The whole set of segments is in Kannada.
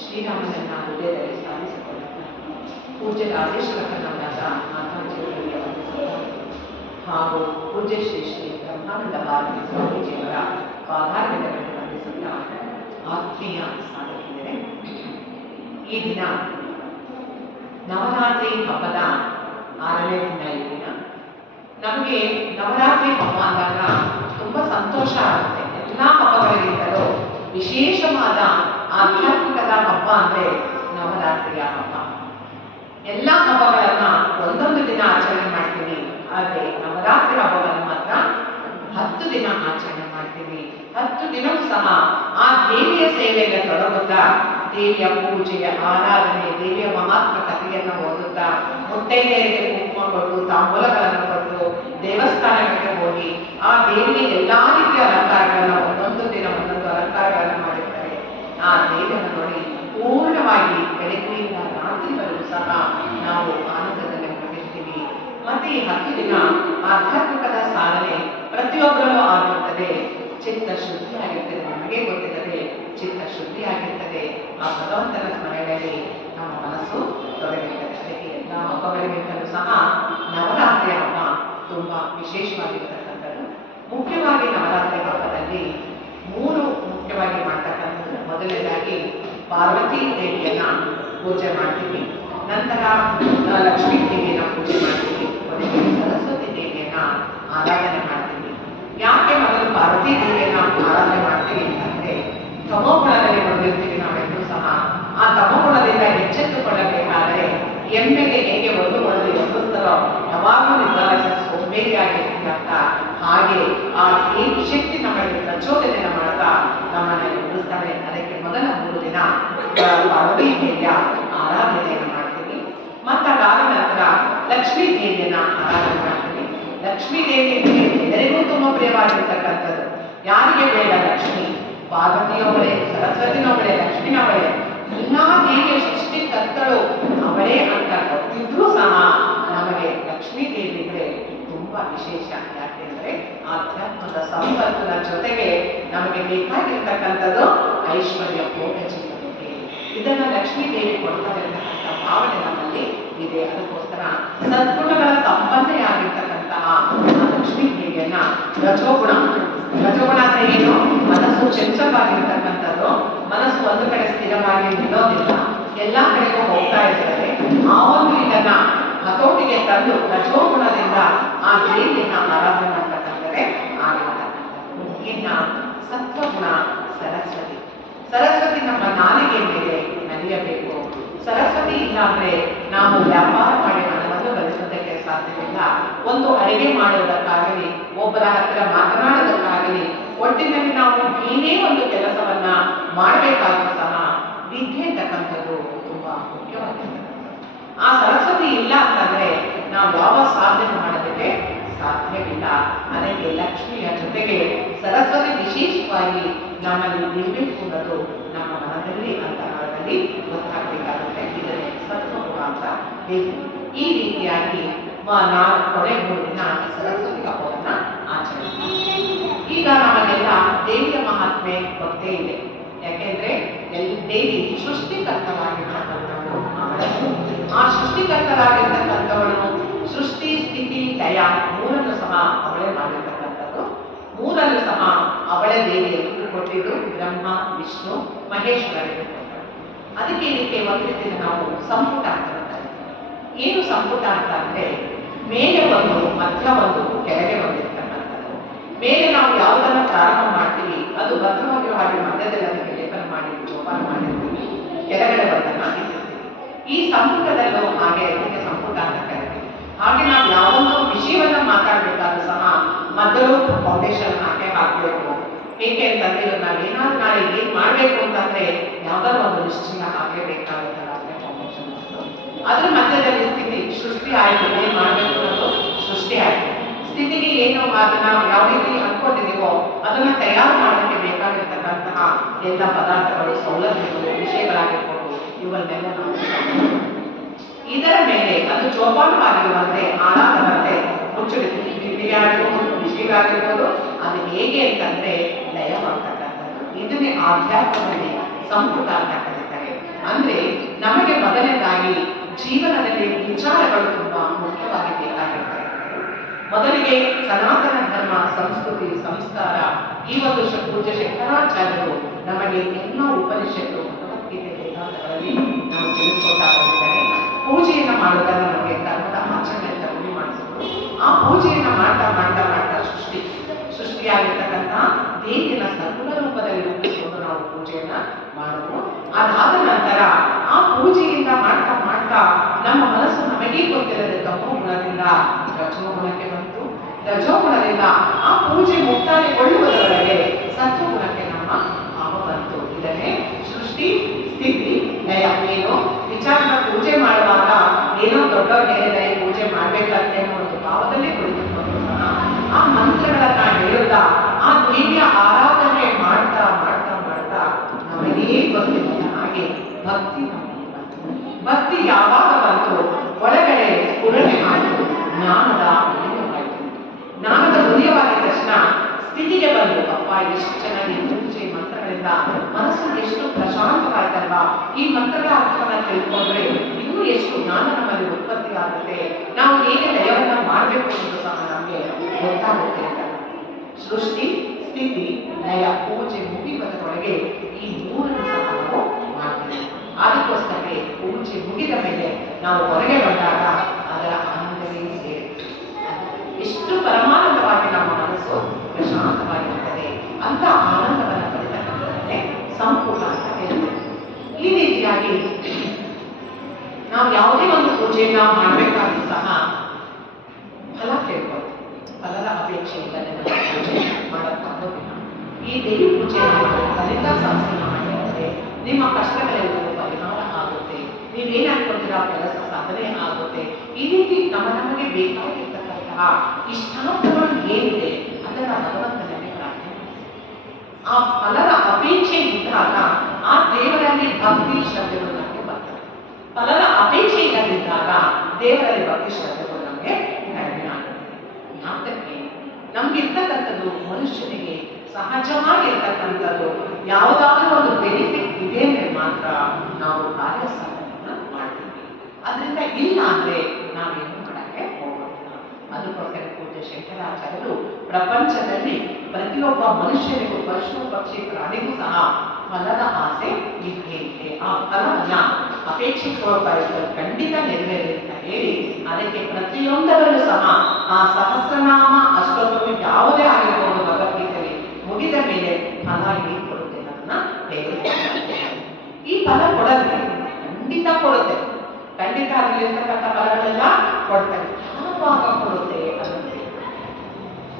ಶ್ರೀರಾಮನನ್ನ ಹೃದಯದಲ್ಲಿ ಸ್ಥಾಪಿಸಿಕೊಳ್ಳುತ್ತ ಪೂಜ್ಯ ರಾಜೇಶ್ವರಕರವರಾದ ಮಾತಾಜಿಯವರಿಗೆ ವಂದಿಸುತ್ತ ಹಾಗೂ ಪೂಜ್ಯ ಶ್ರೀ ಶ್ರೀ ಬ್ರಹ್ಮಾನಂದ ಭಾರತಿ ಸ್ವಾಮೀಜಿಯವರ ಪಾದಾರ್ಘ್ಯಗಳನ್ನು ವಂದಿಸುತ್ತ ಆತ್ಮೀಯ ಸಾಧಕಿದರೆ, ಈ ದಿನ ನವರಾತ್ರಿ ಹಬ್ಬದ 6ನೇ ದಿನ. ಈ ದಿನ ನಮಗೆ ನವರಾತ್ರಿ ಹಬ್ಬ ಅಂದಾಗ ತುಂಬ ಸಂತೋಷ ಆಗುತ್ತೆ. ಎಲ್ಲ ಹಬ್ಬಗಳಿಗಿಂತಲೂ ವಿಶೇಷವಾದ ಆಧ್ಯಾತ್ಮಿಕದ ಹಬ್ಬ ಅಂದರೆ ನವರಾತ್ರಿಯ ಹಬ್ಬ. ಎಲ್ಲ ಹಬ್ಬಗಳನ್ನ ಒಂದೊಂದು ದಿನ ಆಚರಣೆ ಮಾಡ್ತೀವಿ, ಆದರೆ ನವರಾತ್ರಿ ಹಬ್ಬವನ್ನು ಮಾತ್ರ 10 ದಿನ ಆಚರಣೆ ಮಾಡ್ತೀವಿ. 10 ದಿನವೂ ಸಹ ಆ ದೇವಿಯ ಸೇವೆಗೆ ತೊಡಗುತ್ತಾ ದೇವಿಯ ಪೂಜೆಯ ಆರಾಧನೆ, ದೇವಿಯ ಮಹಾತ್ಮ ಕಥೆಯನ್ನು ಓದುತ್ತಾ, ಮುತ್ತೈದೆಯರಿಗೆ ಕುಂಕುಮ ಕೊಟ್ಟು ತಾಂಬೂಲಗಳನ್ನು ಕೊಟ್ಟು ದೇವಸ್ಥಾನಗಳಿಗೆ ಹೋಗಿ ಆ ದೇವಿಗೆ ಎಲ್ಲಾ ರೀತಿಯ ಅಲಂಕಾರಗಳನ್ನು ಒಂದೊಂದು ದಿನ ಒಂದೊಂದು ಅಲಂಕಾರಗಳನ್ನು ಮಾಡಿರ್ತಾರೆ. ಆ ದೇವಿಯನ್ನು ನೋಡಿ ಪೂರ್ಣವಾಗಿ ಬೆಳಗ್ಗೆಯಿಂದ ರಾತ್ರಿವರೆಗೂ ಸಹ ನಾವು ಆನಂದದಲ್ಲಿ ಮುಗಿರ್ತೀವಿ. ಮತ್ತೆ ಈ 10 ದಿನ ಆಧ್ಯಾತ್ಮಿಕದ ಸಾಧನೆ ಪ್ರತಿಯೊಬ್ಬರಲ್ಲೂ ಆಗಿರ್ತದೆ. ಚಿತ್ತ ಶುದ್ಧಿಯಾಗಿರ್ತದೆ, ನಮಗೆ ಗೊತ್ತಿಲ್ಲದೆ ಚಿತ್ತ ಶುದ್ಧಿಯಾಗಿರ್ತದೆ. ಆ ಭಗವಂತನ ಸ್ಮರಣೆಯಲ್ಲಿ ನಮ್ಮ ಮನಸ್ಸು ತೊಡಗಿರ್ತದೆ. ಅದಕ್ಕೆ ಎಲ್ಲ ಹಬ್ಬಗಳಿಗಿಂತಲೂ ಸಹ ನವರಾತ್ರಿ ಹಬ್ಬ ತುಂಬ ವಿಶೇಷವಾಗಿರ್ತಕ್ಕಂಥದ್ದು. ಮುಖ್ಯವಾಗಿ ನವರಾತ್ರಿ ಹಬ್ಬದಲ್ಲಿ 3 ಮುಖ್ಯವಾಗಿ ಮಾಡ್ತಕ್ಕಂಥದ್ದು. ಮೊದಲನೇದಾಗಿ ಪಾರ್ವತಿ ದೇವಿಯನ್ನ ಪೂಜೆ ಮಾಡ್ತೀವಿ, ನಂತರ ಲಕ್ಷ್ಮೀ ದೇವಿಯನ್ನ ಪೂಜೆ ಮಾಡ್ತೀವಿ, ಕೊನೆಗೆ ಸರಸ್ವತಿ ದೇವಿಯನ್ನ ಆರಾಧನೆ ಮಾಡ್ತೀವಿ. ಯಾಕೆ ಮೊದಲು ಪಾರ್ವತಿ ದೇವಿಯನ್ನ ಆರಾಧನೆ ಮಾಡ್ತೀವಿ ಅಂತಂದ್ರೆ, ತಮೋಗುಣದಲ್ಲಿ ಬಂದಿರ್ತೀವಿ ನಾವೆಲ್ಲರೂ ಸಹ. ಆ ತಮೋಗುಣದಿಂದ ಎಚ್ಚೆತ್ತುಕೊಳ್ಳಬೇಕಾದರೆ ಎಮ್ಮೆಗೆ ಹೇಗೆ ಒಂದು ಎಬ್ಬಿಸ್ತಾರೋ ಯಾವಾಗಲೂ ನಿಧಾನ ಸೋಂಬೇರಿಯಾಗಿರ್ತೀರಂತ, ಹಾಗೆ ಆ ದೇವಿ ಶಕ್ತಿ ನಮಗೆ ಪ್ರಚೋದನೆಯನ್ನು ಮಾಡ್ತಾ ನಮ್ಮನ್ನು ಎಬ್ಬಿಸ್ತಾಳೆ. ಅದಕ್ಕೆ ಮೊದಲ 3 ದಿನ ಪಾರ್ವತಿ ದೇವಿಯ ಆರಾಧನೆಯನ್ನು ಮಾಡ್ತೀವಿ. ಮತ್ತಾದ ನಂತರ ಲಕ್ಷ್ಮೀ ದೇವಿಯನ್ನ ಆರಾಧನೆ ಮಾಡ್ತೀವಿ. ಲಕ್ಷ್ಮೀ ದೇವಿ ಎಲ್ಲರಿಗೂ ತುಂಬ ಪ್ರಿಯವಾಗಿರ್ತಕ್ಕಂಥದ್ದು. ಯಾರಿಗೆ ಬೇಡ ಲಕ್ಷ್ಮಿ? ಪಾರ್ವತಿಯೊಬ್ಬಳೇ, ಸರಸ್ವತಿನೊಬ್ಬಳೇ, ಲಕ್ಷ್ಮಿನೊಬ್ಬಳೇ, ಎಲ್ಲ ದೇವಿಯ ಸೃಷ್ಟಿ ಕರ್ತಳು ಅವಳೇ ಅಂತ ಗೊತ್ತಿದ್ರೂ ಸಹ ನಮಗೆ ಲಕ್ಷ್ಮೀ ದೇವಿ ಅಂದರೆ ತುಂಬಾ ವಿಶೇಷ. ಯಾಕೆಂದ್ರೆ ಆಧ್ಯಾತ್ಮದ ಸಂಪತ್ತಿನ ಜೊತೆಗೆ ನಮಗೆ ಬೇಕಾಗಿರ್ತಕ್ಕಂಥದ್ದು ಐಶ್ವರ್ಯ, ಭೋಗ ಜೀವನಕ್ಕೆ. ಇದನ್ನ ಲಕ್ಷ್ಮೀ ದೇವಿ ಕೊಡ್ತಾರೆ ಅಂತಕ್ಕಂಥ ಭಾವನೆ ನಮ್ಮಲ್ಲಿ ಇದೆ. ಅದಕ್ಕೋಸ್ಕರ ಸದ್ಗುಣಗಳ ಸಂಪನ್ನೆಯಾಗಿರ್ತಕ್ಕಂತಹ ಲಕ್ಷ್ಮೀ ದೇವಿಯನ್ನ ರಜೋಗುಣ ಅಂದ್ರೆ ಏನು? ಮನಸ್ಸು ಚಂಚಲವಾಗಿರ್ತಕ್ಕಂಥದ್ದು. ಮನಸ್ಸು ಒಂದು ಕಡೆ ಸ್ಥಿರವಾಗಿ ನಿಲ್ಲೋದಿಲ್ಲ, ಎಲ್ಲಾ ಕಡೆಗೂ ಹೋಗ್ತಾ ಇರ್ತಾರೆ. ಆ ಒಂದು ಇದನ್ನ ಹತೋಟಿಗೆ ತಂದು ರಜೋಗುಣದಿಂದ ಆ ದೇವಿಯನ್ನ ಆರಾಧನೆ ಮಾಡ್ತಕ್ಕಂಥದ್ದೇ ಆಗಿರ್ತಕ್ಕಂಥದ್ದು. ಇನ್ನ ಸತ್ವಗುಣ ಸರಸ್ವತಿ ನಮ್ಮ ನಾಲಿಗೆ ಮೇಲೆ ನಡೆಯಬೇಕು. ಸರಸ್ವತಿ ಇಲ್ಲ ಅಂದ್ರೆ ನಾವು ವ್ಯಾಪಾರ ಮಾಡಿ ಹಣವನ್ನು ಗಳಿಸೋದಕ್ಕೆ ಸಾಧ್ಯವಿಲ್ಲ. ಒಂದು ಅಡಿಗೆ ಮಾಡುವುದಕ್ಕಾಗಲಿ, ಒಬ್ಬರ ಹತ್ತಿರ ಮಾತನಾಡೋದಕ್ಕಾಗಲಿ, ಒಟ್ಟಿನಲ್ಲಿ ನಾವು ಏನೇ ಒಂದು ಕೆಲಸವನ್ನ ಮಾಡಬೇಕಾದ್ರೂ ಸಹ ವಿದ್ಯೆ ಅಂತಕ್ಕಂಥದ್ದು ತುಂಬಾ ಮುಖ್ಯವಾಗಿರ್ತಕ್ಕಂಥದ್ದು. ಆ ಸರಸ್ವತಿ ಇಲ್ಲ ಅಂತಂದ್ರೆ ನಾವು ಯಾವ ಸಾಧನೆ ಮಾಡೋದಕ್ಕೆ ಸಾಧ್ಯವಿಲ್ಲ. ಅದಕ್ಕೆ ಲಕ್ಷ್ಮಿಯ ಜೊತೆಗೆ ಸರಸ್ವತಿ ವಿಶೇಷವಾಗಿ ನಮ್ಮಲ್ಲಿ ಇರಬೇಕು ಅನ್ನೋದು ನಮ್ಮ ಮನದಲ್ಲಿ ಅಂತರಾಳದಲ್ಲಿ ಗೊತ್ತಾಗಬೇಕಾಗುತ್ತೆ. ಇದನ್ನೇ ಸತ್ವಗುಣ ಅಂತ ಹೇಳಿ ಈ ರೀತಿಯಾಗಿ ನಾವು ಕೊನೆ 3 ದಿನ ಸರಸ್ವತಿ ಹಬ್ಬವನ್ನ ಆಚರಣೆ ಮಾಡ್ತೀವಿ. ಈಗ ನಮಗೆಲ್ಲ ದೇವಿಯ ಮಹಾತ್ಮೆ ಗೊತ್ತೇ ಇದೆ. ಯಾಕೆಂದ್ರೆ ದೇವಿ ಸೃಷ್ಟಿಕರ್ತವಾಗಿರ್ತಕ್ಕಂಥವಳು ಅವಳನ್ನು. ಆ ಸೃಷ್ಟಿಕರ್ತರಾಗಿರ್ತಕ್ಕಂಥವಳು ಸೃಷ್ಟಿ, ಸ್ಥಿತಿ, ಲಯ 3 ಸಹ ಅವಳೇ ಮಾಡಿರ್ತಕ್ಕಂಥದ್ದು. 3 ಮೂರನ್ನು ಸಹ ಅವಳ ದೇವಿಯನ್ನು ಕೊಟ್ಟಿದ್ದು ಬ್ರಹ್ಮ, ವಿಷ್ಣು, ಮಹೇಶ್ವರರಿಗೆ ಕೊಟ್ಟರು. ಅದಕ್ಕೆ ಇದಕ್ಕೆ ಒಂದು ರೀತಿಯಲ್ಲಿ ನಾವು ಸಂಪುಟ ಅಂತ ಹೇಳ್ತಾರೆ. ಏನು ಸಂಪುಟ ಅಂತ ಅಂದ್ರೆ ಮೇಲೆ ಒಂದು, ಮಧ್ಯ ಒಂದು, ಕೆಳಗೆ ಒಂದು ಇರ್ತಕ್ಕಂಥದ್ದು. ಮೇಲೆ ನಾವು ಯಾವುದನ್ನು ಪ್ರಾರಂಭ ಮಾಡ್ತೀವಿ ಅದು ಭದ್ರವಾಗಿರುವ ಹಾಗೆ ಮಧ್ಯದಲ್ಲಿ ಅದಕ್ಕೆ ಲೇಪನ ಮಾಡಿ ಜೋಪಾನ ಮಾಡಿರ್ತೀವಿ, ಕೆಳಗಡೆ ಒಂದನ್ನ ಇಟ್ಟಿರ್ತೀವಿ. ಈ ಸಂಪುಟದಲ್ಲೂ ಹಾಗೆ ಇದಕ್ಕೆ ಸಂಪುಟ ಅಂತ ಕರಿತೀವಿ. ಹಾಗೆ ನಾವು ಯಾವೊಂದು ವಿಷಯವನ್ನ ಮಾತಾಡಬೇಕಾದ್ರೂ ಸಹ ಮೊದಲು ಫೌಂಡೇಶನ್ ಹಾಕಿ ಹಾಕಬೇಕು. ಹೇಗೆ ಅಂತಂದ್ರೆ ಇವಾಗ ನಾವು ಏನಾದ್ರೂ ನಾಳೆ ಏನ್ ಮಾಡ್ಬೇಕು ಅಂತಂದ್ರೆ ಯಾವ್ದಾದ್ರು ಒಂದು ನಿಶ್ಚಯ ಹಾಕಲೇಬೇಕಾಗುತ್ತಲ್ಲ, ಅಂದ್ರೆ ಫೌಂಡೇಶನ್ ಅದ್ರ ಮಧ್ಯದಲ್ಲಿ ಸ್ಥಿತಿ ಸೃಷ್ಟಿ ಆಯ್ತು. ಏನ್ ಮಾಡ್ಬೇಕು ಅನ್ನೋದು ಸೃಷ್ಟಿ ಆಯ್ತು. ಸ್ಥಿತಿಗೆ ಏನು ಅದನ್ನ ಯಾವ ರೀತಿ ಅನ್ಕೊಂಡಿದೀವೋ ಅದನ್ನ ತಯಾರು ಮಾಡೋದಕ್ಕೆ ಬೇಕಾಗಿರ್ತಕ್ಕಂತಹ ಎಲ್ಲ ಪದಾರ್ಥಗಳು, ಸೌಲಭ್ಯಗಳು, ವಿಷಯಗಳಾಗಿರ್ಬೋದು, ಇವುಗಳನ್ನೆಲ್ಲ ನಾವು ಇದರ ಮೇಲೆ ಅದು ಜೋಪಾನವಾಗಿರುವಂತೆ ಹಾಳಾಗದಂತೆ ಮುಚ್ಚುಳಿಕೆ ಆಗಿರ್ಬೋದು, ವಿಷಯಗಳಾಗಿರ್ಬೋದು, ಅದು ಹೇಗೆ ಅಂತಂದ್ರೆ ಲಯವಾಗ್ತಕ್ಕಂಥದ್ದು. ಇದನ್ನೇ ಆಧ್ಯಾತ್ಮದಲ್ಲಿ ಸಂಪುಟ ಅಂತ ಕರೀತಾರೆ. ಅಂದ್ರೆ ನಮಗೆ ಮೊದಲನೇದಾಗಿ ಜೀವನದಲ್ಲಿ ವಿಚಾರಗಳು ತುಂಬಾ ಮುಖ್ಯವಾಗಿ ಬೇಕಾಗಿರ್ತವೆ. ಮೊದಲಿಗೆ ಸನಾತನ ಧರ್ಮ, ಸಂಸ್ಕೃತಿ, ಸಂಸ್ಕಾರ, ಈ ಒಂದು ಪೂಜ್ಯ ಶಂಕರಾಚಾರ್ಯರು ನಮಗೆ ಎಲ್ಲ ಉಪನಿಷತ್ತು, ಭಗವದ್ಗೀತೆ, ವೇದಾಂತಗಳಲ್ಲಿ ನಾವು ತಿಳಿಸ್ಕೊಳ್ತಾ ಬಂದಿದ್ದಾರೆ. ಪೂಜೆಯನ್ನ ಮಾಡುವುದನ್ನ ನಮಗೆ ಕರ್ಮದ ಆಚರಣೆ ಅಂತ ರೂಢಿ ಮಾಡಿಸಿದ್ರು. ಆ ಪೂಜೆಯನ್ನ ಮಾಡ್ತಾ ಮಾಡ್ತಾ ಮಾಡ್ತಾ ಸೃಷ್ಟಿಯಾಗಿರ್ತಕ್ಕಂಥ ದೇವಿನ ಸರ್ವ ರೂಪದಲ್ಲಿ ರೂಪಿಸಿಕೊಂಡು ನಾವು ಪೂಜೆಯನ್ನ ಮಾಡಿದ್ರು. ಅದಾದ ನಂತರ ಆ ಪೂಜೆಯಿಂದ ಮಾಡ್ತಾ ಮಾಡ್ತಾ ನಮ್ಮ ಮನಸ್ಸು ನಮಗೇ ಗೊತ್ತಿರದೆ ತಮೋ ಗುಣದಿಂದ ರಜೋ ಗುಣಕ್ಕೆ ಬಂತು. ರಜೋ ಗುಣದಿಂದ ಆ ಪೂಜೆ ಮುಕ್ತಾಯಗೊಳ್ಳುವುದರೊಳಗೆ ಸತ್ವ ಗುಣಕ್ಕೆ ನಮ್ಮ ಭಾವ ಬಂತು. ಇದನ್ನೇ ಸೃಷ್ಟಿ, ಸ್ಥಿತಿ, ಲಯ. ಏನು ವಿಚಾರನ ಪೂಜೆ ಮಾಡುವಾಗ ಏನೋ ದೊಡ್ಡವ್ರು ಹೇಳಿದರೆ ಪೂಜೆ ಮಾಡ್ಬೇಕಂತೆ ಅನ್ನೋ ಒಂದು ಭಾವದಲ್ಲೇ ಕುಳಿತುಕೊಂಡು ಸಹ ಆ ಮಂತ್ರಗಳನ್ನ ಹೇಳುತ್ತಾ ಆ ದೇವಿಯ ಆರಾಧನೆ ಮಾಡ್ತಾ ಮಾಡ್ತಾ ಮಾಡ್ತಾ ನಮಗೇ ಗೊತ್ತಿಲ್ಲ ಹಾಗೆ ಭಕ್ತಿ ನಮಗೆ ಬಂತು. ಭಕ್ತಿ ಯಾವಾಗ ಬಂತು? ಒಳಗಡೆ ಸ್ಫುರಣೆ ಆಯಿತು, ಜ್ಞಾನದ ಉದಯವಾಯಿತು. ಜ್ಞಾನದ ಉದಯವಾಗಿದ ತಕ್ಷಣ ಸ್ಥಿತಿಗೆ ಬಂದು ಅಪ್ಪ ಎಷ್ಟು ಚೆನ್ನಾಗಿ ಪೂಜೆ ಮಂತ್ರಗಳಿಂದ ಮನಸ್ಸು ಎಷ್ಟು ಪ್ರಶಾಂತವಾಯ್ತಲ್ವಾ, ಈ ಮಂತ್ರಗಳ ಅರ್ಥವನ್ನ ತಿಳ್ಕೊಂಡ್ರೆ ಇನ್ನೂ ಎಷ್ಟು ಜ್ಞಾನ ನಮ್ಮಲ್ಲಿ ಉತ್ಪತ್ತಿ ಆಗುತ್ತೆ, ನಾವು ಹೇಗೆ ಲಯವನ್ನ ಮಾಡಬೇಕು ಎಂದು ಸಹ ನಮಗೆ ಗೊತ್ತಾಗುತ್ತೆ. ಸೃಷ್ಟಿ, ಸ್ಥಿತಿ, ಲಯ, ಪೂಜೆ ಮುಗಿಯುವುದರೊಳಗೆ ಈ ಮೂರನ್ನು ಸಹ ನಾವು ಮಾಡ್ತೀವಿ. ಅದಕ್ಕೋಸ್ಕರ ಪೂಜೆ ಮುಗಿದ ಮೇಲೆ ನಾವು ಹೊರಗೆ ಬಂದಾಗ ಅದರ ಆನಂದವೇ ಸೇರಿ ಎಷ್ಟು ಪರಮಾನಂದವಾಗಿ ನಮ್ಮ ಮನಸ್ಸು ಪ್ರಶಾಂತವಾಗಿರುತ್ತದೆ. ಅಂತ ಆನಂದವನ್ನು ಪಡೆದಕ್ಕೆ ಸಂಪೂರ್ಣ ಅಂತ ಹೇಳ್ತೇವೆ. ಈ ರೀತಿಯಾಗಿ ನಾವು ಯಾವುದೇ ಒಂದು ಪೂಜೆಯನ್ನ ಮಾಡಬೇಕಾದ್ರೂ ಸಹ ಫಲ ಕೇಳ್ಬೋದು. ಫಲದ ಅಪೇಕ್ಷೆ ಇಲ್ಲದೆ ನಾವು ಪೂಜೆ ಮಾಡೋಕ್ಕಾಗೋದಿಲ್ಲ. ಈ ದೇವಿ ಪೂಜೆ ಫಲಿತ ಸಂಸ್ಥೆ ಮಾಡಿದರೆ ನಿಮ್ಮ ಕಷ್ಟಗಳೆಲ್ಲವೂ ಪರಿಹಾರ ಆಗುತ್ತೆ. ನೀವೇನು ಅನ್ಕೊಳ್ತೀರಾ ಕೆಲಸ ಸಾಧನೆ ಆಗುತ್ತೆ. ಈ ರೀತಿ ನಮಗೆ ಬೇಕಾಗಿರ್ತಕ್ಕಂತಹ ಇಷ್ಟಾರ್ಥಗಳು ಏನಿದೆ ಅದನ್ನ ಭಗವಂತನಲ್ಲಿ ಪ್ರಾರ್ಥನೆ. ಆ ಫಲದ ಅಪೇಕ್ಷೆ ಇದ್ದಾಗ ಆ ದೇವರಲ್ಲಿ ಭಕ್ತಿ ಶ್ರದ್ಧೆಗಳು ನಮಗೆ ಬರ್ತವೆ. ಫಲದ ಅಪೇಕ್ಷೆ ಇಲ್ಲದಿದ್ದಾಗ ದೇವರಲ್ಲಿ ಭಕ್ತಿ ಶ್ರದ್ಧೆಗಳು ನಮಗೆ ಕಡಿಮೆ ಆಗುತ್ತೆ. ಯಾತಕ್ಕೆ? ನಮ್ಗಿರ್ತಕ್ಕಂಥದ್ದು ಮನುಷ್ಯನಿಗೆ ಸಹಜವಾಗಿರ್ತಕ್ಕಂಥದ್ದು ಯಾವುದಾದ್ರೂ ಒಂದು ಬೆನಿಫಿಟ್ ಇದೆ ಅಂದ್ರೆ ಮಾತ್ರ ನಾವು ಕಾರ್ಯ ಸಾಧನೆಯನ್ನ ಮಾಡ್ತೀವಿ. ಅದರಿಂದ ಇಲ್ಲ ಅಂದ್ರೆ ನಾವೇನು ಮಾಡಕ್ಕೆ ಹೋಗೋದಿಲ್ಲ. ಅದಕ್ಕೋಸ್ಕರ ಪೂಜ್ಯ ಶಂಕರಾಚಾರ್ಯರು ಪ್ರಪಂಚದಲ್ಲಿ ಪ್ರತಿಯೊಬ್ಬ ಮನುಷ್ಯನಿಗೂ ಪಶು ಪಕ್ಷಿ ಪ್ರಾಣಿಗೂ ಸಹ ಫಲದ ಆಸೆ ಇದ್ದೇ ಇದೆ. ಆ ಫಲವನ್ನ ಅಪೇಕ್ಷಿಸುವ ಪರಿಸ್ಥಿತಿ ಖಂಡಿತ ನೆರವೇರಿ ಅಂತ ಹೇಳಿ ಅದಕ್ಕೆ ಪ್ರತಿಯೊಂದರಲ್ಲೂ ಸಹ ಆ ಸಹಸ್ರನಾಮ ಅಷ್ಟೊಂದು ಯಾವುದೇ ಆಗಿರ್ಬೋದು ಭಗವದ್ಗೀತೆಯಲ್ಲಿ ಮುಗಿದ ಮೇಲೆ ಫಲ ಏನು ಕೊಡುತ್ತೆ ಅದನ್ನ ಹೇಗೆ ಈ ಫಲ ಕೊಡತ್ತೆ, ಖಂಡಿತ ಕೊಡುತ್ತೆ. ಖಂಡಿತ ಅದರಲ್ಲಿರ್ತಕ್ಕಂಥ ಫಲಗಳೆಲ್ಲ ಕೊಡ್ತಾರೆ. ಯಾವಾಗ ಕೊಡುತ್ತೆ ಅನ್ನೋದು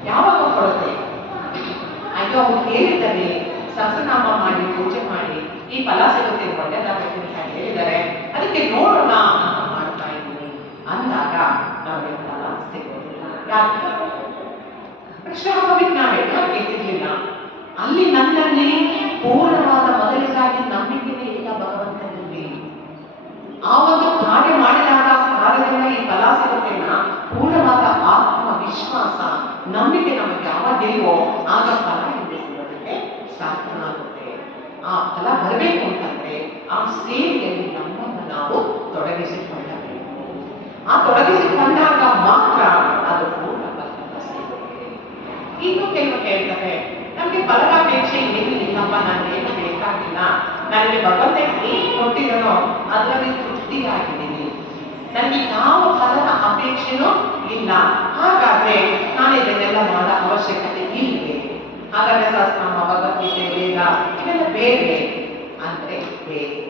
ಯಾವಾಗ ಕೊಡುತ್ತೆ? ಅಯ್ಯೋ ಅವ್ರು ಹೇಳಿದ್ದಾರೆ ಸಹಸ್ರನಾಮ ಮಾಡಿ ಪೂಜೆ ಮಾಡಿ ಈ ಫಲ ಸಿಗುತ್ತೆ ಒಳ್ಳೆಯದಾಗುತ್ತೆ ಅಂತ ಹೇಳಿದ್ದಾರೆ, ಅದಕ್ಕೆ ನೋಡೋಣ ಅಂತ ಮಾಡ್ತಾ ಇದ್ದೀನಿ ಅಂದಾಗ ನಮಗೆ ಫಲ ಸಿಗೋದಿಲ್ಲ. ಯಾಕೆ? ಪ್ರಶ್ನೆ ಹಾಕೋಬೇಕು ನಾವೇ ಗೆದ್ದಿರ್ಲಿಲ್ಲ. ಅಲ್ಲಿ ನನ್ನಲ್ಲಿ ಪೂರ್ಣವಾದ ಮೊದಲಿಗಾಗಿ ನಂಬಿಕೆನೇ ಇಲ್ಲ ಭಗವಂತನಲ್ಲಿ. ಆ ಒಂದು ಕಾರ್ಯ ಮಾಡಿದಾಗ ಕಾರ್ಯದಿಂದ ಈ ಫಲ ಸಿಗುತ್ತೇನ ಪೂರ್ಣವಾದ ಆತ್ಮವಿಶ್ವಾಸ ನಂಬಿಕೆ ನಮಗೆ ಯಾವಾಗಿಲ್ವೋ ಆಗ ಫಲ ಹಿಂದೆ ಸಿಗೋದಕ್ಕೆ ಸಾಧ್ಯವಾಗುತ್ತೆ. ಆ ಫಲ ಬರಬೇಕು ಅಂತಂದ್ರೆ ಆ ಸೇವೆಯಲ್ಲಿ ನಮ್ಮನ್ನು ನಾವು ತೊಡಗಿಸಿಕೊಳ್ಳಬೇಕು. ಆ ತೊಡಗಿಸಿಕೊಂಡಾಗ ಮಾತ್ರ ಅದು ಪೂರ್ಣ ಫಲದ ಸೇವೆ. ಇನ್ನು ಕೆಲವು ಹೇಳ್ತಾರೆ, ನಮಗೆ ಫಲದಾಪೇಕ್ಷೆ ಏನು ಇಲ್ಲಪ್ಪ, ನನಗೇನು ಬೇಕಾಗಿಲ್ಲ, ನನಗೆ ಭಗವಂತ ಏನು ಕೊಟ್ಟಿದನೋ ಅದರಲ್ಲಿ ತೃಪ್ತಿಯಾಗಿದ್ದೀನಿ, ನನಗೆ ಯಾವ ಫಲದ ಅಪೇಕ್ಷೆನೂ ಇಲ್ಲ, ಹಾಗಾದ್ರೆ ನಾನು ಇದನ್ನೆಲ್ಲ ಮಾಡೋ ಅವಶ್ಯಕತೆ ಇಲ್ಲವೇ? ಹಾಗಾದ್ರೆ ಸಹಸ್ರನಾಮ, ಭಗವದ್ಗೀತೆ, ವೇದ ಇವೆಲ್ಲ ಬೇರೆ ಅಂದ್ರೆ ಬೇಕು.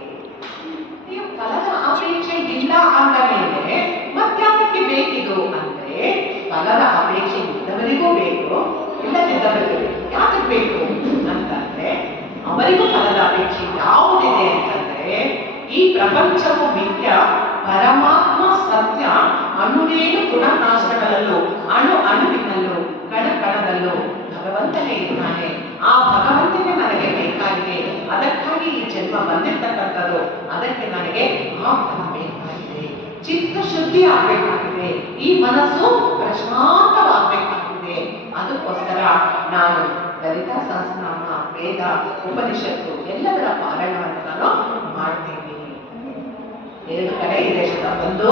ನೀವು ಫಲದ ಅಪೇಕ್ಷೆ ಇಲ್ಲ ಅಂದ ಮೇಲೆ ಮಧ್ಯಾಹ್ನಕ್ಕೆ ಬೇಕಿದು ಅಂದ್ರೆ ಫಲದ ಅಪೇಕ್ಷೆ ಇದ್ದವರಿಗೂ ಬೇಕು, ಇಲ್ಲದಿದ್ದವರಿಗೂ ಬೇಕು. ಯಾಕೆ ಬೇಕು ಅಂತಂದ್ರೆ ಅವರಿಗೂ ಫಲದ ಅಪೇಕ್ಷೆ ಯಾವುದಿದೆ ಅಂತಂದ್ರೆ, ಈ ಪ್ರಪಂಚವು ಮಿಥ್ಯ, ಪರಮಾತ್ಮ ಸತ್ಯ, ಅಣುವೇನು ಪುನಃನಾಶಗಳಲ್ಲೂ ಅಣು ಅಣುವಿನಲ್ಲೂ ಕಣ ಕಣದಲ್ಲೂ ಭಗವಂತನೇ ಇದ್ದಾನೆ. ಆ ಭಗವಂತನೇ ನನಗೆ ಬೇಕಾಗಿದೆ, ಅದಕ್ಕಾಗಿ ಈ ಜನ್ಮ ಬಂದಿರ್ತಕ್ಕಂಥದ್ದು, ಅದಕ್ಕೆ ನನಗೆ ಆ ಫಲ ಬೇಕಾಗಿದೆ, ಚಿತ್ತ ಶುದ್ಧಿ ಆಗ್ಬೇಕಾಗಿದೆ, ಈ ಮನಸ್ಸು ಪ್ರಶಾಂತವಾಗಬೇಕಾಗಿದೆ. ಅದಕ್ಕೋಸ್ಕರ ನಾನು ಲಲಿತಾ ಸಹಸ್ರನಾಮ, ವೇದ, ಉಪನಿಷತ್ತು ಎಲ್ಲದರ ಪಾರಾಯಣವನ್ನು ನಾನು ಮಾಡ್ತೀನಿ. ಎರಡು ಕಡೆ ಇದೆ. ಒಂದು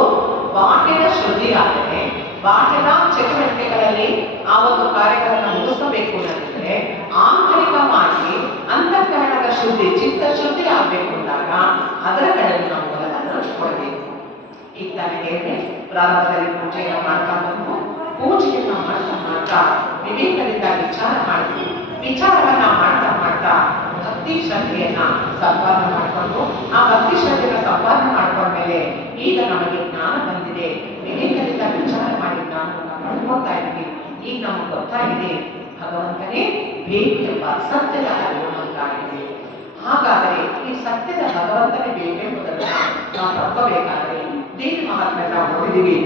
ಬಾಹ್ಯದ ಶುದ್ಧಿ ಆದರೆ, ಬಾಹ್ಯದ ಚಟುವಟಿಕೆಗಳಲ್ಲಿ ಆ ಒಂದು ಕಾರ್ಯಗಳನ್ನು ಮುಗಿಸಬೇಕು ಅನ್ನೋದಿದ್ರೆ, ಆಂತರಿಕವಾಗಿ ಅಂತಃಕರಣದ ಶುದ್ಧಿ, ಚಿತ್ತ ಶುದ್ಧಿ ಆಗಬೇಕು ಅಂದಾಗ ಅದರ ಕಡೆ ನಾವು ಒಲವನ್ನು ಕೊಡಬೇಕು. ಈಗ ತಾನೇ ಹೇಳಿದ್ರೆ, ಪ್ರಾರಂಭದಲ್ಲಿ ಪೂಜೆಯನ್ನು ಮಾಡ್ತಾ ಬಂದು ಪೂಜೆಯನ್ನು ಮಾಡ್ತಾ ಮಾಡ್ತಾ ವಿವೇಕದಿಂದ ವಿಚಾರ ಮಾಡ್ತೀವಿ. ವಿಚಾರವನ್ನ ಮಾಡ್ತಾ ಮಾಡ್ತಾ ಭಕ್ತಿ ಶ್ರದ್ಧೆಯನ್ನ ಸಂಪಾದನೆ ಮಾಡಿಕೊಂಡು, ಆ ಭಕ್ತಿ ಶ್ರದ್ಧೆಯ ಸಂಪಾದನೆ ಮಾಡ್ಕೊಂಡ್ಮೇಲೆ ಈಗ ನಮಗೆ ಜ್ಞಾನ ಬಂದಿದೆ, ವಿವೇಕದಿಂದ ವಿಚಾರ ಮಾಡಿ ಜ್ಞಾನವನ್ನು ಪಡ್ಕೊಳ್ತಾ ಇದ್ವಿ. ಈಗ ನಮಗೆ ಗೊತ್ತಾಗಿದೆ ಭಗವಂತನೇ ಬೇಕು ಎಂಬ ಸತ್ಯದ ಅರಿವು ನಮಗಾಗಿದೆ. ಹಾಗಾದರೆ ಈ ಸತ್ಯದ ಭಗವಂತನೇ ಬೇಕೆಂಬುದನ್ನ ನಾವು ಪಡ್ಕೋಬೇಕಾದರೆ ದೇವಿ ಮಹಾತ್ಮೆ ನಾವು ನೋಡಿದೀವಿ.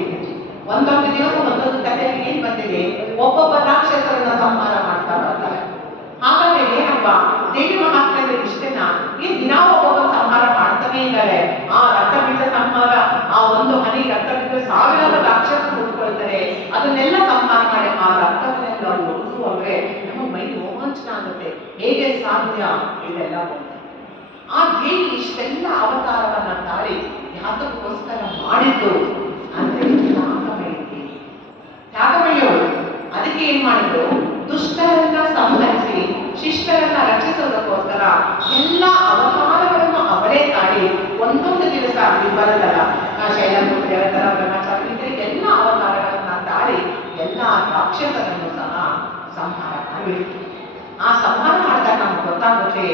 ಒಂದೊಂದು ದಿವಸ ಒಂದೊಂದು ಕಥೆಯಲ್ಲಿ ಏನ್ ಬಂದಿದೆ, ಒಬ್ಬೊಬ್ಬ ರಾಕ್ಷಸರನ್ನ ಸಂಹಾರ ಮಾಡ್ತಾ ಬರ್ತಾರೆ. ಹಾಗಾದ್ರೆ ಏನಪ್ಪ ದೇವಿ ಮಹಾತ್ಮೆ ಇಷ್ಟೇನಾ? ಈ ದಿನ ಒಬ್ಬೊಬ್ಬ ಸಂಹಾರ ಮಾಡ್ತಾನೆ ಇದ್ದಾರೆ. ಆ ರಕ್ತಬೀಜ ಸಂಹಾರ, ಆ ಒಂದು ಹನಿ ರಕ್ತ ಬಿದ್ದರೆ ಸಾವಿರಾರು ರಾಕ್ಷಸರು ಹುಟ್ಟುಕೊಳ್ತಾರೆ. ಅದನ್ನೆಲ್ಲ ಸಂಹಾರ ಮಾಡಿ ಆ ರಕ್ತವನ್ನೆಲ್ಲ ಉಳಿಸು ಅಂದ್ರೆ ನಮ್ಮ ಮೈ ರೋಮಾಂಚನ ಆಗುತ್ತೆ. ಹೇಗೆ ಸಾಧ್ಯ? ಇದೆಲ್ಲ ಆ ದೇವಿ ಇಷ್ಟೆಲ್ಲ ಅವತಾರವನ್ನ ತಾಳಿ ಯಾತಕ್ಕೋಸ್ಕರ ಮಾಡಿದ್ದು ಅಂದ್ರೆ ತ್ಯಾಗಮಯಿಯವರು. ಅದಕ್ಕೆ ಏನ್ ಮಾಡಿದ್ರು, ದುಷ್ಟರನ್ನ ಸಂಹರಿಸಿ ಶಿಷ್ಟರನ್ನ ರಕ್ಷಿಸೋದಕ್ಕೋಸ್ಕರ ಎಲ್ಲ ಅವತಾರಗಳನ್ನು ಅವರೇ ತಾಳಿ ಒಂದೊಂದು ದಿವಸ ಬರದಲ್ಲ, ಶೈಲಪುತ್ರಿ ಅವತಾರ, ಬ್ರಹ್ಮಚಾರಿ, ಎಲ್ಲ ಅವತಾರಗಳನ್ನ ತಾಳಿ ಎಲ್ಲ ರಾಕ್ಷಸರನ್ನು ಸಹ ಸಂಹಾರ ಮಾಡಿಬಿಟ್ಟು, ಆ ಸಂಹಾರ ಮಾಡಿದಾಗ ನಮ್ಗೆ ಗೊತ್ತಾಗುತ್ತೆ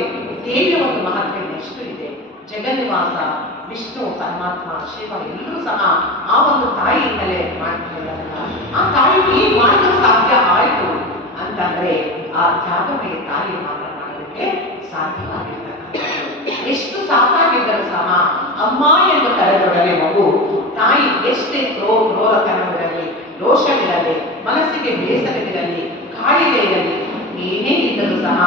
ದೇವಿಯ ಒಂದು ಮಹತ್ವ ಎಷ್ಟು ಇದೆ. ಜಗನ್ನಿವಾಸ ವಿಷ್ಣು, ಪರಮಾತ್ಮ, ಶಿವ ಎಲ್ಲರೂ ಸಹ ಆ ಒಂದು ತಾಯಿಯಿಂದಲೇ ಮಾಡ್ತಾರೆ. ಆ ತಾಯಿಗೆ ಮಾಡಲು ಸಾಧ್ಯ ಆಯಿತು ಅಂತಂದ್ರೆ ಆ ತ್ಯಾಗಮಯ ತಾಯಿ ಮಾತ್ರ ಮಾಡೋದಕ್ಕೆ ಸಾಧ್ಯವಾಗಿರ್ತಕ್ಕಂಥ. ಎಷ್ಟು ಸಾಕಾಗಿದ್ದರೂ ಸಹ ಅಮ್ಮ ಎಂದು ಕರೆದೊಡನೆ ಮಗು, ತಾಯಿ ಎಷ್ಟೇ ಕ್ರೋಧತನವಿರಲಿ, ರೋಷವಿರಲಿ, ಮನಸ್ಸಿಗೆ ಬೇಸರವಿರಲಿ, ಕಾಯಿಲೆ ಇರಲಿ, ಏನೇ ಇದ್ದರೂ ಸಹ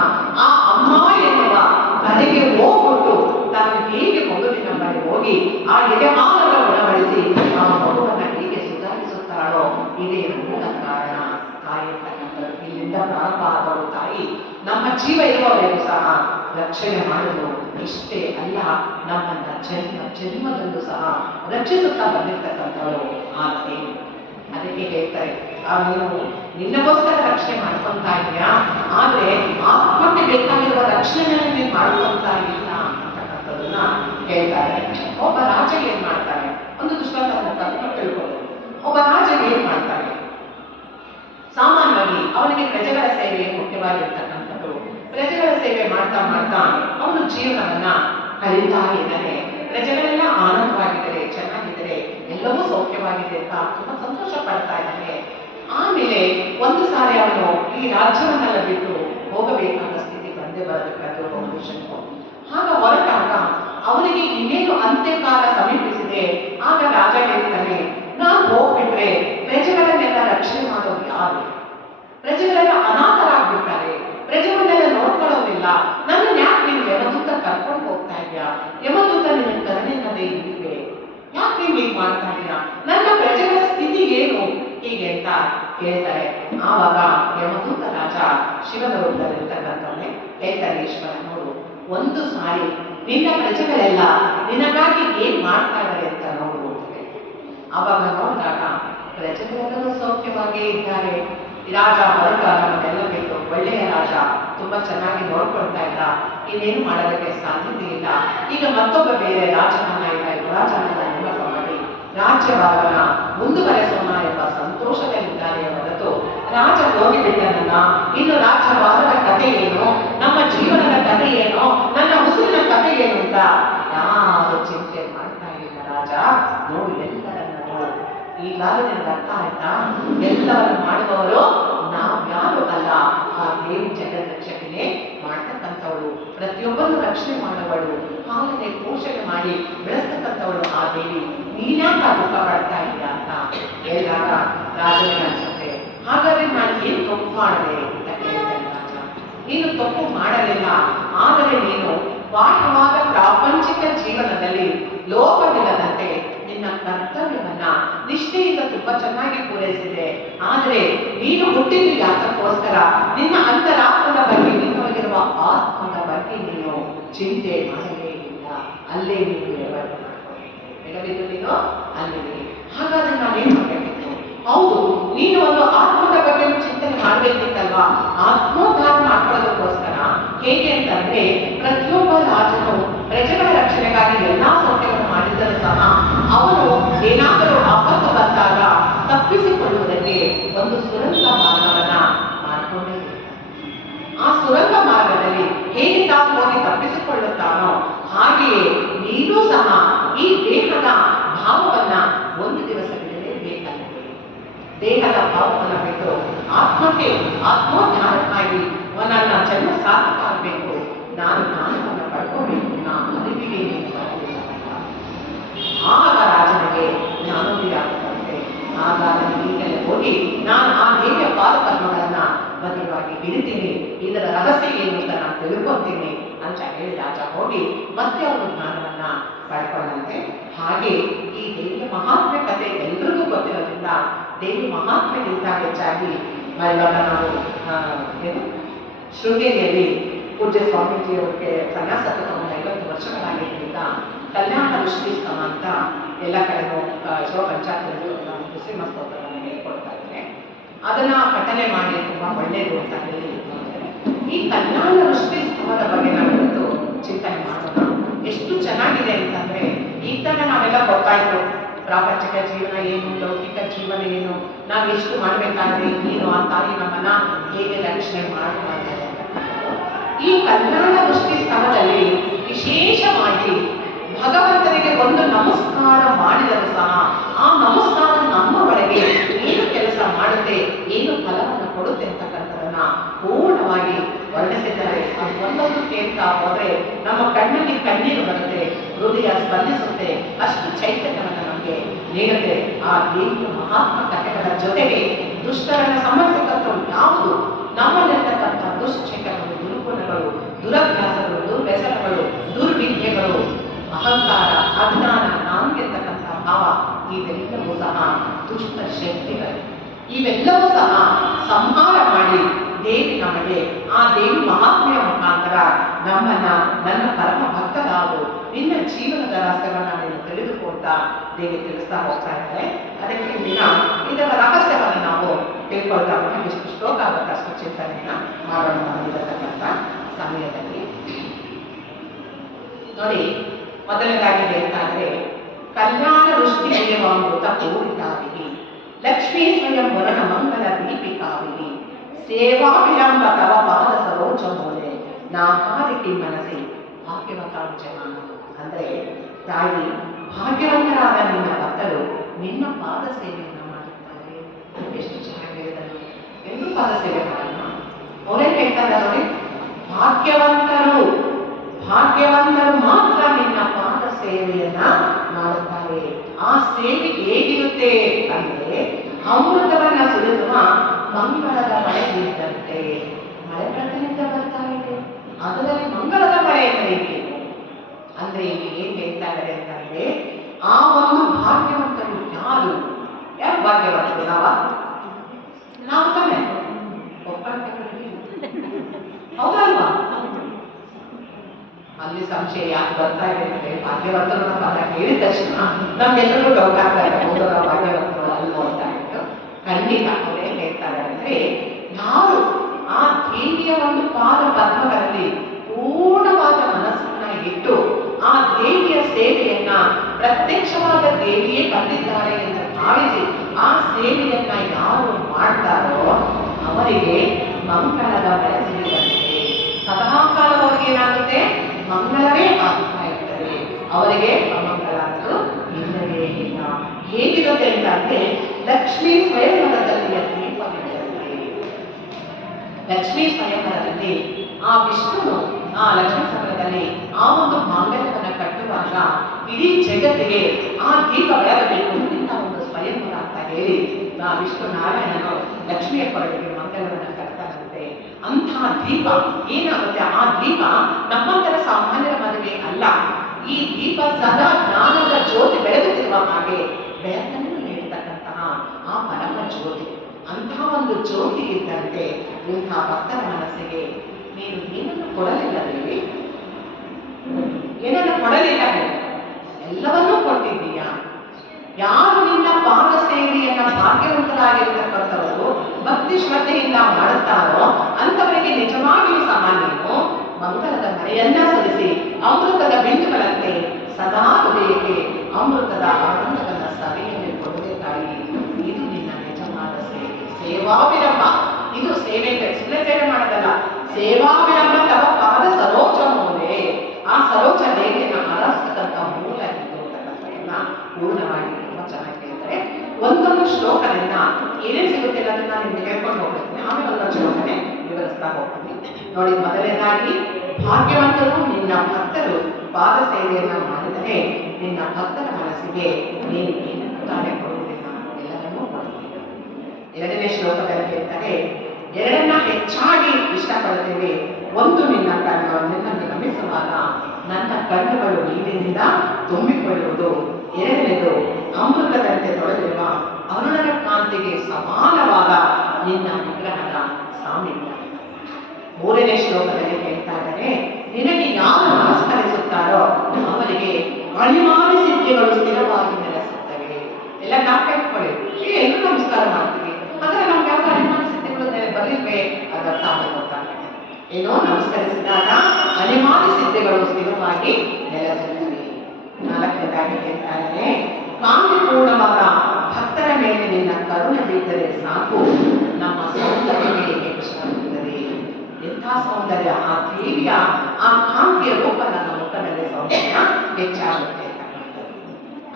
ಆ ಅಮ್ಮ ಎನ್ನುವ ಕರೆಗೆ ಹೋಗ್ಬಿಟ್ಟು ತಾನು ಹೇಗೆ ಮಗುವಿನ ಬಳಿ ಹೋಗಿ ಆ ಎದೆಹಾಲನ್ನು ಗುಣಪಡಿಸಿ ಆ ಮಗುವನ್ನ ಹೇಗೆ ಸುಧಾರಿಸುತ್ತಾಳೋ ಇದೇ ಮೂಲ ಕಾರಣ ತಾಯಿ ಇರ್ತಕ್ಕಂಥದ್ದು. ಇಲ್ಲಿಂದ ಪ್ರಾರಂಭ ಆದವರು ತಾಯಿ ನಮ್ಮ ಜೀವ ಇರುವವರೆಗೂ ಸಹ ರಕ್ಷಣೆ ಮಾಡುವುದು ಇಷ್ಟೇ ಅಲ್ಲ, ನಮ್ಮನ್ನ ಜನ್ಮದಲ್ಲೂ ಸಹ ರಕ್ಷಿಸುತ್ತಾ ಬಂದಿರ್ತಕ್ಕಂಥವರು ಆ ದೇವಿ. ಅದಕ್ಕೆ ಹೇಳ್ತಾರೆ, ನೀನು ನಿನ್ನಗೋಸ್ಕರ ರಕ್ಷಣೆ ಮಾಡ್ಕೊಂತಾ ಇದೆಯಾ, ಆದ್ರೆ ಆತ್ಮಕ್ಕೆ ಬೇಕಾಗಿರುವ ರಕ್ಷಣೆಯನ್ನು ನೀನು ಮಾಡ್ಕೊಂತಾ ಇಲ್ಲ ಅಂತಕ್ಕಂಥದ್ದನ್ನ ಹೇಳ್ತಾರೆ. ಒಬ್ಬ ರಾಜ ಏನ್ ಮಾಡ್ತಾನೆ, ಒಂದು ದೃಷ್ಟಾಂತ ತಿಳ್ಕೊಳ್ಳೋದು. ಒಬ್ಬ ರಾಜ ಏನ್ ಮಾಡ್ತಾನೆ, ಸಾಮಾನ್ಯವಾಗಿ ಅವನಿಗೆ ಪ್ರಜೆಗಳ ಸೇವೆ ಮುಖ್ಯವಾಗಿರ್ತಕ್ಕಂಥದ್ದು. ಪ್ರಜೆಗಳ ಸೇವೆ ಮಾಡ್ತಾ ಮಾಡ್ತಾ ಅವನು ಜೀವನವನ್ನ ಕಲಿತಾ ಇದ್ದಾನೆ. ಪ್ರಜೆಗಳೆಲ್ಲ ಆನಂದವಾಗಿದ್ದಾರೆ, ಚೆನ್ನಾಗಿದ್ದಾರೆ, ಎಲ್ಲವೂ ಸೌಖ್ಯವಾಗಿದೆ ಅಂತ ತುಂಬಾ ಸಂತೋಷ ಪಡ್ತಾ ಇದ್ದಾನೆ. ಆಮೇಲೆ ಒಂದು ಸಾರಿ ಅವನು ಈ ರಾಜ್ಯವನ್ನೆಲ್ಲ ಬಿಟ್ಟು ಹೋಗಬೇಕಾದ ಸ್ಥಿತಿ ಬಂದೇ ಬರಬೇಕಾದ್ರು ಮನುಷ್ಯನು. ಆಗ ಹೊರಟಾಗ ಅವನಿಗೆ ಇನ್ನೇನು ಅಂತ್ಯಕಾಲ ಸಮೀಪಿಸಿದೆ. ಆಗ ರಾಜ ಹೇಳ್ತಾನೆ, ನಾನು ಹೋಗ್ಬಿಟ್ರೆ ಪ್ರಜೆಗಳನ್ನೆಲ್ಲ ರಕ್ಷಣೆ ಮಾಡೋದು ಯಾರು? ಪ್ರಜೆಗಳೆಲ್ಲ ಅನಾಥರಾಗ್ಬಿಡ್ತಾರೆ, ಪ್ರಜೆಗಳನ್ನೆಲ್ಲ ನೋಡ್ಕೊಳ್ಳೋದಿಲ್ಲ. ನನ್ನ ಯಾಕೆ ನೀನು ಯಮದೂತ ಕರ್ಕೊಂಡು ಹೋಗ್ತಾ ಇದೆಯಾ? ಯಮದೂತ ನಿನ್ನ ಕರುಣೆ ಅನ್ನೋದೇ ಇಲ್ಲಿವೆ, ಯಾಕೆ ನೀವು ಹೀಗೆ ಮಾಡ್ತಾ ಇದೀಯಾ? ನನ್ನ ಪ್ರಜೆಗಳ ಸ್ಥಿತಿ ಏನು ಹೀಗೆ ಅಂತ ಹೇಳ್ತಾರೆ. ಆವಾಗ ಯಮದೂತ ರಾಜ ಶಿವನ ರೂಪದಲ್ಲಿರ್ತಕ್ಕಂಥವನ್ನೇ ಹೇಳ್ತಾರೆ, ಈಶ್ವರ ನೋಡು, ಒಂದು ಸಾರಿ ನಿನ್ನ ಪ್ರಜೆಗಳೆಲ್ಲ ನಿನಗಾಗಿ ಏನ್ ಮಾಡ್ತಾ ಇದ್ದಾರೆ ಅಂತ ನೋಡು. ಅವಾಗ ನೋಡಿದಾಗ ಪ್ರಜೆಗಳೆಲ್ಲರೂ ಸೌಖ್ಯವಾಗೇ ಇದ್ದಾರೆ, ಈ ರಾಜ ಹೊರಟ ನಮ್ಮನ್ನೆಲ್ಲ ಬಿಟ್ಟು ಒಳ್ಳೆಯ ರಾಜ, ತುಂಬಾ ಚೆನ್ನಾಗಿ ನೋಡ್ಕೊಳ್ತಾ ಇದ್ದ, ಇನ್ನೇನು ಮಾಡೋದಕ್ಕೆ ಸಾಧ್ಯತೆ ಇಲ್ಲ. ಈಗ ಮತ್ತೊಬ್ಬ ಬೇರೆ ರಾಜನನ್ನ ಇಲ್ಲ, ಯುವರಾಜನನ್ನ ನೇಮಕ ಮಾಡಿ ರಾಜ್ಯಭಾರವನ್ನ ಮುಂದುವರೆಸೋಣ ಎಂಬ ಸಂತೋಷದಲ್ಲಿದ್ದಾರೆ ಹೊರತು ರಾಜ ಹೋಗಿಬಿಟ್ಟನಲ್ಲ, ಇನ್ನು ರಾಜ್ಯಭಾರದ ಕಥೆ ಏನು, ನಮ್ಮ ಜೀವನದ ಕಥೆ ಏನು, ನನ್ನ ಉಸಿರಿನ ಕಥೆ ಏನು ಅಂತ ಯಾರು ಚಿಂತೆ ಮಾಡ್ತಾ ಇಲ್ಲ. ರಾಜ ನೋಡಿ ಎಲ್ಲರನ್ನ ನೋಡು, ಈಗಾಗಲೇ ನಿನಗೆ ಅರ್ಥ ಆಯ್ತಾ? ಎಲ್ಲವನ್ನು ಮಾಡುವವರು ನಾವು ಯಾರು ಅಲ್ಲ, ಆ ದೇವಿ ಜಗದ್ರಕ್ಷಕನೇ ಮಾಡ್ತಕ್ಕಂಥವಳು, ಪ್ರತಿಯೊಬ್ಬರನ್ನು ರಕ್ಷಣೆ ಮಾಡುವವಳು, ಹಾಲನೆ ಪೋಷಣೆ ಮಾಡಿ ಬೆಳೆಸ್ತಕ್ಕಂಥವಳು ಆ ದೇವಿ. ನೀನ್ಯಾಕ ದುಃಖ ಪಡ್ತಾ ಇಲ್ಲ ಅಂತ ಹೇಳಿದಾಗ ರಾಜನಿಗೆ ಅನ್ಸುತ್ತೆ, ಹಾಗಾದ್ರೆ ನಾನು ಏನು ತಪ್ಪು ಮಾಡದೆ ಅಂತ ಕೇಳಿದೆ ರಾಜ. ನೀನು ತಪ್ಪು ಮಾಡಲಿಲ್ಲ, ಆದರೆ ನೀನು ಬಾಹ್ಯವಾದ ಪ್ರಾಪಂಚಿಕ ಜೀವನದಲ್ಲಿ ಲೋಪವಿಲ್ಲದಂತೆ ನಿನ್ನ ಕರ್ತವ್ಯವನ್ನ ನಿಷ್ಠೆಯಿಂದ ತುಂಬಾ ಚೆನ್ನಾಗಿ ಪೂರೈಸಿದೆ. ಆದರೆ ನೀನು ಹುಟ್ಟಿದ್ದು ಯಾತಕ್ಕೋಸ್ಕರ? ನಿನ್ನ ಅಂತರಾತ್ಮದ ಬಗ್ಗೆ, ನಿನ್ನೊಳಗಿರುವ ಆತ್ಮದ ಬಗ್ಗೆ ನೀನು ಚಿಂತೆ ಮಾಡಲೇ ಇಲ್ಲ. ಅಲ್ಲೇ ನೀನು ಎಡವಿದ್ದು ನೀನು ಅಲ್ಲಿದೆ. ಹಾಗಾದ್ರೆ ನಾನೇನ್ ಮಾಡಬೇಕಿತ್ತು? ಹೌದು, ನೀನು ಒಂದು ಆತ್ಮದ ಬಗ್ಗೆ ಚಿಂತನೆ ಮಾಡಬೇಕಿತ್ತಲ್ವಾ? ಆತ್ಮೋದ್ಧಾರ ಮಾಡ್ಕೊಳ್ಳೋದಕ್ಕೋಸ್ಕರ ಹೇಗೆ ಅಂತಂದ್ರೆ, ಪ್ರತಿಯೊಬ್ಬ ರಾಜನು ಪ್ರಜೆಗಳ ರಕ್ಷಣೆಗಾಗಿ ಎಲ್ಲಾ ಸೌಖ್ಯವನ್ನು ಮಾಡಿದ್ದರೂ ಸಹ ಅವನು ಏನಾದರೂ ಆಪತ್ತು ಬಂದಾಗ ತಪ್ಪಿಸಿಕೊಳ್ಳುವುದಕ್ಕೆ ಒಂದು ಸುರಂಗ ಮಾರ್ಗವನ್ನ ಮಾಡಿಕೊಂಡೇ ಇರ್ತಾನೆ. ಆ ಸುರಂಗ ಮಾರ್ಗದಲ್ಲಿ ಹೇಗೆ ತಾನು ಹೋಗಿ ತಪ್ಪಿಸಿಕೊಳ್ಳುತ್ತಾನೋ ಹಾಗೆಯೇ ನೀನು ಸಹ ಈ ದೇಹದ ಭಾವವನ್ನ ಒಂದು ದಿವಸ ಬಿಡಲೇಬೇಕಲ್ಲ. ದೇಹದ ಭಾವವನ್ನ ಬಿಟ್ಟು ಆತ್ಮಕ್ಕೆ ಆತ್ಮೋದ್ಧಾರಕ್ಕಾಗಿ ನನ್ನ ಜನ್ಮ ಸಾರ್ಥಕ ಆಗಬೇಕು, ನಾನು ಜ್ಞಾನವನ್ನು ಪಡ್ಕೋಬೇಕು, ನಾನು ಅರಿವಿಗೆ ನೀನು ಬರಲಿಲ್ಲ. ಆಗ ರಾಜನಿಗೆ ಜ್ಞಾನೋದಯ ಆಗುತ್ತಂತೆ. ಆಗ ಈಗಲೇ ಹೋಗಿ ನಾನು ಆ ದೇವಿಯ ಪಾದಕರ್ಮಗಳನ್ನ ಭದ್ರವಾಗಿ ಹಿಡಿತೀನಿ, ಇದರ ರಹಸ್ಯ ಏನು ಅಂತ ನಾನು ತಿಳ್ಕೊತೀನಿ ಅಂತ ಹೇಳಿ ರಾಜ ಹೋಗಿ ಮತ್ತೆ ಅವರು ಜ್ಞಾನವನ್ನ ಪಡ್ಕೊಂಡಂತೆ. ಹಾಗೆ ಈ ದೇವಿಯ ಮಹಾತ್ಮೆ ಕಥೆ ಎಲ್ರಿಗೂ ಗೊತ್ತಿರೋದ್ರಿಂದ ದೇವಿ ಮಹಾತ್ಮೆಗಿಂತ ಹೆಚ್ಚಾಗಿ ಇವಾಗ ನಾವು ಏನು ಶೃಂಗೇರಿಯಲ್ಲಿ ಪೂಜ್ಯ ಸ್ವಾಮೀಜಿಯವರಿಗೆ ಸನ್ಯಾಸತ್ವ 50 ವರ್ಷಗಳಾಗಿದ್ದರಿಂದ ಕಲ್ಯಾಣ ಋಷಿಸ್ತಮ ಅಂತ ಎಲ್ಲ ಕಡೆಗೂ ಶಿವ ಪಂಚಾಯತ್ಗಳು ನೃಸಿಂಹ ಸ್ತೋತ್ರವನ್ನು ಹೇಳ್ಕೊಡ್ತಾ ಇದ್ದಾರೆ. ಅದನ್ನ ಪಠನೆ ಮಾಡಿ ತುಂಬಾ ಒಳ್ಳೆಯದು ಅಂತ ಹೇಳಿ ಈ ಕಲ್ಯಾಣ ಋಷಿಸ್ತಮದ ಬಗ್ಗೆ ನಾವು ಇವತ್ತು ಚಿಂತನೆ ಮಾಡೋಣ. ಎಷ್ಟು ಚೆನ್ನಾಗಿದೆ ಅಂತಂದ್ರೆ, ಈ ತರ ನಾವೆಲ್ಲ ಗೊತ್ತಾಯ್ತು ಪ್ರಾಪಂಚಿಕ ಜೀವನ ಏನು, ಲೌಕಿಕ ಜೀವನ ಏನು, ನಾವು ಎಷ್ಟು ಮಾಡಬೇಕಾದ್ರೆ ಏನು, ಆ ತಾಯಿ ನಮ್ಮನ್ನ ಹೇಗೆ ರಕ್ಷಣೆ ಮಾಡ್ತಾರೆ. ಈ ಕಲ್ಯಾಣ ದೃಷ್ಟಿ ಸ್ಥಳದಲ್ಲಿ ವಿಶೇಷವಾಗಿ ಭಗವಂತನಿಗೆ ಒಂದು ನಮಸ್ಕಾರ ಮಾಡಿದರೂ ಸಹ ಆ ನಮಸ್ಕಾರ ನಮ್ಮ ಒಳಗೆ ಏನು ಕೆಲಸ ಮಾಡುತ್ತೆ, ಏನು ಫಲವನ್ನು ಕೊಡುತ್ತೆ ಅಂತಕ್ಕಂಥದನ್ನ ಪೂರ್ಣವಾಗಿ ವರ್ಣಿಸಿದ್ದಾರೆ. ಅದು ಒಂದೊಂದು ಕೇಳ್ತಾ ಹೋದ್ರೆ ನಮ್ಮ ಕಣ್ಣಲ್ಲಿ ಕಣ್ಣೀರು ಬರುತ್ತೆ, ಹೃದಯ ಸ್ಪಂದಿಸುತ್ತೆ, ಅಷ್ಟು ಚೈತನ್ಯವನ್ನು ನಮಗೆ ನೀಡುತ್ತೆ. ಆ ದೇವಿಯ ಮಹಾತ್ಮ ಕಥೆಗಳ ಜೊತೆಗೆ ದುಷ್ಟರನ್ನ ಸಮರ್ಥಕತ್ವ ಯಾವುದು, ನಮ್ಮಲ್ಲಿರ್ತಕ್ಕಂಥ ದುಶ್ಚಟಗಳು, ದುರ್ಗುಣಗಳು, ದುರಭ್ಯಾಸಗಳು, ದುರ್ವ್ಯಸನಗಳು, ದುರ್ವಿದ್ಯೆಗಳು, ಅಹಂಕಾರ, ಅಜ್ಞಾನ, ನಾನಿರ್ತಕ್ಕಂಥ ಭಾವ, ಇವೆಲ್ಲವೂ ಸಹ ದುಷ್ಟ ಶಕ್ತಿಗಳು. ಇವೆಲ್ಲವೂ ಸಹ ಸಂಹಾರ ಮಾಡಿ ದೇವಿ ನಮಗೆ ಆ ದೇವಿ ಮಹಾತ್ಮೆಯ ಮುಖಾಂತರ ನಮ್ಮನ್ನ ನನ್ನ ಪರಮ ಭಕ್ತರಾಗು, ನಿನ್ನ ಜೀವನದ ರಹಸ್ಯವನ್ನ ನೀನು ತಿಳಿದುಕೊಳ್ತಾ ದೇವಿ ತಿಳಿಸ್ತಾ ಹೋಗ್ತಾ ಇದ್ದಾರೆ. ಅದಕ್ಕೆ ದಿನ ಇದರ ರಹಸ್ಯವನ್ನು ನಾವು ತಿಳ್ಕೊಳ್ತಾ ಹೋಗಿ ಎಷ್ಟು ಶ್ಲೋಕ ಆಗುತ್ತೆ ಅಷ್ಟು ಚಿಂತನೆಯನ್ನ ಮಾಡೋಣ ಇರತಕ್ಕಂಥ ಸಮಯದಲ್ಲಿ. ನೋಡಿ, ಮೊದಲನೇದಾಗಿ ಹೇಳ್ತಾ ಇದ್ರೆ, ಕಲ್ಯಾಣ ವೃಷ್ಟಿ ದೇವಾಮೃತ ಪೂರಿತಾವಿಹಿ ಲಕ್ಷ್ಮೀ ಸ್ವಯಂ ವರಣ ಮಂಗಲ ದೀಪಿಕಾವಿಹಿ ಸೇವಾ ವಿಳಂಬ ತವ ಪಾದ ಸರೋಜ ಮೂಲೆ ನಾಕಾರಿಟಿ ಮನಸ್ಸಿ ಭಾಗ್ಯವತಾಂಚನ. ಅಂದ್ರೆ ತಾಯಿ, ಭಾಗ್ಯವಂತರಾದ ನಿನ್ನ ಭಕ್ತರು ನಿನ್ನ ಪಾದ ಸೇವೆಯನ್ನು ಮಾಡುತ್ತಾರೆ. ಎಷ್ಟು ಚೆನ್ನಾಗಿ ಹೇಳಿದರು, ಎಂದು ಪಾದ ಸೇವೆ ಮಾಡೋಣ. ಅವರೇ ಹೇಳ್ತಾರೆ ನೋಡಿ, ಭಾಗ್ಯವಂತರು ಮಾತ್ರ ನಿನ್ನ ಪಾದ ಸೇವೆಯನ್ನ ಮಾಡುತ್ತಾರೆ. ಆ ಸೇವೆ ಹೇಗಿರುತ್ತೆ ಅಂದ್ರೆ, ಅಮೃತವನ್ನ ಸುರಿಸುವ ಮಂಗಳದ ಮಳೆ ಬೀಳ್ದಂತೆ. ಮಳೆ ಪ್ರತಿನಿತ್ಯ ಬರ್ತಾ ಇದೆ, ಅದರಲ್ಲಿ ಮಂಗಳದ ಮಳೆ ಕರೀಬೇಕು ಅಂದ್ರೆ ಇಲ್ಲಿ ಏನ್ ಹೇಳ್ತಾ ಇದ್ದಾರೆ ಅಂತಂದ್ರೆ, ಆ ಒಂದು ಭಾಗ್ಯವಂತರು ಯಾರು? ಯಾರು ಭಾಗ್ಯವಂತರು? ನಾವು ತಾನೆ ಹೌದಲ್ವಾ? ಅಲ್ಲಿ ಸಂಶಯ ಯಾಕೆ ಬರ್ತಾ ಇದೆ ಅಂದ್ರೆ, ಭಾಗ್ಯವಂತರು ನಮ್ಮ ಪದ ಹೇಳಿದ ತಕ್ಷಣ ನಮ್ಗೆಲ್ಲರೂ ಡೌಟ್ ಆಗ್ತಾ ಇದೆ, ಹೌದು ನಾವು ಭಾಗ್ಯವಂತರು ಅಲ್ವೋ ಅಂತ. ಖಂಡಿತ ಅವರೇ ಹೇಳ್ತಾರೆ ಅಂದ್ರೆ, ಯಾರು ಆ ದೇವಿಯ ಒಂದು ಪಾದ ಪದ್ಮಗಳಲ್ಲಿ ಪೂರ್ಣವಾದ ಮನಸ್ಸನ್ನ ಇಟ್ಟು ಆ ದೇವಿಯ ಸೇವೆಯನ್ನ ಪ್ರತ್ಯಕ್ಷವಾದ ದೇವಿಯೇ ಬಂದಿದ್ದಾರೆ ಎಂದು ಭಾವಿಸಿ ಆ ಸೇವೆಯನ್ನ ಯಾರು ಮಾಡ್ತಾರೋ ಅವರಿಗೆ ಮಂಗಳದ ಬೆಳಸಿದಂತೆ ಸದಾಕಾಲ ಅವರಿಗೆ ಏನಾಗುತ್ತೆ, ಮಂಗಳವೇ ಆಗ್ತಾ ಇರ್ತದೆ, ಅವರಿಗೆ ಅಮಂಗಳ ಅಂತೂ ಇಲ್ಲವೇ ಇಲ್ಲ. ಹೇಗಿರುತ್ತೆ ಅಂತಂದ್ರೆ ಲಕ್ಷ್ಮೀ ಸ್ವಯಂವರದಲ್ಲಿ ದೀಪವಿದ್ದಂತೆ. ಲಕ್ಷ್ಮೀ ಸ್ವಯಂವರದಲ್ಲಿ ಆ ವಿಷ್ಣುನು ಆ ಲಕ್ಷ್ಮೀ ಸ್ವಯಂವರದಲ್ಲಿ ಆ ಒಂದು ಮಾಂಗಲ್ಯವನ್ನು ಕಟ್ಟುವಾಗ ಇಡೀ ಜಗತ್ತಿಗೆ ಆ ದೀಪ ಬೆಳಗಬೇಕು ಇಂಥ ಒಂದು ಸ್ವಯಂವರ ಅಂತ ಹೇಳಿ ಆ ವಿಷ್ಣು ನಾರಾಯಣನು ಲಕ್ಷ್ಮಿಯ ಕೊರಳಿಗೆ ಮಂಗಲವನ್ನು ಕಟ್ತಾರಂತೆ. ಅಂತಹ ದೀಪ ಏನಾಗುತ್ತೆ, ಆ ದೀಪ ನಮ್ಮಂತರ ಸಾಮಾನ್ಯರ ಮದುವೆ ಅಲ್ಲ. ಈ ದೀಪ ಸದಾ ಜ್ಞಾನದ ಜ್ಯೋತಿ ಬೆಳಗುತ್ತಿರುವ ಹಾಗೆ ಬೆಳಕನ್ನು ನೀಡತಕ್ಕಂತಹ ಆ ಪರಮ ಜ್ಯೋತಿ. ಅಂತಹ ಒಂದು ಜ್ಯೋತಿ ಇದ್ದಂತೆ ಇಂತಹ ಭಕ್ತರ ಮನಸ್ಸಿಗೆ ನೀನು ಏನನ್ನು ಕೊಡಲಿಲ್ಲ ದೇವಿ, ಏನನ್ನು ಕೊಡಲಿಲ್ಲ, ಎಲ್ಲವನ್ನೂ ಕೊಟ್ಟಿದ್ದೀಯಾ. ಯಾರು ನಿನ್ನ ಪಾದ ಸೇವೆಯನ್ನ ಭಾಗ್ಯವಂತರಾಗಿರ್ತಕ್ಕಂಥವರು ಭಕ್ತಿ ಶ್ರದ್ಧೆಯಿಂದ ಮಾಡುತ್ತಾರೋ ಅಂತವರಿಗೆ ನಿಜವಾಗಿಯೂ ಸಹ ನೀನು ಮಂಗಲದ ಮರೆಯನ್ನ ಸಲ್ಲಿಸಿ ಅಮೃತದ ಬಿಂದುಗಳಂತೆ ಸದಾ ಹೃದಯಕ್ಕೆ ಅಮೃತದ ಆನಂದದ ಸಭೆಯಲ್ಲಿ ಕೊಡುಗೆ ತಾಯಿ. ಇದು ನಿನ್ನ ನಿಜವಾದ ಸೇವೆ, ಸೇವಾವಿರಂಭ. ಇದು ಸೇವೆ ಸೇವೆ ಮಾಡೋದಲ್ಲ, ಸೇವಾವಿರಂಭ ತವ ಪಾದ ಸರೋಜ ಮೂಲೆ. ಆ ಸರೋಜ ದೇವಿಯನ್ನು ಆರಾಧಿಸ್ತಕ್ಕಂಥ ಮೂಲ ಇದು ಅಂತಕ್ಕಂಥದನ್ನ ಪೂರ್ಣವಾಗಿ ತುಂಬಾ ಚೆನ್ನಾಗಿ ಹೇಳ್ತಾರೆ. ಒಂದೊಂದು ಶ್ಲೋಕದಿಂದ ಏನೇನು ಸಿಗುತ್ತೆ ಅನ್ನೋದನ್ನ ನಿಮ್ಗೆ ಹೇಳ್ಕೊಂಡು ಹೋಗ್ತೀನಿ, ಆಮೇಲೆ ಒಂದೊಂದು ಶ್ಲೋಕನೆ ವಿವರಿಸ್ತಾ ಹೋಗ್ತೀನಿ ನೋಡಿ. ಮೊದಲನೇದಾಗಿ ಭಾಗ್ಯವಂತರು ನಿನ್ನ ಭಕ್ತರು ಪಾದ ಸೇವೆಯನ್ನ ಮಾಡಿದರೆ ನಿನ್ನ ಭಕ್ತರ ಮನಸ್ಸಿಗೆ ನೀನು ಏನನ್ನು ತಾನೇ ಕೊಡುವುದಿಲ್ಲ, ಎಲ್ಲವನ್ನೂ ಕೊಡುವುದಿಲ್ಲ. ಎರಡನೇ ಶ್ಲೋಕದಲ್ಲಿ ಹೇಳ್ತಾರೆ, ಎರಡನ್ನ ಹೆಚ್ಚಾಗಿ ಇಷ್ಟಪಡುತ್ತೇವೆ. ಒಂದು ನಿನ್ನ ಕಣ್ಣು, ನಿನ್ನನ್ನು ಗಮನಿಸುವಾಗ ನನ್ನ ಕಣ್ಣುಗಳು ನೀರಿನಿಂದ ತುಂಬಿಕೊಳ್ಳುವುದು. ಎರಡನೇದು ಅಮೃತದಂತೆ ತೊಳೆದಿರುವ ಅರುಣನ ಕಾಂತಿಗೆ ಸಮಾನವಾದ ನಿನ್ನ ವಿಗ್ರಹದ ಸಾಮೀಪ್ಯ. ಮೂರನೇ ಶ್ಲೋಕದಲ್ಲಿ ಹೇಳ್ತಾ ಇದ್ದಾರೆ, ನಿನಗೆ ಯಾರು ನಮಸ್ಕರಿಸುತ್ತಾರೋ ಅವರಿಗೆ ಅಣಿಮಾದಿ ಸಿದ್ಧಿಗಳು ಸ್ಥಿರವಾಗಿ ನೆಲೆಸುತ್ತವೆ. ಎಲ್ಲ ಜ್ಞಾಪಕ ಇಟ್ಕೊಳ್ಳಿ, ಎಲ್ಲರೂ ನಮಸ್ಕಾರ ಮಾಡ್ತೀವಿ, ಆದರೆ ನಮ್ಗೆ ಯಾವ ಅಣಿಮಾದಿ ಸಿದ್ಧಿಗಳು ಬರಲಿಲ್ವೇ ಅದರ ಸಾಧ್ಯ ಗೊತ್ತಾಗ್ತದೆ. ಏನೋ ನಮಸ್ಕರಿಸಿದಾಗ ಅಣಿಮಾದಿ ಸಿದ್ಧಿಗಳು ಸ್ಥಿರವಾಗಿ ನೆಲೆಸುತ್ತವೆ. ನಾಲ್ಕನೇದಾಗಿ ಹೇಳ್ತಾ ಇದ್ದಾರೆ, ಕಾಂತಿಪೂರ್ಣವಾದ ಭಕ್ತರ ಮೇಲೆ ನಿನ್ನ ಕರುಣೆ ಬಿದ್ದರೆ ಸಾಕು, ನಮ್ಮ ಸೌಂದರ್ಯವೇ ಹೆಚ್ಚಾಗುತ್ತದೆ. ಎಂಥ ಸೌಂದರ್ಯ, ಆ ದೇವಿಯ ಆ ಕಾಂತಿಯ ರೂಪ ನನ್ನ ಮುಖದಲ್ಲಿ ಸೌಂದರ್ಯ ಹೆಚ್ಚಾಗುತ್ತೆ.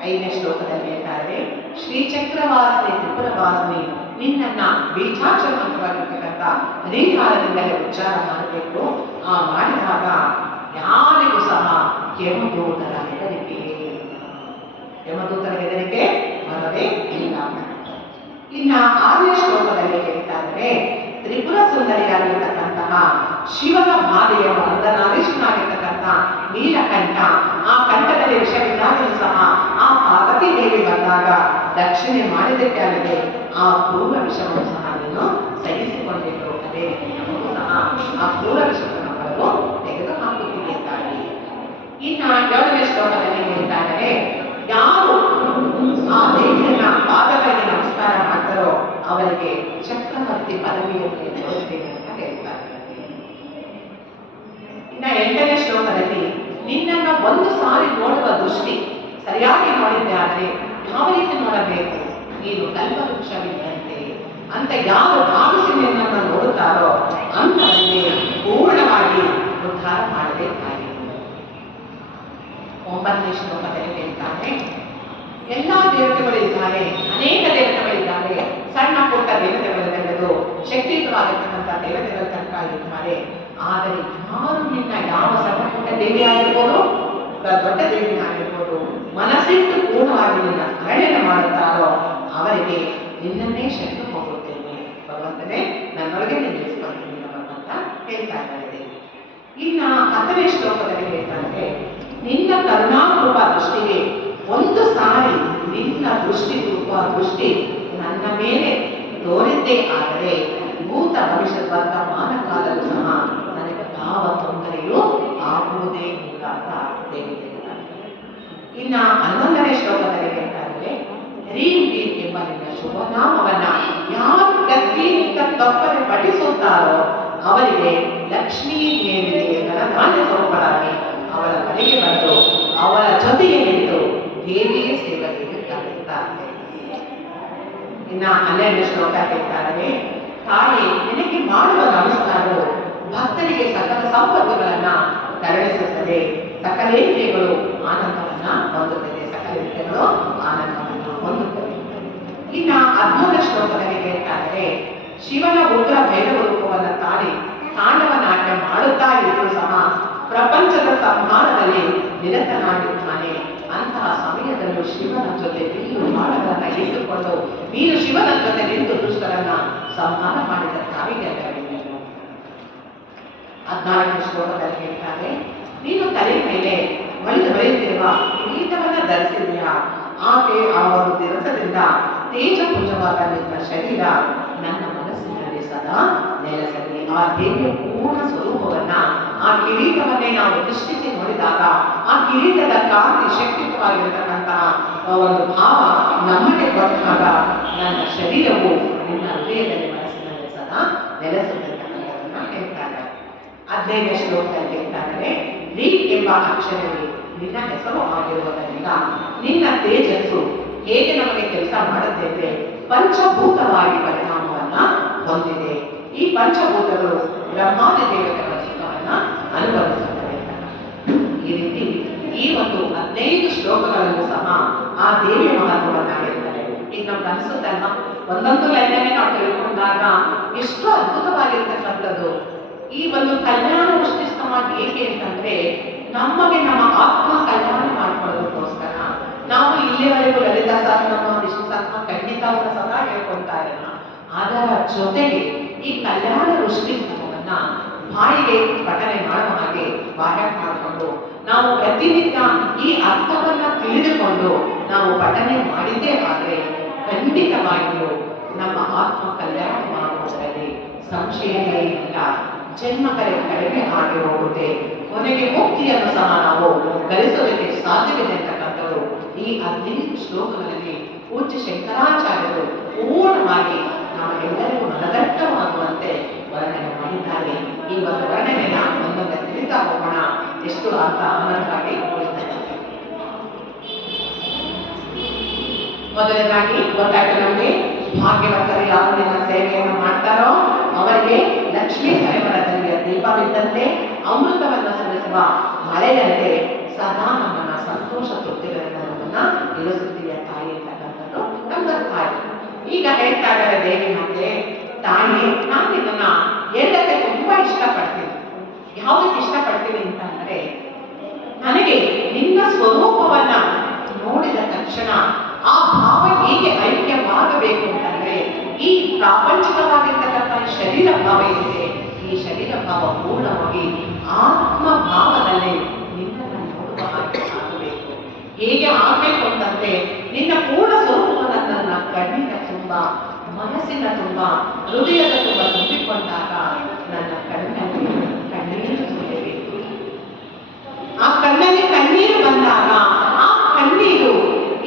ಐದನೇ ಶ್ಲೋಕದಲ್ಲಿ ಹೇಳ್ತಾರೆ, ಶ್ರೀಚಕ್ರವಾಸಿನಿ ತ್ರಿಪುರವಾಸಿನಿ ನಿನ್ನನ್ನ ಬೀಜಾಕ್ಷರವಾಗಿರ್ತಕ್ಕಂಥ ಹರಿಕಾರದಿಂದಲೇ ಉಚ್ಚಾರ ಮಾಡಬೇಕು. ಆ ಮಾಡಿದಾಗ ಯಾರಿಗೂ ಸಹ ಯಮದೂತರ ಹೆದರಿಕೆ, ಯಮದೂತರ ಹೆದರಿಕೆ ಬರವೇ ಇಲ್ಲ. ಇನ್ನ ಆರನೇ ಶ್ಲೋಕದಲ್ಲಿ ಹೇಳ್ತಾ ಇದ್ದಾರೆ, ತ್ರಿಪುರ ಸುಂದರಿಯಾಗಿರ್ತಕ್ಕಂತಹ ಶಿವನ ಬಾಧೆಯ ಅರ್ಧನಾರೀಶ್ವರನಾಗಿರ್ತಕ್ಕಂಥ ನೀಲಕಂಠ, ಆ ಕಂಠದಲ್ಲಿ ವಿಷವಿದ್ದಾಗಲೂ ಸಹ ಆ ಪಾರ್ವತಿ ದೇವಿ ಬಂದಾಗ ದಕ್ಷಿಣೆ ಮಾಡಿದಕ್ಕೆ ಅಲ್ಲದೆ ಆ ಕ್ರೂರ ವಿಷವನ್ನು ಸಹ ನೀನು ಸಹಿಸಿಕೊಂಡಿದ್ದು. ಅದೇ ರೀತಿ ನಮಗೂ ಸಹ ಆ ಕ್ರೂರ ವಿಷವನ್ನು ಬರಲು ತೆಗೆದು ಹಾಕುತ್ತೀವಿ ತಾಯಿ. ಇನ್ನ ಏಳನೇ ಶ್ಲೋಕದಲ್ಲಿ ಹೇಳ್ತಾ ಇದ್ದಾರೆ, ಯಾರು ಆ ದೇವಿಯನ್ನ ಪಾದಗಳಿಗೆ ನಮಸ್ಕಾರ ಮಾಡ್ತಾರೋ ಅವರಿಗೆ ಚಕ್ರವರ್ತಿ ಪದವಿಯನ್ನು ಕೊಡುತ್ತೇನೆ ಅಂತ ಹೇಳ್ತಾರೆ. ಇನ್ನ ಎಂಟನೇ ಶ್ಲೋಕದಲ್ಲಿ ನಿನ್ನನ್ನ ಒಂದು ಸಾರಿ ನೋಡುವ ದೃಷ್ಟಿ ಸರಿಯಾಗಿ ನೋಡಿದ್ದೆ ಆದರೆ ಯಾವ ರೀತಿ ನೋಡಬೇಕು, ನೀನು ಕಲ್ಪವೃಕ್ಷವಿದ್ದಂತೆ ಅಂತ ಯಾರು ಭಾವಿಸಿ ನಿನ್ನನ್ನು ನೋಡುತ್ತಾರೋ ಅಂತವರಿಗೆ ಪೂರ್ಣವಾಗಿ ಉದ್ಧಾರ ಮಾಡಬೇಕಾಗಿ. ಒಂಬತ್ತನೇ ಶ್ಲೋಕದಲ್ಲಿ ಹೇಳ್ತಾನೆ, ಎಲ್ಲಾ ದೇವತೆಗಳಿದ್ದಾರೆ, ಅನೇಕ ದೇವತೆಗಳಿದ್ದಾರೆ, ಸಣ್ಣ ಪುಟ್ಟ ದೇವತೆಗಳಿಂದಲೂ ಶಕ್ತಿಯುತವಾಗಿರ್ತಕ್ಕಂಥ ದೇವತೆಗಳ ತನಕ ಇದ್ದಾರೆ. ಆದರೆ ಯಾರು ನಿನ್ನ ಯಾವ ಸಣ್ಣ ಪುಟ್ಟ ದೇವಿ ಆಗಿರ್ಬೋದು, ದೊಡ್ಡ ದೇವಿ ಆಗಿರ್ಬೋದು, ಮನಸ್ಸಿಟ್ಟು ಪೂರ್ಣವಾಗಿ ನಿನ್ನ ಸ್ಮರಣೆಯನ್ನು ಮಾಡುತ್ತಾರೋ ಅವರಿಗೆ ನಿನ್ನನ್ನೇ ಶಕ್ತಿ ಹೋಗುತ್ತೇನೆ ಭಗವಂತನೇ, ನನ್ನೊಳಗೆ ನಿಲ್ಲಿಸ್ಕೊಳ್ತೀನಿ ಭಗವಂತ ಹೇಳ್ತಾ ಇದ್ದಾರೆ. ಇನ್ನ 10ನೇ ಶ್ಲೋಕದಲ್ಲಿ ಹೇಳ್ತಾರೆ, ನಿನ್ನ ಕರುಣಾರೂಪ ದೃಷ್ಟಿಗೆ ಒಂದು ಸಾರಿ ನಿನ್ನ ದೃಷ್ಟಿ ನನ್ನ ಮೇಲೆ ತೋರಿದ್ದೇ ಆದರೆ ಭೂತ ಭವಿಷ್ಯದ ವರ್ತಮಾನಕಾಲದಲ್ಲೂ ಸಹ ನನಗೆ ಯಾವ ತೊಂದರೆಯೂ ಆಗುವುದೇ ಇಲ್ಲ ಅಂತ ದೇವಿ ಹೇಳ್ತಾರೆ. ಇನ್ನ 11ನೇ ಶ್ಲೋಕದಲ್ಲಿ ಹೇಳ್ತಾರೆ, ರೀಂ ಎಂಬ ನಿನ್ನ ಶುಭನಾಮವನ್ನ ಯಾರು ಗತಿಯಿಂದ ತಪ್ಪದೆ ಪಠಿಸುತ್ತಾರೋ ಅವರಿಗೆ ಲಕ್ಷ್ಮೀ ದೇವಿಗೆ ಧನಧಾನ್ಯ ಸ್ವರೂಪರಾಗಿ ಅವರ ಮನೆಗೆ ಬಂದು ಅವರ ಜೊತೆಗೆ ನಿಂತು ದೇವಿಯ ಸೇವೆಗೆ ಕರೆಯುತ್ತಾರೆ. ಇನ್ನ 12ನೇ ಶ್ಲೋಕ ಹೇಳ್ತಾರೆ, ತಾಯಿ ನಿನಗೆ ಮಾಡುವ ನಮಸ್ಕಾರವು ಭಕ್ತರಿಗೆ ಸಕಲ ಸಂಪತ್ತುಗಳನ್ನ ತರಳಿಸುತ್ತದೆ, ಸಕಲೇಂದ್ರಿಯಗಳು ಆನಂದವನ್ನ ಹೊಂದುತ್ತದೆ, ಸಕಲೇಂದ್ರಿಯಗಳು ಆನಂದವನ್ನ ಹೊಂದುತ್ತದೆ. ಇನ್ನ 13ನೇ ಶ್ಲೋಕದಲ್ಲಿ ಹೇಳ್ತಾರೆ, ಶಿವನ ಉಗ್ರ ಭೈರವ ರೂಪವನ್ನ ತಾಳಿ ತಾಂಡವ ನಾಟ್ಯ ಮಾಡುತ್ತಾ ಇದ್ರೂ ಸಹ ಪ್ರಪಂಚದ ಸಂಹಾರದಲ್ಲಿ ನಿರತನಾಗಿದ್ದಾನೆ. ಅಂತಹ ಸಮಯದಲ್ಲೂ ಶಿವನ ಜೊತೆ ಬಿಲ್ಲು ಬಾಣಗಳನ್ನ ಇಟ್ಟುಕೊಂಡು ನೀನು ಶಿವನ ಜೊತೆ ನಿಂತು ದುಷ್ಟರನ್ನ ಸಂಹಾರ ಮಾಡಿದ ತಾಯಿಗೆ ಅಲ್ಲವೇನು. 14ನೇ ಶ್ಲೋಕದಲ್ಲಿ ಹೇಳ್ತಾರೆ, ನೀನು ತಲೆ ಮೇಲೆ ಬರೆಯುತ್ತಿರುವ ಕಿರೀಟವನ್ನ ಧರಿಸಿದೆಯಾ, ಆಕೆ ಆ ಒಂದು ದಿವಸದಿಂದ ತೇಜಪುಂಜವಾದ ನಿನ್ನ ಶರೀರ ನನ್ನ ಮನಸ್ಸಿನಲ್ಲಿ ಸದಾ ನೆಲೆಸಲಿ. ಆ ದೇವಿಯ ಪೂರ್ಣ ಸ್ವರೂಪವನ್ನ, ಆ ಕಿರೀಟವನ್ನೇ ನಾವು ದೃಷ್ಟಿಸಿ ನೋಡಿದಾಗ ಆ ಕಿರೀಟದ ಕಾಂತಿ ಶಕ್ತಿಯುತವಾಗಿರತಕ್ಕಂತಹ ಒಂದು ಭಾವ ನಮಗೆ ಕೊಟ್ಟಾಗ ನನ್ನ ಶರೀರವು ನಿನ್ನ ಹೃದಯದಲ್ಲಿ ಮನಸ್ಸಿನಲ್ಲಿ ಸದಾ ನೆಲೆಸುತ್ತಿರ್ತಕ್ಕಂಥದನ್ನ ಹೇಳ್ತಾರೆ. 15ನೇ ಶ್ಲೋಕದಲ್ಲಿ ಹೇಳ್ತಾರೆ, ರೀ ಎಂಬ ಅಕ್ಷರವೇ ನಿನ್ನ ಹೆಸರು ಆಗಿರುವುದರಿಂದ ನಿನ್ನ ತೇಜಸ್ಸು ಹೇಗೆ ನಮಗೆ ಕೆಲಸ ಮಾಡುತ್ತೆ, ಪಂಚಭೂತವಾಗಿ ಪರಿಣಾಮವನ್ನ ಹೊಂದಿದೆ. ಈ ಪಂಚಭೂತಗಳು ಬ್ರಹ್ಮಾದಿ ದೇವತೆಗಳ ಸುಖವನ್ನ ಅನುಭವಿಸುತ್ತವೆ. ಈ ರೀತಿ ಈ ಒಂದು 15 ಶ್ಲೋಕಗಳಲ್ಲೂ ಸಹ ಆ ದೇವಿಯ ಮಹತ್ವವನ್ನ ಹೇಳ್ತಾರೆ. ಈಗ ನಮ್ಗೆ ಅನಿಸುತ್ತಲ್ಲ, ಒಂದೊಂದು ಲೈನನ್ನೇ ನಾವು ತಿಳ್ಕೊಂಡಾಗ ಎಷ್ಟು ಅದ್ಭುತವಾಗಿರ್ತಕ್ಕಂಥದ್ದು. ಈ ಒಂದು ಕಲ್ಯಾಣ ಉಷ್ಟಿಸ್ತವಾಗಿ ಏಕೆ ಅಂತಂದ್ರೆ, ನಮಗೆ ನಮ್ಮ ಆತ್ಮ ಕಲ್ಯಾಣ ಮಾಡಿಕೊಳ್ಳೋದಕ್ಕೋಸ್ಕರ ನಾವು ಇಲ್ಲಿಯವರೆಗೂ ಲಲಿತಾ ಸಹಸ್ರನಾಮ ವಿಷ್ಣು ಸಹಸ್ರನಾಮ ಖಂಡಿತವನ್ನು ಸದಾ ಹೇಳ್ಕೊಳ್ತಾ ಇರೋಣ. ಅದರ ಜೊತೆಗೆ ಈ ಕಲ್ಯಾಣ ಉಷ್ಟಿಸ್ತವನ್ನ ಬಾಯಿಗೆ ಪಠನೆ ಮಾಡುವ ಹಾಗೆ ಬಾಹ್ಯ ಮಾಡಿಕೊಂಡು ನಾವು ಪ್ರತಿನಿತ್ಯ ಈ ಅರ್ಥವನ್ನ ತಿಳಿದುಕೊಂಡು ನಾವು ಪಠನೆ ಮಾಡಿದ್ದೇ ಆದರೆ ಖಂಡಿತವಾಗಿಯೂ ನಮ್ಮ ಆತ್ಮ ಕಲ್ಯಾಣವಾಗುವುದರಲ್ಲಿ ಸಂಶಯವೇ ಇಲ್ಲ. ಜನ್ಮ ಕಡಿಮೆ ಆಗಿ ಹೋಗುತ್ತೆ, ಕೊನೆಗೆ ಮುಕ್ತಿಯನ್ನು ಸಹ ನಾವು ಗಳಿಸೋದಕ್ಕೆ ಸಾಧ್ಯವಿದೆ ಅಂತಕ್ಕಂಥದ್ದು ಈ 15 ಶ್ಲೋಕಗಳಲ್ಲಿ ಪೂಜ್ಯ ಶಂಕರಾಚಾರ್ಯರು ಪೂರ್ಣವಾಗಿ ನಮಗೆಲ್ಲರಿಗೂ ಮನದಟ್ಟವಾಗುವಂತೆ ವರ್ಣನೆ ಮಾಡಿದ್ದಾರೆ. ಈ ಒಂದು ವರ್ಣನೆಯನ್ನ ಒಂದೊಂದು ತಿಳಿತಾ ಹೋಗೋಣ, ಎಷ್ಟು ಅರ್ಥ ಆನಂದವಾಗಿ ಉಳಿತಾರೆ. ಮೊದಲನೇದಾಗಿ ಗೊತ್ತಾಯ್ತು ನಮಗೆ, ಭಾಗ್ಯವಂತರು ಯಾರು ನಿನ್ನ ಸೇವೆಯನ್ನು ಮಾಡ್ತಾರೋ ಅವರಿಗೆ ಲಕ್ಷ್ಮೀ ಸರೋವರದಲ್ಲಿ ದೀಪವಿದ್ದಂತೆ ಅಮೃತವನ್ನ ಸುರಿಸುವ ಮಳೆಯಂತೆ ಸದಾ ನಮ್ಮನ್ನ ಸಂತೋಷ ತೃಪ್ತಿಗಳಿಂದ ನಮ್ಮನ್ನ ಇಳಿಸುತ್ತೀಯ ತಾಯಿ ಅಂತಕ್ಕಂಥದ್ದು ನಮ್ಗೆ ಅರ್ಥ ಆಯ್ತು. ಈಗ ಹೇಳ್ತಾ ಇದ್ದಾರೆ ದೇವಿ ಮತ್ತೆ, ತಾಯಿ ನಾನು ನಿನ್ನನ್ನ ಹೇಳಕ್ಕೆ ತುಂಬಾ ಇಷ್ಟಪಡ್ತೀನಿ. ಯಾವುದಕ್ಕೆ ಇಷ್ಟಪಡ್ತೀನಿ ಅಂತಂದ್ರೆ, ನನಗೆ ನಿನ್ನ ಸ್ವರೂಪವನ್ನ ನೋಡಿದ ತಕ್ಷಣ ಆ ಭಾವ ಹೇಗೆ ಐಕ್ಯವಾಗಬೇಕು ಅಂತಂದ್ರೆ, ಈ ಪ್ರಾಪಂಚಿಕವಾಗಿರ್ತಕ್ಕಂಥ ಶರೀರ ಭಾವ ಇದೆ, ಈ ಶರೀರ ಭಾವ ಪೂರ್ಣವಾಗಿ ಆತ್ಮ ಭಾವದಲ್ಲಿ ನಿನ್ನನ್ನು ನೋಡುವ ಹಾಗೆ ಆಗಬೇಕು. ಹೇಗೆ ಆಗಬೇಕು ಅಂತಂದ್ರೆ, ನಿನ್ನ ಪೂರ್ಣ ಸ್ವರೂಪವನ್ನು ನನ್ನ ಕಣ್ಣಿನ ತುಂಬ, ಮನಸ್ಸಿನ ತುಂಬ, ಹೃದಯದ ತುಂಬ ತುಂಬಿಕೊಂಡಾಗ ನನ್ನ ಕಣ್ಣಲ್ಲಿ ಕಣ್ಣೀರು ತುಂಬಬೇಕು. ಆ ಕಣ್ಣಲ್ಲಿ ಕಣ್ಣೀರು ಬಂದಾಗ ಆ ಕಣ್ಣೀರು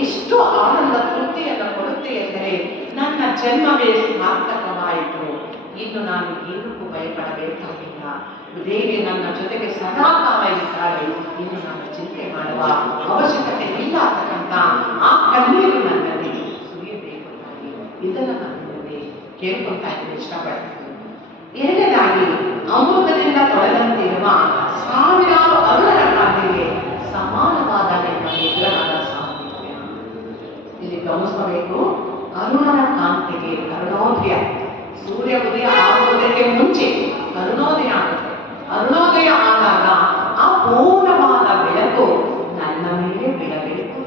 ಇಷ್ಟು ಆನಂದ ತೃಪ್ತಿಯನ್ನು ಕೊಡುತ್ತೆ ಎಂದರೆ ನನ್ನ ಜನ್ಮವೇ ಸಾರ್ಥಕವಾಯಿತು, ಇನ್ನು ನಾನು ಏನಕ್ಕೂ ಭಯಪಡಬೇಕಾಗಿಲ್ಲ, ದೇವಿ ನನ್ನ ಜೊತೆಗೆ ಸದಾ ಕಾಲ ಇದ್ದಾಳೆ, ಇನ್ನು ನಾನು ಚಿಂತೆ ಮಾಡುವ ಅವಶ್ಯಕತೆ ಇಲ್ಲ ಅಂತಕ್ಕಂಥ ಆ ಕಣ್ಣೀರು ನನ್ನಲ್ಲಿ ಸುರಿಯಬೇಕು ತಾಯಿ. ಇದನ್ನು ನಾನು ಕೇಳ್ಕೊಳ್ತಾ ಇದ್ದೀನಿ, ಇಷ್ಟಪಡ್ತೀನಿ. ಎರಡನೇದಾಗಿ, ಅಮೃತದಿಂದ ತೊಳೆದಂತಿರುವ ಸಾವಿರಾರು ಅರುಣರ ಕಾಂತಿಗೆ ಸಮಾನವಾದ ನಿಮ್ಮ ನಿಗ್ರಹದ ಸಾಮರ್ಥ್ಯ. ಇಲ್ಲಿ ಗಮನಿಸಬೇಕು, ಅರುಣನ ಕಾಂತಿಗೆ ಅರುಣೋದಯ, ಸೂರ್ಯ ಉದಯ ಆಗುವುದಕ್ಕೆ ಮುಂಚೆ ಅರುಣೋದಯ ಆಗುತ್ತೆ. ಅರುಣೋದಯ ಆದಾಗ ಆ ಪೂರ್ಣವಾದ ಬೆಳಕು ನನ್ನ ಮೇಲೆ ಬೀಳಬೇಕು.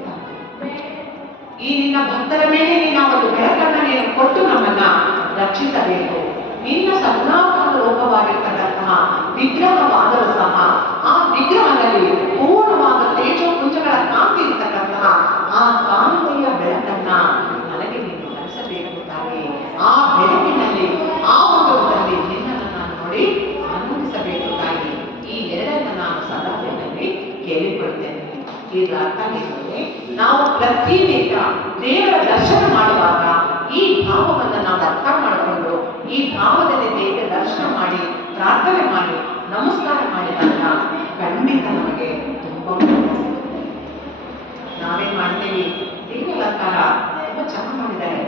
ಈ ನಿನ್ನ ಭಕ್ತರ ಮೇಲೆ ನಿನ್ನ ಒಂದು ಬೆಳಕನ್ನು ನೀನು ಕೊಟ್ಟು ನಮ್ಮನ್ನ ರಕ್ಷಿಸಬೇಕು. ನಿನ್ನ ಸಗುಣಾಕಾರ ರೂಪವಾಗಿರ್ತಕ್ಕಂತಹ ವಿಗ್ರಹವಾದರೂ ಸಹ ಆ ವಿಗ್ರಹದಲ್ಲಿ ಪೂರ್ಣವಾದ ತೇಜೋಪುಂಜಗಳ ಕಾಂತಿ ಇರ್ತಕ್ಕಂತಹ ಆ ಕಾಂತಿಯ ಬೆಳಕನ್ನ ನನಗೆ ನೀನು ಹರಿಸಬೇಕು ತಾಯಿ. ಆ ಬೆಳಕಿನಲ್ಲಿ ಆ ಒಂದು ನಿನ್ನನ್ನು ನಾನು ನೋಡಿ ಆನಂದಿಸಬೇಕು ತಾಯಿ. ಈ ಎರಡನ್ನ ನಾನು ಸದಾ ನಿನ್ನಲ್ಲಿ ಕೇಳಿಕೊಳ್ತೇನೆ. ಇದರ ಅರ್ಥ ಏನೆಂದರೆ, ನಾವು ಪ್ರತಿನಿತ್ಯ ದೇವರ ದರ್ಶನ ಮಾಡುವಾಗ ಈ ಭಾವವನ್ನು ನಾವು ಅರ್ಥ ಮಾಡಿಕೊಂಡು ಈ ಭಾವದಲ್ಲಿ ದೇವಿಯ ದರ್ಶನ ಮಾಡಿ ಪ್ರಾರ್ಥನೆ ಮಾಡಿ ನಮಸ್ಕಾರ ಮಾಡಿದಾಗ ಖಂಡಿತ ನಮಗೆ ತುಂಬಾ ಸಿಗುತ್ತೆ. ನಾವೇನ್ ಮಾಡ್ತೀವಿ, ದೇವಿ ಅಲಂಕಾರ ತುಂಬಾ ಚೆನ್ನಾಗಿ ಮಾಡಿದ್ದಾರೆ,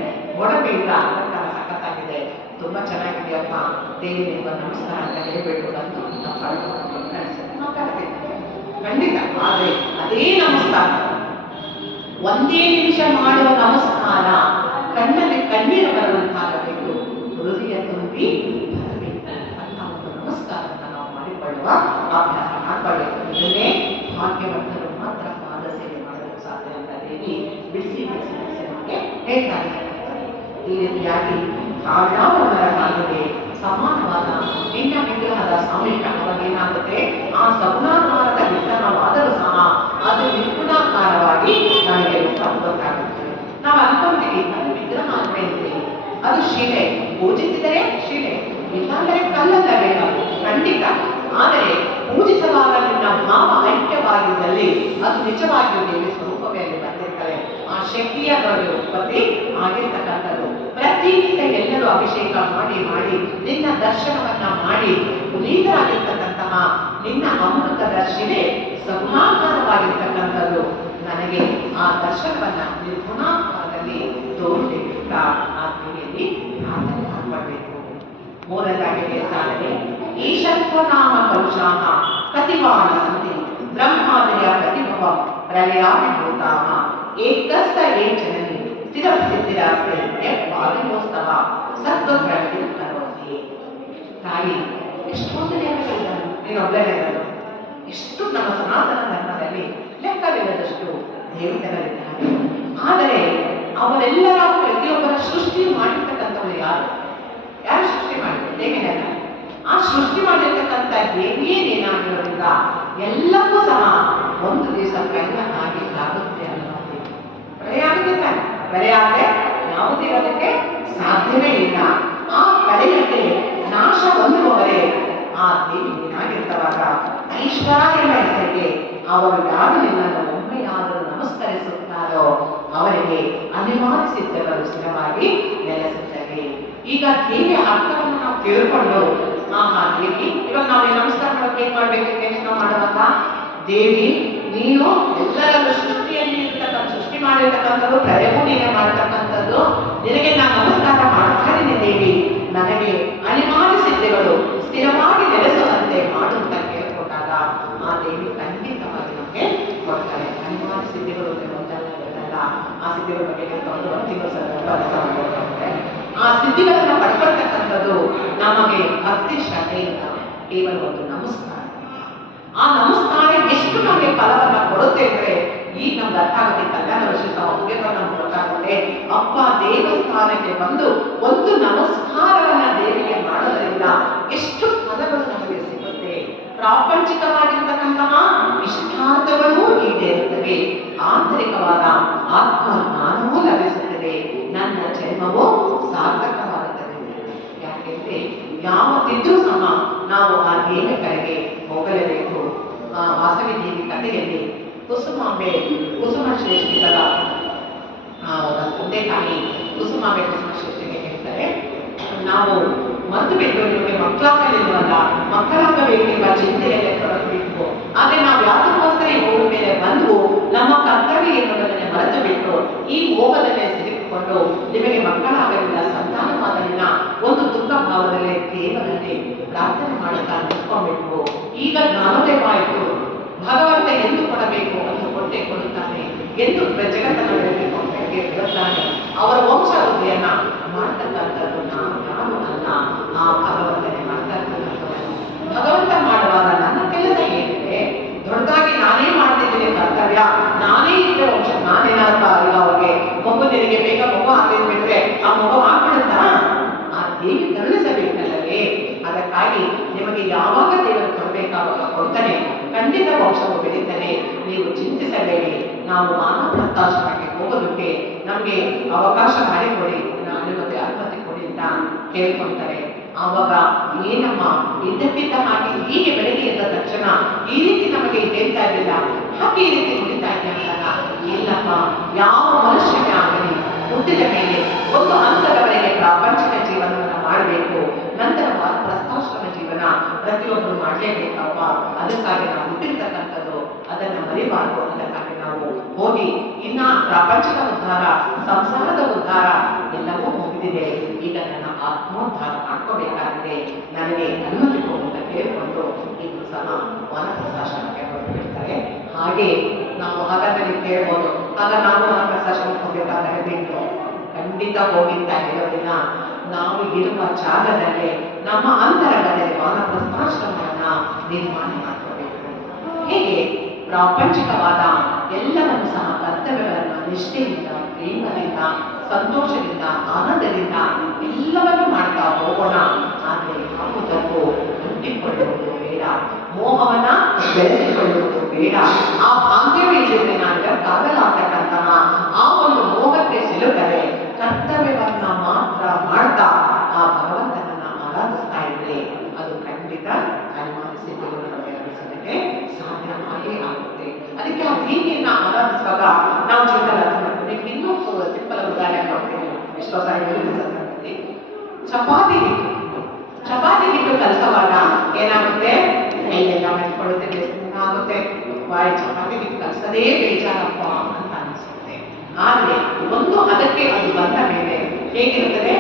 ಒಡವೆಯಿಂದ ಅಲಂಕಾರ ಸಖತ್ತಾಗಿದೆ, ತುಂಬಾ ಚೆನ್ನಾಗಿದೆಯಪ್ಪ, ದೇವಿ ನಿಮ್ಗೆ ನಮಸ್ಕಾರ ಅಂತ ಹೇಳ್ಬಿಟ್ಟು ಬಂದು ನಾವು ಮಾತಾಡ್ತೀವಿ ಖಂಡಿತ. ಆದ್ರೆ ಅದೇ ನಮಸ್ಕಾರ ಒಂದೇ ನಿಮಿಷ ಮಾಡುವ ನಮಸ್ಕಾರ ಕಣ್ಣಲ್ಲಿ ಕಣ್ಣೀರು ಬರುವಂತಾಗಬೇಕು, ಹೃದಯ ತುಂಬಿ ಬರಬೇಕು ಅಂತ ಒಂದು ನಮಸ್ಕಾರವನ್ನು ನಾವು ಮಾಡಿಕೊಳ್ಳುವ ಅಭ್ಯಾಸ ಮಾಡಿಕೊಳ್ಳಬೇಕು. ಇದನ್ನೇ ಭಾಗ್ಯವಂತರು ಮಾತ್ರ ಪಾದ ಸೇವೆ ಮಾಡಲು ಸಾಧ್ಯ ಅಂತ ದೇವಿ ಬಿಡಿಸಿ ಬಿಡಿಸಿ ಬಿಡಿಸಿ ನಮಗೆ ಹೇಳ್ತಾರೆ. ಈ ರೀತಿಯಾಗಿ ಸಾವಿರಾರು ಆಗಿದೆ ಸಮಾನವಾದ ನಿನ್ನ ವಿಗ್ರಹದ ಸಾಮೀಪ್ಯ. ಅವಾಗೇನಾಗುತ್ತೆ, ಆ ಸಗುಣಾಕಾರದ ವಿಗ್ರಹವಾದರೂ ಸಹ ಅದು ನಿರ್ಗುಣಾಕಾರವಾಗಿ ನಮಗೆ ಗೊತ್ತಾಗುತ್ತೆ. ನಾವು ಅನ್ಕೊಂತೀವಿ ಅದು ವಿಗ್ರಹ ಅಂದ್ರೆ ಅದು ಶಿಲೆ, ಪೂಜಿಸಿದರೆ ಶಿಲೆ, ಇಲ್ಲಾಂದರೆ ಕಲ್ಲಲ್ಲವೇ ಅದು ಖಂಡಿತ. ಆದರೆ ಪೂಜಿಸುವಾಗ ನಿನ್ನ ಭಾವ ಐಕ್ಯವಾಗಿದ್ದಲ್ಲಿ ಅದು ನಿಜವಾಗಿಯೂ ದೇವಿ ಸ್ವರೂಪವೇ ಅಲ್ಲಿ ಬಂದಿರ್ತಾರೆ. ಆ ಶಕ್ತಿಯ ಉತ್ಪತ್ತಿ ಆಗಿರ್ತಕ್ಕಂಥದ್ದು. ಪ್ರತಿನಿತ್ಯ ಎಲ್ಲರೂ ಅಭಿಷೇಕ ಮಾಡಿ ಮಾಡಿ ನಿನ್ನ ದರ್ಶನವನ್ನ ಮಾಡಿ ಪುನೀತರಾಗಿರ್ತಕ್ಕಂತಹ ನಿನ್ನ ಅಮೃತದ ಶಿಲೆ ಸಗುಣಾಕಾರವಾಗಿರ್ತಕ್ಕಂಥದ್ದು ನನಗೆ ಆ ದರ್ಶನವನ್ನ ನಿರ್ಗುಣಾಕಾರದಲ್ಲಿ ತೋರಿಸಿಬಿಟ್ಟ ಆ ದೇವಿಯಲ್ಲಿ ಪ್ರಾರ್ಥನೆ ಮಾಡಬೇಕು. ಮೂರನೇದಾಗಿ ಹೇಳ್ತಾರೆ, ಈಶತ್ವನಾಮ ಕಲುಷಾಹ ಕತಿವಾನ ಸಂತಿ ಬ್ರಹ್ಮಾದಯ ಪ್ರತಿಭವ ಪ್ರಲಯಾಭಿಭೂತಾಹ ಏಕಸ್ತ ಏ ಜನನಿ ಸ್ಥಿರಸ್ಥಿತಿರಾಸ್ತೆ ಪಾಲಿನೋಸ್ತವ ಸತ್ವಪ್ರತಿ ಕರೋತಿ. ತಾಯಿ ಎಷ್ಟೊಂದು ನೇಮಗಳಿದ್ದಾನೆ, ನೀನೊಬ್ಬನೇ ಇರೋದು. ಎಷ್ಟು ನಮ್ಮ ಸನಾತನ ಧರ್ಮದಲ್ಲಿ ಲೆಕ್ಕವಿಲ್ಲದಷ್ಟು ದೇವತೆಗಳಿದ್ದಾರೆ. ಆದರೆ ಅವರೆಲ್ಲರ ಪ್ರತಿಯೊಬ್ಬರ ಸೃಷ್ಟಿ ಮಾಡಿರ್ತಕ್ಕಂಥವ್ರು ಯಾರು? ಯಾರು ಸೃಷ್ಟಿ ಮಾಡಿದ್ರು? ದೇವಿನಲ್ಲ. ಆ ಸೃಷ್ಟಿ ಮಾಡಿರ್ತಕ್ಕಂಥ ದೇವಿಯೇ ಏನಾಗಿರೋದ್ರಿಂದ ಎಲ್ಲಕ್ಕೂ ಸಹ ಒಂದು ದಿವಸ ಪ್ರಳಯ ಆಗಿದ್ದಾಗುತ್ತೆ ಅನ್ನೋದು. ಪ್ರಳಯ ಆಗಿದೆ ತಾನೆ, ಪ್ರಳಯ ಆದರೆ ಯಾವುದೇ ಇರೋದಕ್ಕೆ ಸಾಧ್ಯವೇ ಇಲ್ಲ. ಆ ಪ್ರಳಯಕ್ಕೆ ನಾಶ ಹೊಂದುವವರೇ ಆ ದೇವಿ ಏನಾಗಿರ್ತವಾಗ ಈಶ್ವರ ಎಂಬ ಹೆಸರಿಗೆ ಅವರು ಯಾರು ನಿನ್ನನ್ನು ಒಮ್ಮೆಯಾದರೂ ನಮಸ್ಕರಿಸುತ್ತಾರೋ ಅವರಿಗೆ ಅನಿವಾರ್ಯ ಸಿದ್ಧಗಳು ಸ್ಥಿರವಾಗಿ ನೆಲೆಸುತ್ತವೆ. ಈಗ ದೇವಿಯ ಅರ್ಥವನ್ನು ನಾವು ತಿಳ್ಕೊಂಡು ದೇವಿ ಇವಾಗ ನಾವು ನಮಸ್ಕಾರ ಮಾಡೋಕೆ ಏನ್ ಮಾಡ್ಬೇಕು? ನಾವು ಮಾಡುವಾಗ ದೇವಿ ನೀನು ಎಲ್ಲರಲ್ಲೂ ಸೃಷ್ಟಿಯಲ್ಲಿ ಸೃಷ್ಟಿ ಮಾಡಿರ್ತಕ್ಕಂಥದ್ದು, ಪ್ರಳಯವೂ ನೀನೇ ಮಾಡತಕ್ಕಂಥದ್ದು, ನಿನಗೆ ನಾನು ನಮಸ್ಕಾರ ಮಾಡ್ತಾ ಇದ್ದೀನಿ ದೇವಿ, ನನಗೆ ಅನಿವಾರ್ಯ ಸಿದ್ಧಗಳು ಸ್ಥಿರವಾಗಿ ನೆಲೆಸುವಂತೆ ಮಾಡು ಅಂತ ಕೇಳ್ಕೊಂಡಾಗ ಆ ದೇವಿ ಖಂಡಿತವಾಗಿ ನಮಗೆ ಕೊಡ್ತಾರೆ. ಅನಿವಾರ್ಯ ಸಿದ್ಧಿಗಳು ಒಂದಲ್ಲ, ಆ ಸಿದ್ಧಿಗಳ ಬಗ್ಗೆ ಹೇಳ್ಕೊಂಡು ಒಂದು ತಿಂಗಳು ಸಲ ಆ ಸಿದ್ಧಿಗಳನ್ನ ಪಡ್ಕೊಳ್ತಕ್ಕಂಥದ್ದು ನಮಗೆ ಭಕ್ತಿ ಶ್ರದ್ಧೆಯಿಂದ ಕೇವಲ ಒಂದು ನಮಸ್ಕಾರ. ಆ ನಮಸ್ಕಾರ ಎಷ್ಟು ನಮಗೆ ಫಲವನ್ನ ಕೊಡುತ್ತೆ ಅಂದ್ರೆ ಈಗ ನಮ್ಗೆ ಅರ್ಥ ಆಗುತ್ತೆ. ಕಲ್ಯಾಣ ವರ್ಷ ನಮ್ಗೆ ಗೊತ್ತಾಗುತ್ತೆ. ಅಪ್ಪ ದೇವಸ್ಥಾನಕ್ಕೆ ಬಂದು ಒಂದು ನಮಸ್ಕಾರವನ್ನ ದೇವಿಗೆ ಮಾಡೋದ್ರಿಂದ ಎಷ್ಟು ಫಲಗಳು ನಮಗೆ ಸಿಗುತ್ತೆ. ಪ್ರಾಪಂಚಿಕವಾಗಿರ್ತಕ್ಕಂತಹ ಇಷ್ಟಾರ್ಥಗಳೂ ಈಡೇರುತ್ತವೆ, ಆಂತರಿಕವಾದ ಆತ್ಮಜ್ಞಾನವೂ ಲಭಿಸುತ್ತದೆ, ನನ್ನ ಜನ್ಮವೂ ಸಾರ್ಥಕವಾಗುತ್ತದೆ. ಯಾಕೆಂದ್ರೆ ಯಾವತ್ತಿದ್ರೂ ಸಹ ನಾವು ಆ ದೇವಿ ಕಡೆಗೆ ಹೋಗಲೇಬೇಕು. ವಾಸವಿ ದೇವಿ ಕಥೆಯಲ್ಲಿ ಕುಸುಮಾಂಬೆ ಕುಸುಮ ಶ್ರೇಷ್ಠಿಗಳ ತಂದೆ ತಾಯಿ ಕುಸುಮಾಂಬೆ ಕುಸುಮ ಶ್ರೇಷ್ಠಿಗೆ ಹೇಳ್ತಾರೆ, ನಾವು ಮರೆತು ಬಿಟ್ಟು ನಿಮಗೆ ಮಕ್ಕಳಾಗಲಿಲ್ವಲ್ಲ, ಮಕ್ಕಳಾಗಬೇಕೆಂಬ ಚಿಂತೆಯಲ್ಲೇ ತೊಡಗಬೇಕು. ಆದ್ರೆ ನಾವು ಯಾವುದಕ್ಕೋಸ್ಕರ ಈ ಭೂಮಿ ಮೇಲೆ ಬಂದು ನಮ್ಮ ಕರ್ತವ್ಯ ಎನ್ನುವುದನ್ನೇ ಮರೆತು ಬಿಟ್ಟು ಈ ಮೋಹದಲ್ಲೇ ಸಿಲುಕಿಕೊಂಡು ನಿಮಗೆ ಮಕ್ಕಳಾಗಲಿಲ್ಲ, ಸಂತಾನವಾದಲಿಲ್ಲ ಒಂದು ದುಃಖ ಭಾವದಲ್ಲಿ ದೇವರಲ್ಲಿ ಪ್ರಾರ್ಥನೆ ಮಾಡುತ್ತಾ ನಿಂತ್ಕೊಂಡ್ಬಿಟ್ಟು ಈಗ ಜ್ಞಾನೋದಯವಾಯಿತು, ಭಗವಂತ ಎಂದು ಕೊಡಬೇಕು ಎಂದು ಕೊಡುತ್ತಾನೆ, ಎಂದು ಜಗತ್ತನ್ನು ಬೆಳಬೇಕು ಬಿಡುತ್ತಾನೆ, ಅವರ ವಂಶವೃದ್ಧಿಯನ್ನ ಮಾಡ್ತಕ್ಕಂಥದ್ದು ನಾನು ಅಲ್ಲ, ಆ ಭಗವಂತನೇ ಮಾಡ್ತಾ ಇರ್ತಕ್ಕಂಥದ್ದು. ಭಗವಂತ ಮಾಡುವಾಗ ನನ್ನ ಕೆಲಸ ಏನಿದೆ, ದೊಡ್ಡದಾಗಿ ನಾನೇ ಮಾಡ್ತಿದ್ದೀನಿ ಕರ್ತವ್ಯ, ನಾನೇ ಇದ್ದ ವಂಶ, ನಾನೇನಾದ್ರೂ ಅಲ್ಲ ಅವ್ರಿಗೆ ಮಗು ನಿನಗೆ ಬೇಗ ಮಗು ಆಗಲಿಲ್ಲ ಬಿಟ್ರೆ ಆ ಮಗು ಆಗ್ಬಿಡುತ್ತಾ? ಆ ದೇವಿ ಕರುಣಿಸಬೇಕಲ್ಲವೇ? ಅದಕ್ಕಾಗಿ ನಿಮಗೆ ಯಾವಾಗ ದೇವರು ಕೊಡಬೇಕಾವಾಗ ಕೊಡ್ತಾನೆ, ಖಂಡಿತ ವಂಶವು ಬೆಳೀತಾನೆ, ನೀವು ಚಿಂತಿಸಬೇಡಿ. ನಾವು ಮಾನವ ವೃತ್ತಾಶ್ರಮಕ್ಕೆ ಹೋಗೋದಕ್ಕೆ ನಮಗೆ ಅವಕಾಶ ಮಾಡಿಕೊಡಿ, ಅನುಮತಿ ಕೊಡಿ ಅಂತ ಕೇಳ್ಕೊಂತಾರೆ. ಆವಾಗ ಏನಮ್ಮ ಇದ್ದಕ್ಕಿದ್ದ ಹಾಗೆ ಹೀಗೆ ಬೆಳಗ್ಗೆ ಎದ್ದ ತಕ್ಷಣ ಈ ರೀತಿ ನಮಗೆ ಹೇಳ್ತಾ ಇದ್ದಿಲ್ಲ, ಹಾಗೆ ಈ ರೀತಿ ಕುಡಿತಾ ಇದ್ದಾಗ ಇಲ್ಲಪ್ಪ, ಯಾವ ಮನುಷ್ಯನೇ ಆಗಲಿ ಹುಟ್ಟಿದ ಮೇಲೆ ಒಂದು ಹಂತದವರೆಗೆ ಪ್ರಾಪಂಚಿಕ ಜೀವನವನ್ನು ಮಾಡಬೇಕು. ನಂತರ ಪ್ರಸ್ಥಾಶ್ರಮ ಜೀವನ ಪ್ರತಿಯೊಬ್ಬರು ಮಾಡಲೇಬೇಕಪ್ಪ. ಅದಕ್ಕಾಗಿ ನಾವು ಹುಟ್ಟಿರ್ತಕ್ಕಂಥದ್ದು ಅದನ್ನು ಮರಿಬಾರ್ದು. ಅದಕ್ಕಾಗಿ ನಾವು ಹೋಗಿ ಇನ್ನ ಪ್ರಾಪಂಚಿಕ ಉದ್ಧಾರ, ಸಂಸಾರದ ಉದ್ಧಾರ ಎಲ್ಲವೂ ಮುಗಿದಿದೆ. ಈಗ ನನ್ನ ಆತ್ಮೋದ್ಧಾರ ಮಾಡ್ಕೋಬೇಕಾಗಿದೆ, ನನಗೆ ಅನುಮತಿ ಕೊಡು ಅಂತ ಕೇಳಿಕೊಂಡು ಇನ್ನು ಸಹ ವನಪ್ರಸ್ಥಾಶ್ರಮಕ್ಕೆ ಹೊರಟು ಬಿಡ್ತಾರೆ. ಹಾಗೆ ನಾವು ಹಾಗಾದ್ರೆ ಕೇಳ್ಬೋದು, ಆಗ ನಾವು ವನಪ್ರಸ್ಥಾಶ್ರಮಕ್ಕೆ ಹೋಗ್ಬೇಕಾದ್ರೆ ಬಿಟ್ಟು ಖಂಡಿತ ಹೋಗಿಂತ ಹೇಳೋದಿಲ್ಲ. ನಾವು ಇರುವ ಜಾಗದಲ್ಲೇ ನಮ್ಮ ಅಂತರಂಗದಲ್ಲಿ ವಾನಪ್ರಸ್ಥಾಶ್ರಮವನ್ನ ನಿರ್ಮಾಣ ಮಾಡ್ಕೋಬೇಕು. ಹೇಗೆ ಪ್ರಾಪಂಚಿಕವಾದ ಎಲ್ಲವನ್ನು ಸಹ ಕರ್ತವ್ಯಗಳನ್ನು ನಿಷ್ಠೆಯಿಂದ, ಪ್ರೇಮದಿಂದ, ಸಂತೋಷದಿಂದ, ಆನಂದದಿಂದ ಎಲ್ಲವನ್ನು ಮಾಡ್ತಾ ಹೋಗೋಣ. ಆದರೆ ಯಾವುದಕ್ಕೂ ಅಂಟಿಕೊಳ್ಳುವುದು ಬೇಡ, ಮೋಹವನ್ನ ಬೆಳೆಸಿಕೊಳ್ಳುವುದು ಬೇಡ. ಆ ಭಾಗ್ಯವೇ ಇಲ್ಲದೆ ನಾನು ಇದಕ್ಕಾಗಲಾಗತಕ್ಕಂತಹ ಆ ಒಂದು ಮೋಹಕ್ಕೆ ಸಿಲುಕದೆ ಕರ್ತವ್ಯವನ್ನ ಮಾತ್ರ ಮಾಡ್ತಾ ಆ ಭಗವಂತನನ್ನ ಆರಾಧಿಸ್ತಾ ಇದ್ರೆ ಅದು ಖಂಡಿತ ಅನುಮಾನಿಸಿದ್ದನ್ನು ನೆರವೇರಿಸಲಿಕ್ಕೆ ಸಾಧ್ಯ ಆಗೇ ಆಗುತ್ತೆ. ಅದಕ್ಕೆ ಆ ದೇವಿಯನ್ನ ಆರಾಧಿಸುವಾಗ ನಾವು ಜೀವನದಲ್ಲಿ ಅರ್ಥ ಮಾಡ್ತೀವಿ. ಇನ್ನೂ ಸಿಂಪಲ್ ಉದಾಹರಣೆ ಕೊಡ್ತೀನಿ. ಎಷ್ಟೋ ಸಾರಿ ಚಪಾತಿ ಹಿಟ್ಟು ಕಲಿಸುವಾಗ ಏನಾಗುತ್ತೆ, ಕೈಯೆಲ್ಲ ಮಾಡಿಕೊಳ್ಳುತ್ತೆ, ಆಗುತ್ತೆ. ಚಪಾತಿ ಹಿಟ್ಟು ಕಲಿಸದೇ ಬೇಜಾರಪ್ಪ ಅಂತ ಅನಿಸುತ್ತೆ. ಆದ್ರೆ ಒಂದು ಅದಕ್ಕೆ ಅದು ಬಂದ ಮೇಲೆ ಹೇಗಿರುತ್ತದೆ,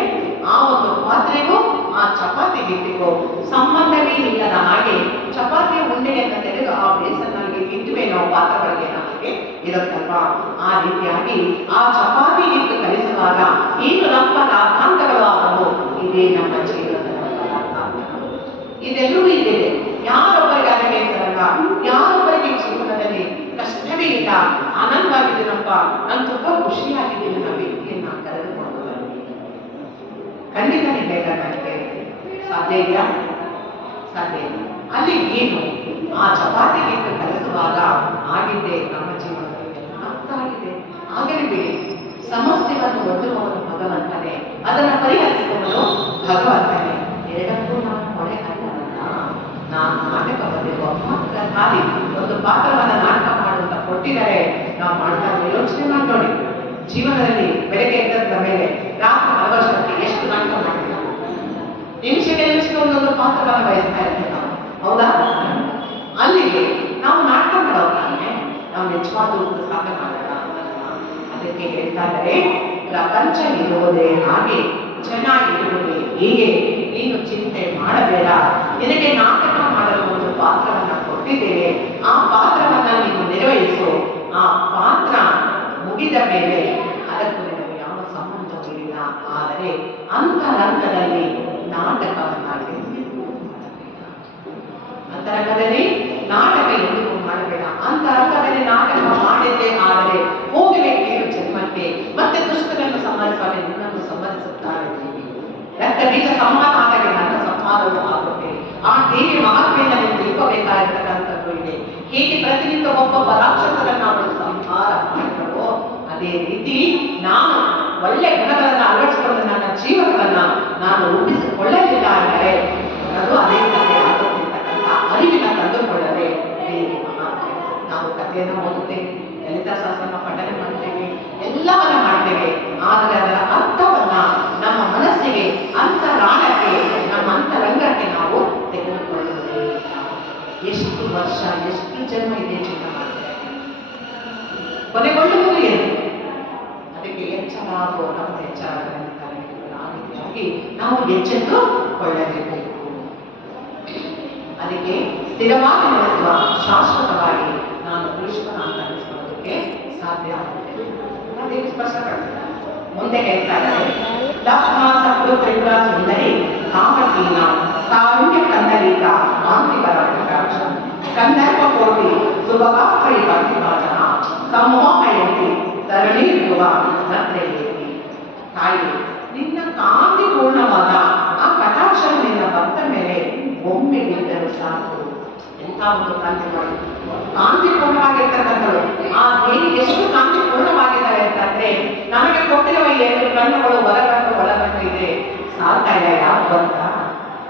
ಆ ಒಂದು ಪಾತ್ರೆಗೂ ಆ ಚಪಾತಿ ಹಿಟ್ಟಿಗೂ ಸಂಬಂಧವೇ ಇಲ್ಲದ ಹಾಗೆ ಚಪಾತಿಯ ಉಂಡೆಯನ್ನು ತೆಗೆದು ಆ ಬೇಸನ್ನಲ್ಲಿ ಇಟ್ಟುವೆ ನಾವು ಪಾತ್ರ ಒಳಗೆ ನಮಗೆ ಇರುತ್ತಲ್ವಾ. ಆ ರೀತಿಯಾಗಿ ಆ ಚಪಾತಿ ಹಿಟ್ಟು ಕಲಿಸುವಾಗ ಏನು ನಮ್ಮ ಲಾಭಾಂತಗಳು ಆಗಲು ಇದೇ ನಮ್ಮ ಜೀವನದ ಲಾಭಾಂತಗಳು. ಇದೆಲ್ಲವೂ ಇದೆ. ಯಾರೊಬ್ಬರಿಗೆ ಅದಕ್ಕೆ ಇರ್ತಾರಲ್ಲ, ಯಾರೊಬ್ಬರಿಗೆ ಜೀವನದಲ್ಲಿ ಕಷ್ಟವೇ ಇಲ್ಲ, ಆನಂದವಾಗಿದ್ದೀನಪ್ಪ, ನಾನು ತುಂಬಾ ಖುಷಿಯಾಗಿದ್ದೀನಿ ನನ್ನ ವ್ಯಕ್ತಿಯನ್ನ ಕರೆದುಕೊಂಡು ಖಂಡಿತ ನಿಮಗೆ ಸಾಧ್ಯ ಇದೆಯಾ? ಸಾಧ್ಯ ಇಲ್ಲ. ಅಲ್ಲಿ ಏನು ಆ ಚಪಾತಿ ಹಿಟ್ಟು ಕಲಿಸುವಾಗ ಆಗಿದ್ದೆ ನಮ್ಮ ಜೀವನದಲ್ಲಿ ಅರ್ಥ ಆಗಿದೆ. ಆಗಲಿ ಬಿಡಿ, ಸಮಸ್ಯೆಗಳನ್ನು ಒಡ್ಡುವವನು ಭಗವಂತನೇ, ಅದನ್ನು ಪರಿಹರಿಸುವವನು ಭಗವಂತನೇ. ಎರಡಕ್ಕೂ ನಾನು ಹೊಣೆ ಅಲ್ಲವಲ್ಲ. ನಾನು ನಾಟಕ ಬರೆದಿರುವ ಮಾತ್ರ ಖಾಲಿ ಒಂದು ಪಾತ್ರವನ್ನ ನಾಟಕ ಮಾಡುವಂತ ಕೊಟ್ಟಿದ್ದಾರೆ. ನಾವು ಮಾಡ್ತಾ ಯೋಚನೆ ಮಾಡಿ ನೋಡಿ, ಜೀವನದಲ್ಲಿ ಬೆಳಗ್ಗೆ ಎದ್ದ ಮೇಲೆ ರಾತ್ರಿ ಮಲಗೋಷ್ಟಕ್ಕೆ ಎಷ್ಟು ನಾಟಕ ಮಾಡಿದ್ದೀವಿ. ನಿಮಿಷಕ್ಕೆ ಒಂದೊಂದು ಪಾತ್ರವನ್ನು ವಹಿಸ್ತಾ ಇರ್ತೀವಿ ನಾವು, ಹೌದಾ? ಅಲ್ಲಿಗೆ ನಾವು ನಾಟಕ ಮಾಡೋದಾದ್ರೆ ನಾವು ನಿಜವಾದ ಸಾಧನೆ ಮಾಡೋಣ. ಅದಕ್ಕೆ ಹೇಳ್ತಾ ಇದ್ದಾರೆ, ಪ್ರಪಂಚ ಇರುವುದೇ ಹಾಗೆ, ಜನ ಇರುವುದೇ ಹೀಗೆ, ನೀನು ಚಿಂತೆ ಮಾಡಬೇಡ. ನಿನಗೆ ನಾಟಕ ಮಾಡಲು ಒಂದು ಪಾತ್ರವನ್ನ ಕೊಟ್ಟಿದ್ದೇವೆ, ಆ ಪಾತ್ರವನ್ನ ನೀನು ನಿರ್ವಹಿಸು. ಆ ಪಾತ್ರ ಮುಗಿದ ಮೇಲೆ ಅದಕ್ಕೂ ನಿನಗೆ ಯಾವ ಸಂಬಂಧವೂ ಇಲ್ಲ. ಆದರೆ ಅಂತರಂಗದಲ್ಲಿ ನಾಟಕವನ್ನಾಗಿ ಅಂತರಂಗದಲ್ಲಿ ನಾಟಕ ಎಂದಿಗೂ ಮಾಡಬೇಡ. ಅಂತರಂಗದಲ್ಲಿ ನಾಟಕ ಮಾಡಿದ್ದೇ ಆದರೆ ಹೋಗಬೇಕೇನು ಜನ್ಮಕ್ಕೆ, ಮತ್ತೆ ದುಷ್ಟರನ್ನು ಸಂಹರಿಸುವಾಗ ನಿನ್ನನ್ನು ಸಂಹರಿಸುತ್ತಾರೆ. ರಕ್ತ ಬೀಜ ಸಂಹಾರ ಆದಾಗ ನನ್ನ ಸಂಹಾರವೂ ಆಗುತ್ತೆ. ಆ ದೇವಿ ಮಹಾತ್ಮೆಯಿಂದ ನೀವು ತಿಳ್ಕೋಬೇಕಾಗಿರ್ತಕ್ಕಂಥದ್ದು ಇದೆ. ಹೇಗೆ ಪ್ರತಿನಿತ್ಯ ಒಬ್ಬೊಬ್ಬ ರಾಕ್ಷಸರನ್ನು ಅವಳು ಸಂಹಾರ ಮಾಡಿದವೋ ಅದೇ ರೀತಿ ನಾನು ಒಳ್ಳೆ ಗುಣಗಳನ್ನು ಅಳವಡಿಸಿಕೊಂಡು ನನ್ನ ಜೀವನವನ್ನ ನಾನು ರೂಪಿಸಿಕೊಳ್ಳಲಿಲ್ಲ ಅಂದರೆ ಅದು ಅದೇ ಕಥೆ ಆಗುತ್ತಿರ್ತಕ್ಕಂಥ ಅರಿವಿನ ತಂದುಕೊಳ್ಳದೆ ದೇವಿ ಮಹಾತ್ಮೆ. ನಾವು ಕಥೆಯನ್ನು ಓದುತ್ತೇವೆ, ಲಲಿತಾ ಸಹಸ್ರನಾಮ ಪಠನೆ ಮಾಡ್ತೇವೆ, ಎಲ್ಲವನ್ನ ಮಾಡ್ತೇವೆ. ಆದರೆ ಅದರ ಅರ್ಥವನ್ನ ನಮ್ಮ ಮನಸ್ಸಿಗೆ, ಅಂತರಾಳಕ್ಕೆ, ನಮ್ಮ ಅಂತರಂಗಕ್ಕೆ ನಾವು ತೆಗೆದುಕೊಳ್ಳುವುದೇ. ಎಷ್ಟು ವರ್ಷ, ಎಷ್ಟು ಜನ್ಮ ಇದೆ ಚಿಂತ ಮಾಡ್ತೇವೆ, ಕೊನೆಗೊಳ್ಳುವುದು ಏನು? ಅದಕ್ಕೆ ಎಚ್ಚರಾಗೋ ನಮ್ಮ ಎಚ್ಚರಾಗಲಿದ್ದಾರೆ. ಆ ರೀತಿಯಾಗಿ ನಾವು ಎಚ್ಚೆತ್ತುಕೊಳ್ಳಬೇಕು. ಅದಕ್ಕೆ ಸ್ಥಿರವಾಗಿ ನಡೆಸುವ, ಶಾಶ್ವತವಾಗಿ ನಾನು ಈಶ್ವರ ಅಂತ ಅನಿಸ್ಕೊಳ್ಳೋದಕ್ಕೆ ಸಾಧ್ಯ ಆಗುತ್ತೆ. ಅದೇ ಸ್ಪಷ್ಟಪಡಿಸಿದ್ದಾರೆ. ಮುಂದೆ ಹೇಳ್ತಾ ಇದ್ದಾರೆ, ದಸ್ಮಾಸ ತ್ರಿಪುರ ಸುಂದರಿ ಕಾಮಕೀನ ಕಾರುಣ್ಯ ಕಂದಲಿಕ ಮಾಂತ್ರಿಕರ ಕಂದರ್ಪ ಕೋಟಿ ಸುಭಗಾಸ್ತ್ರೀ ಭಕ್ತಿಭಾಜನ ಸಮೋಹಯಂತಿ ಸರಣಿ ಇರುವ ನತ್ರೆಯಲ್ಲಿ. ತಾಯಿ, ನಿನ್ನ ಕಾಂತಿ ಪೂರ್ಣವಾದ ಆ ಕಟಾಕ್ಷ ನಿನ್ನ ಭಕ್ತ ಮೇಲೆ ಒಮ್ಮೆ ಬಿದ್ದರೂ ಸಾಕು. ಎಂಥ ಒಂದು ಕಾಂತಿ ಮಾಡಿ ಕಾಂತಿಪೂರ್ಣವಾಗಿರ್ತಕ್ಕಂಥಳು ಆ ದೇವಿ ಎಷ್ಟು ಕಾಂತಿಪೂರ್ಣವಾಗಿದ್ದಾಳೆ ಅಂತಂದ್ರೆ, ನಮಗೆ ಕೊಟ್ಟಿರುವ ಎರಡು ಕಣ್ಣುಗಳು ಹೊರಗಣ್ಣು ಒಳಗಣ್ಣು ಇದೆ, ಸಾಧ್ಯ ಇಲ್ಲ. ಯಾವ ಬಂತ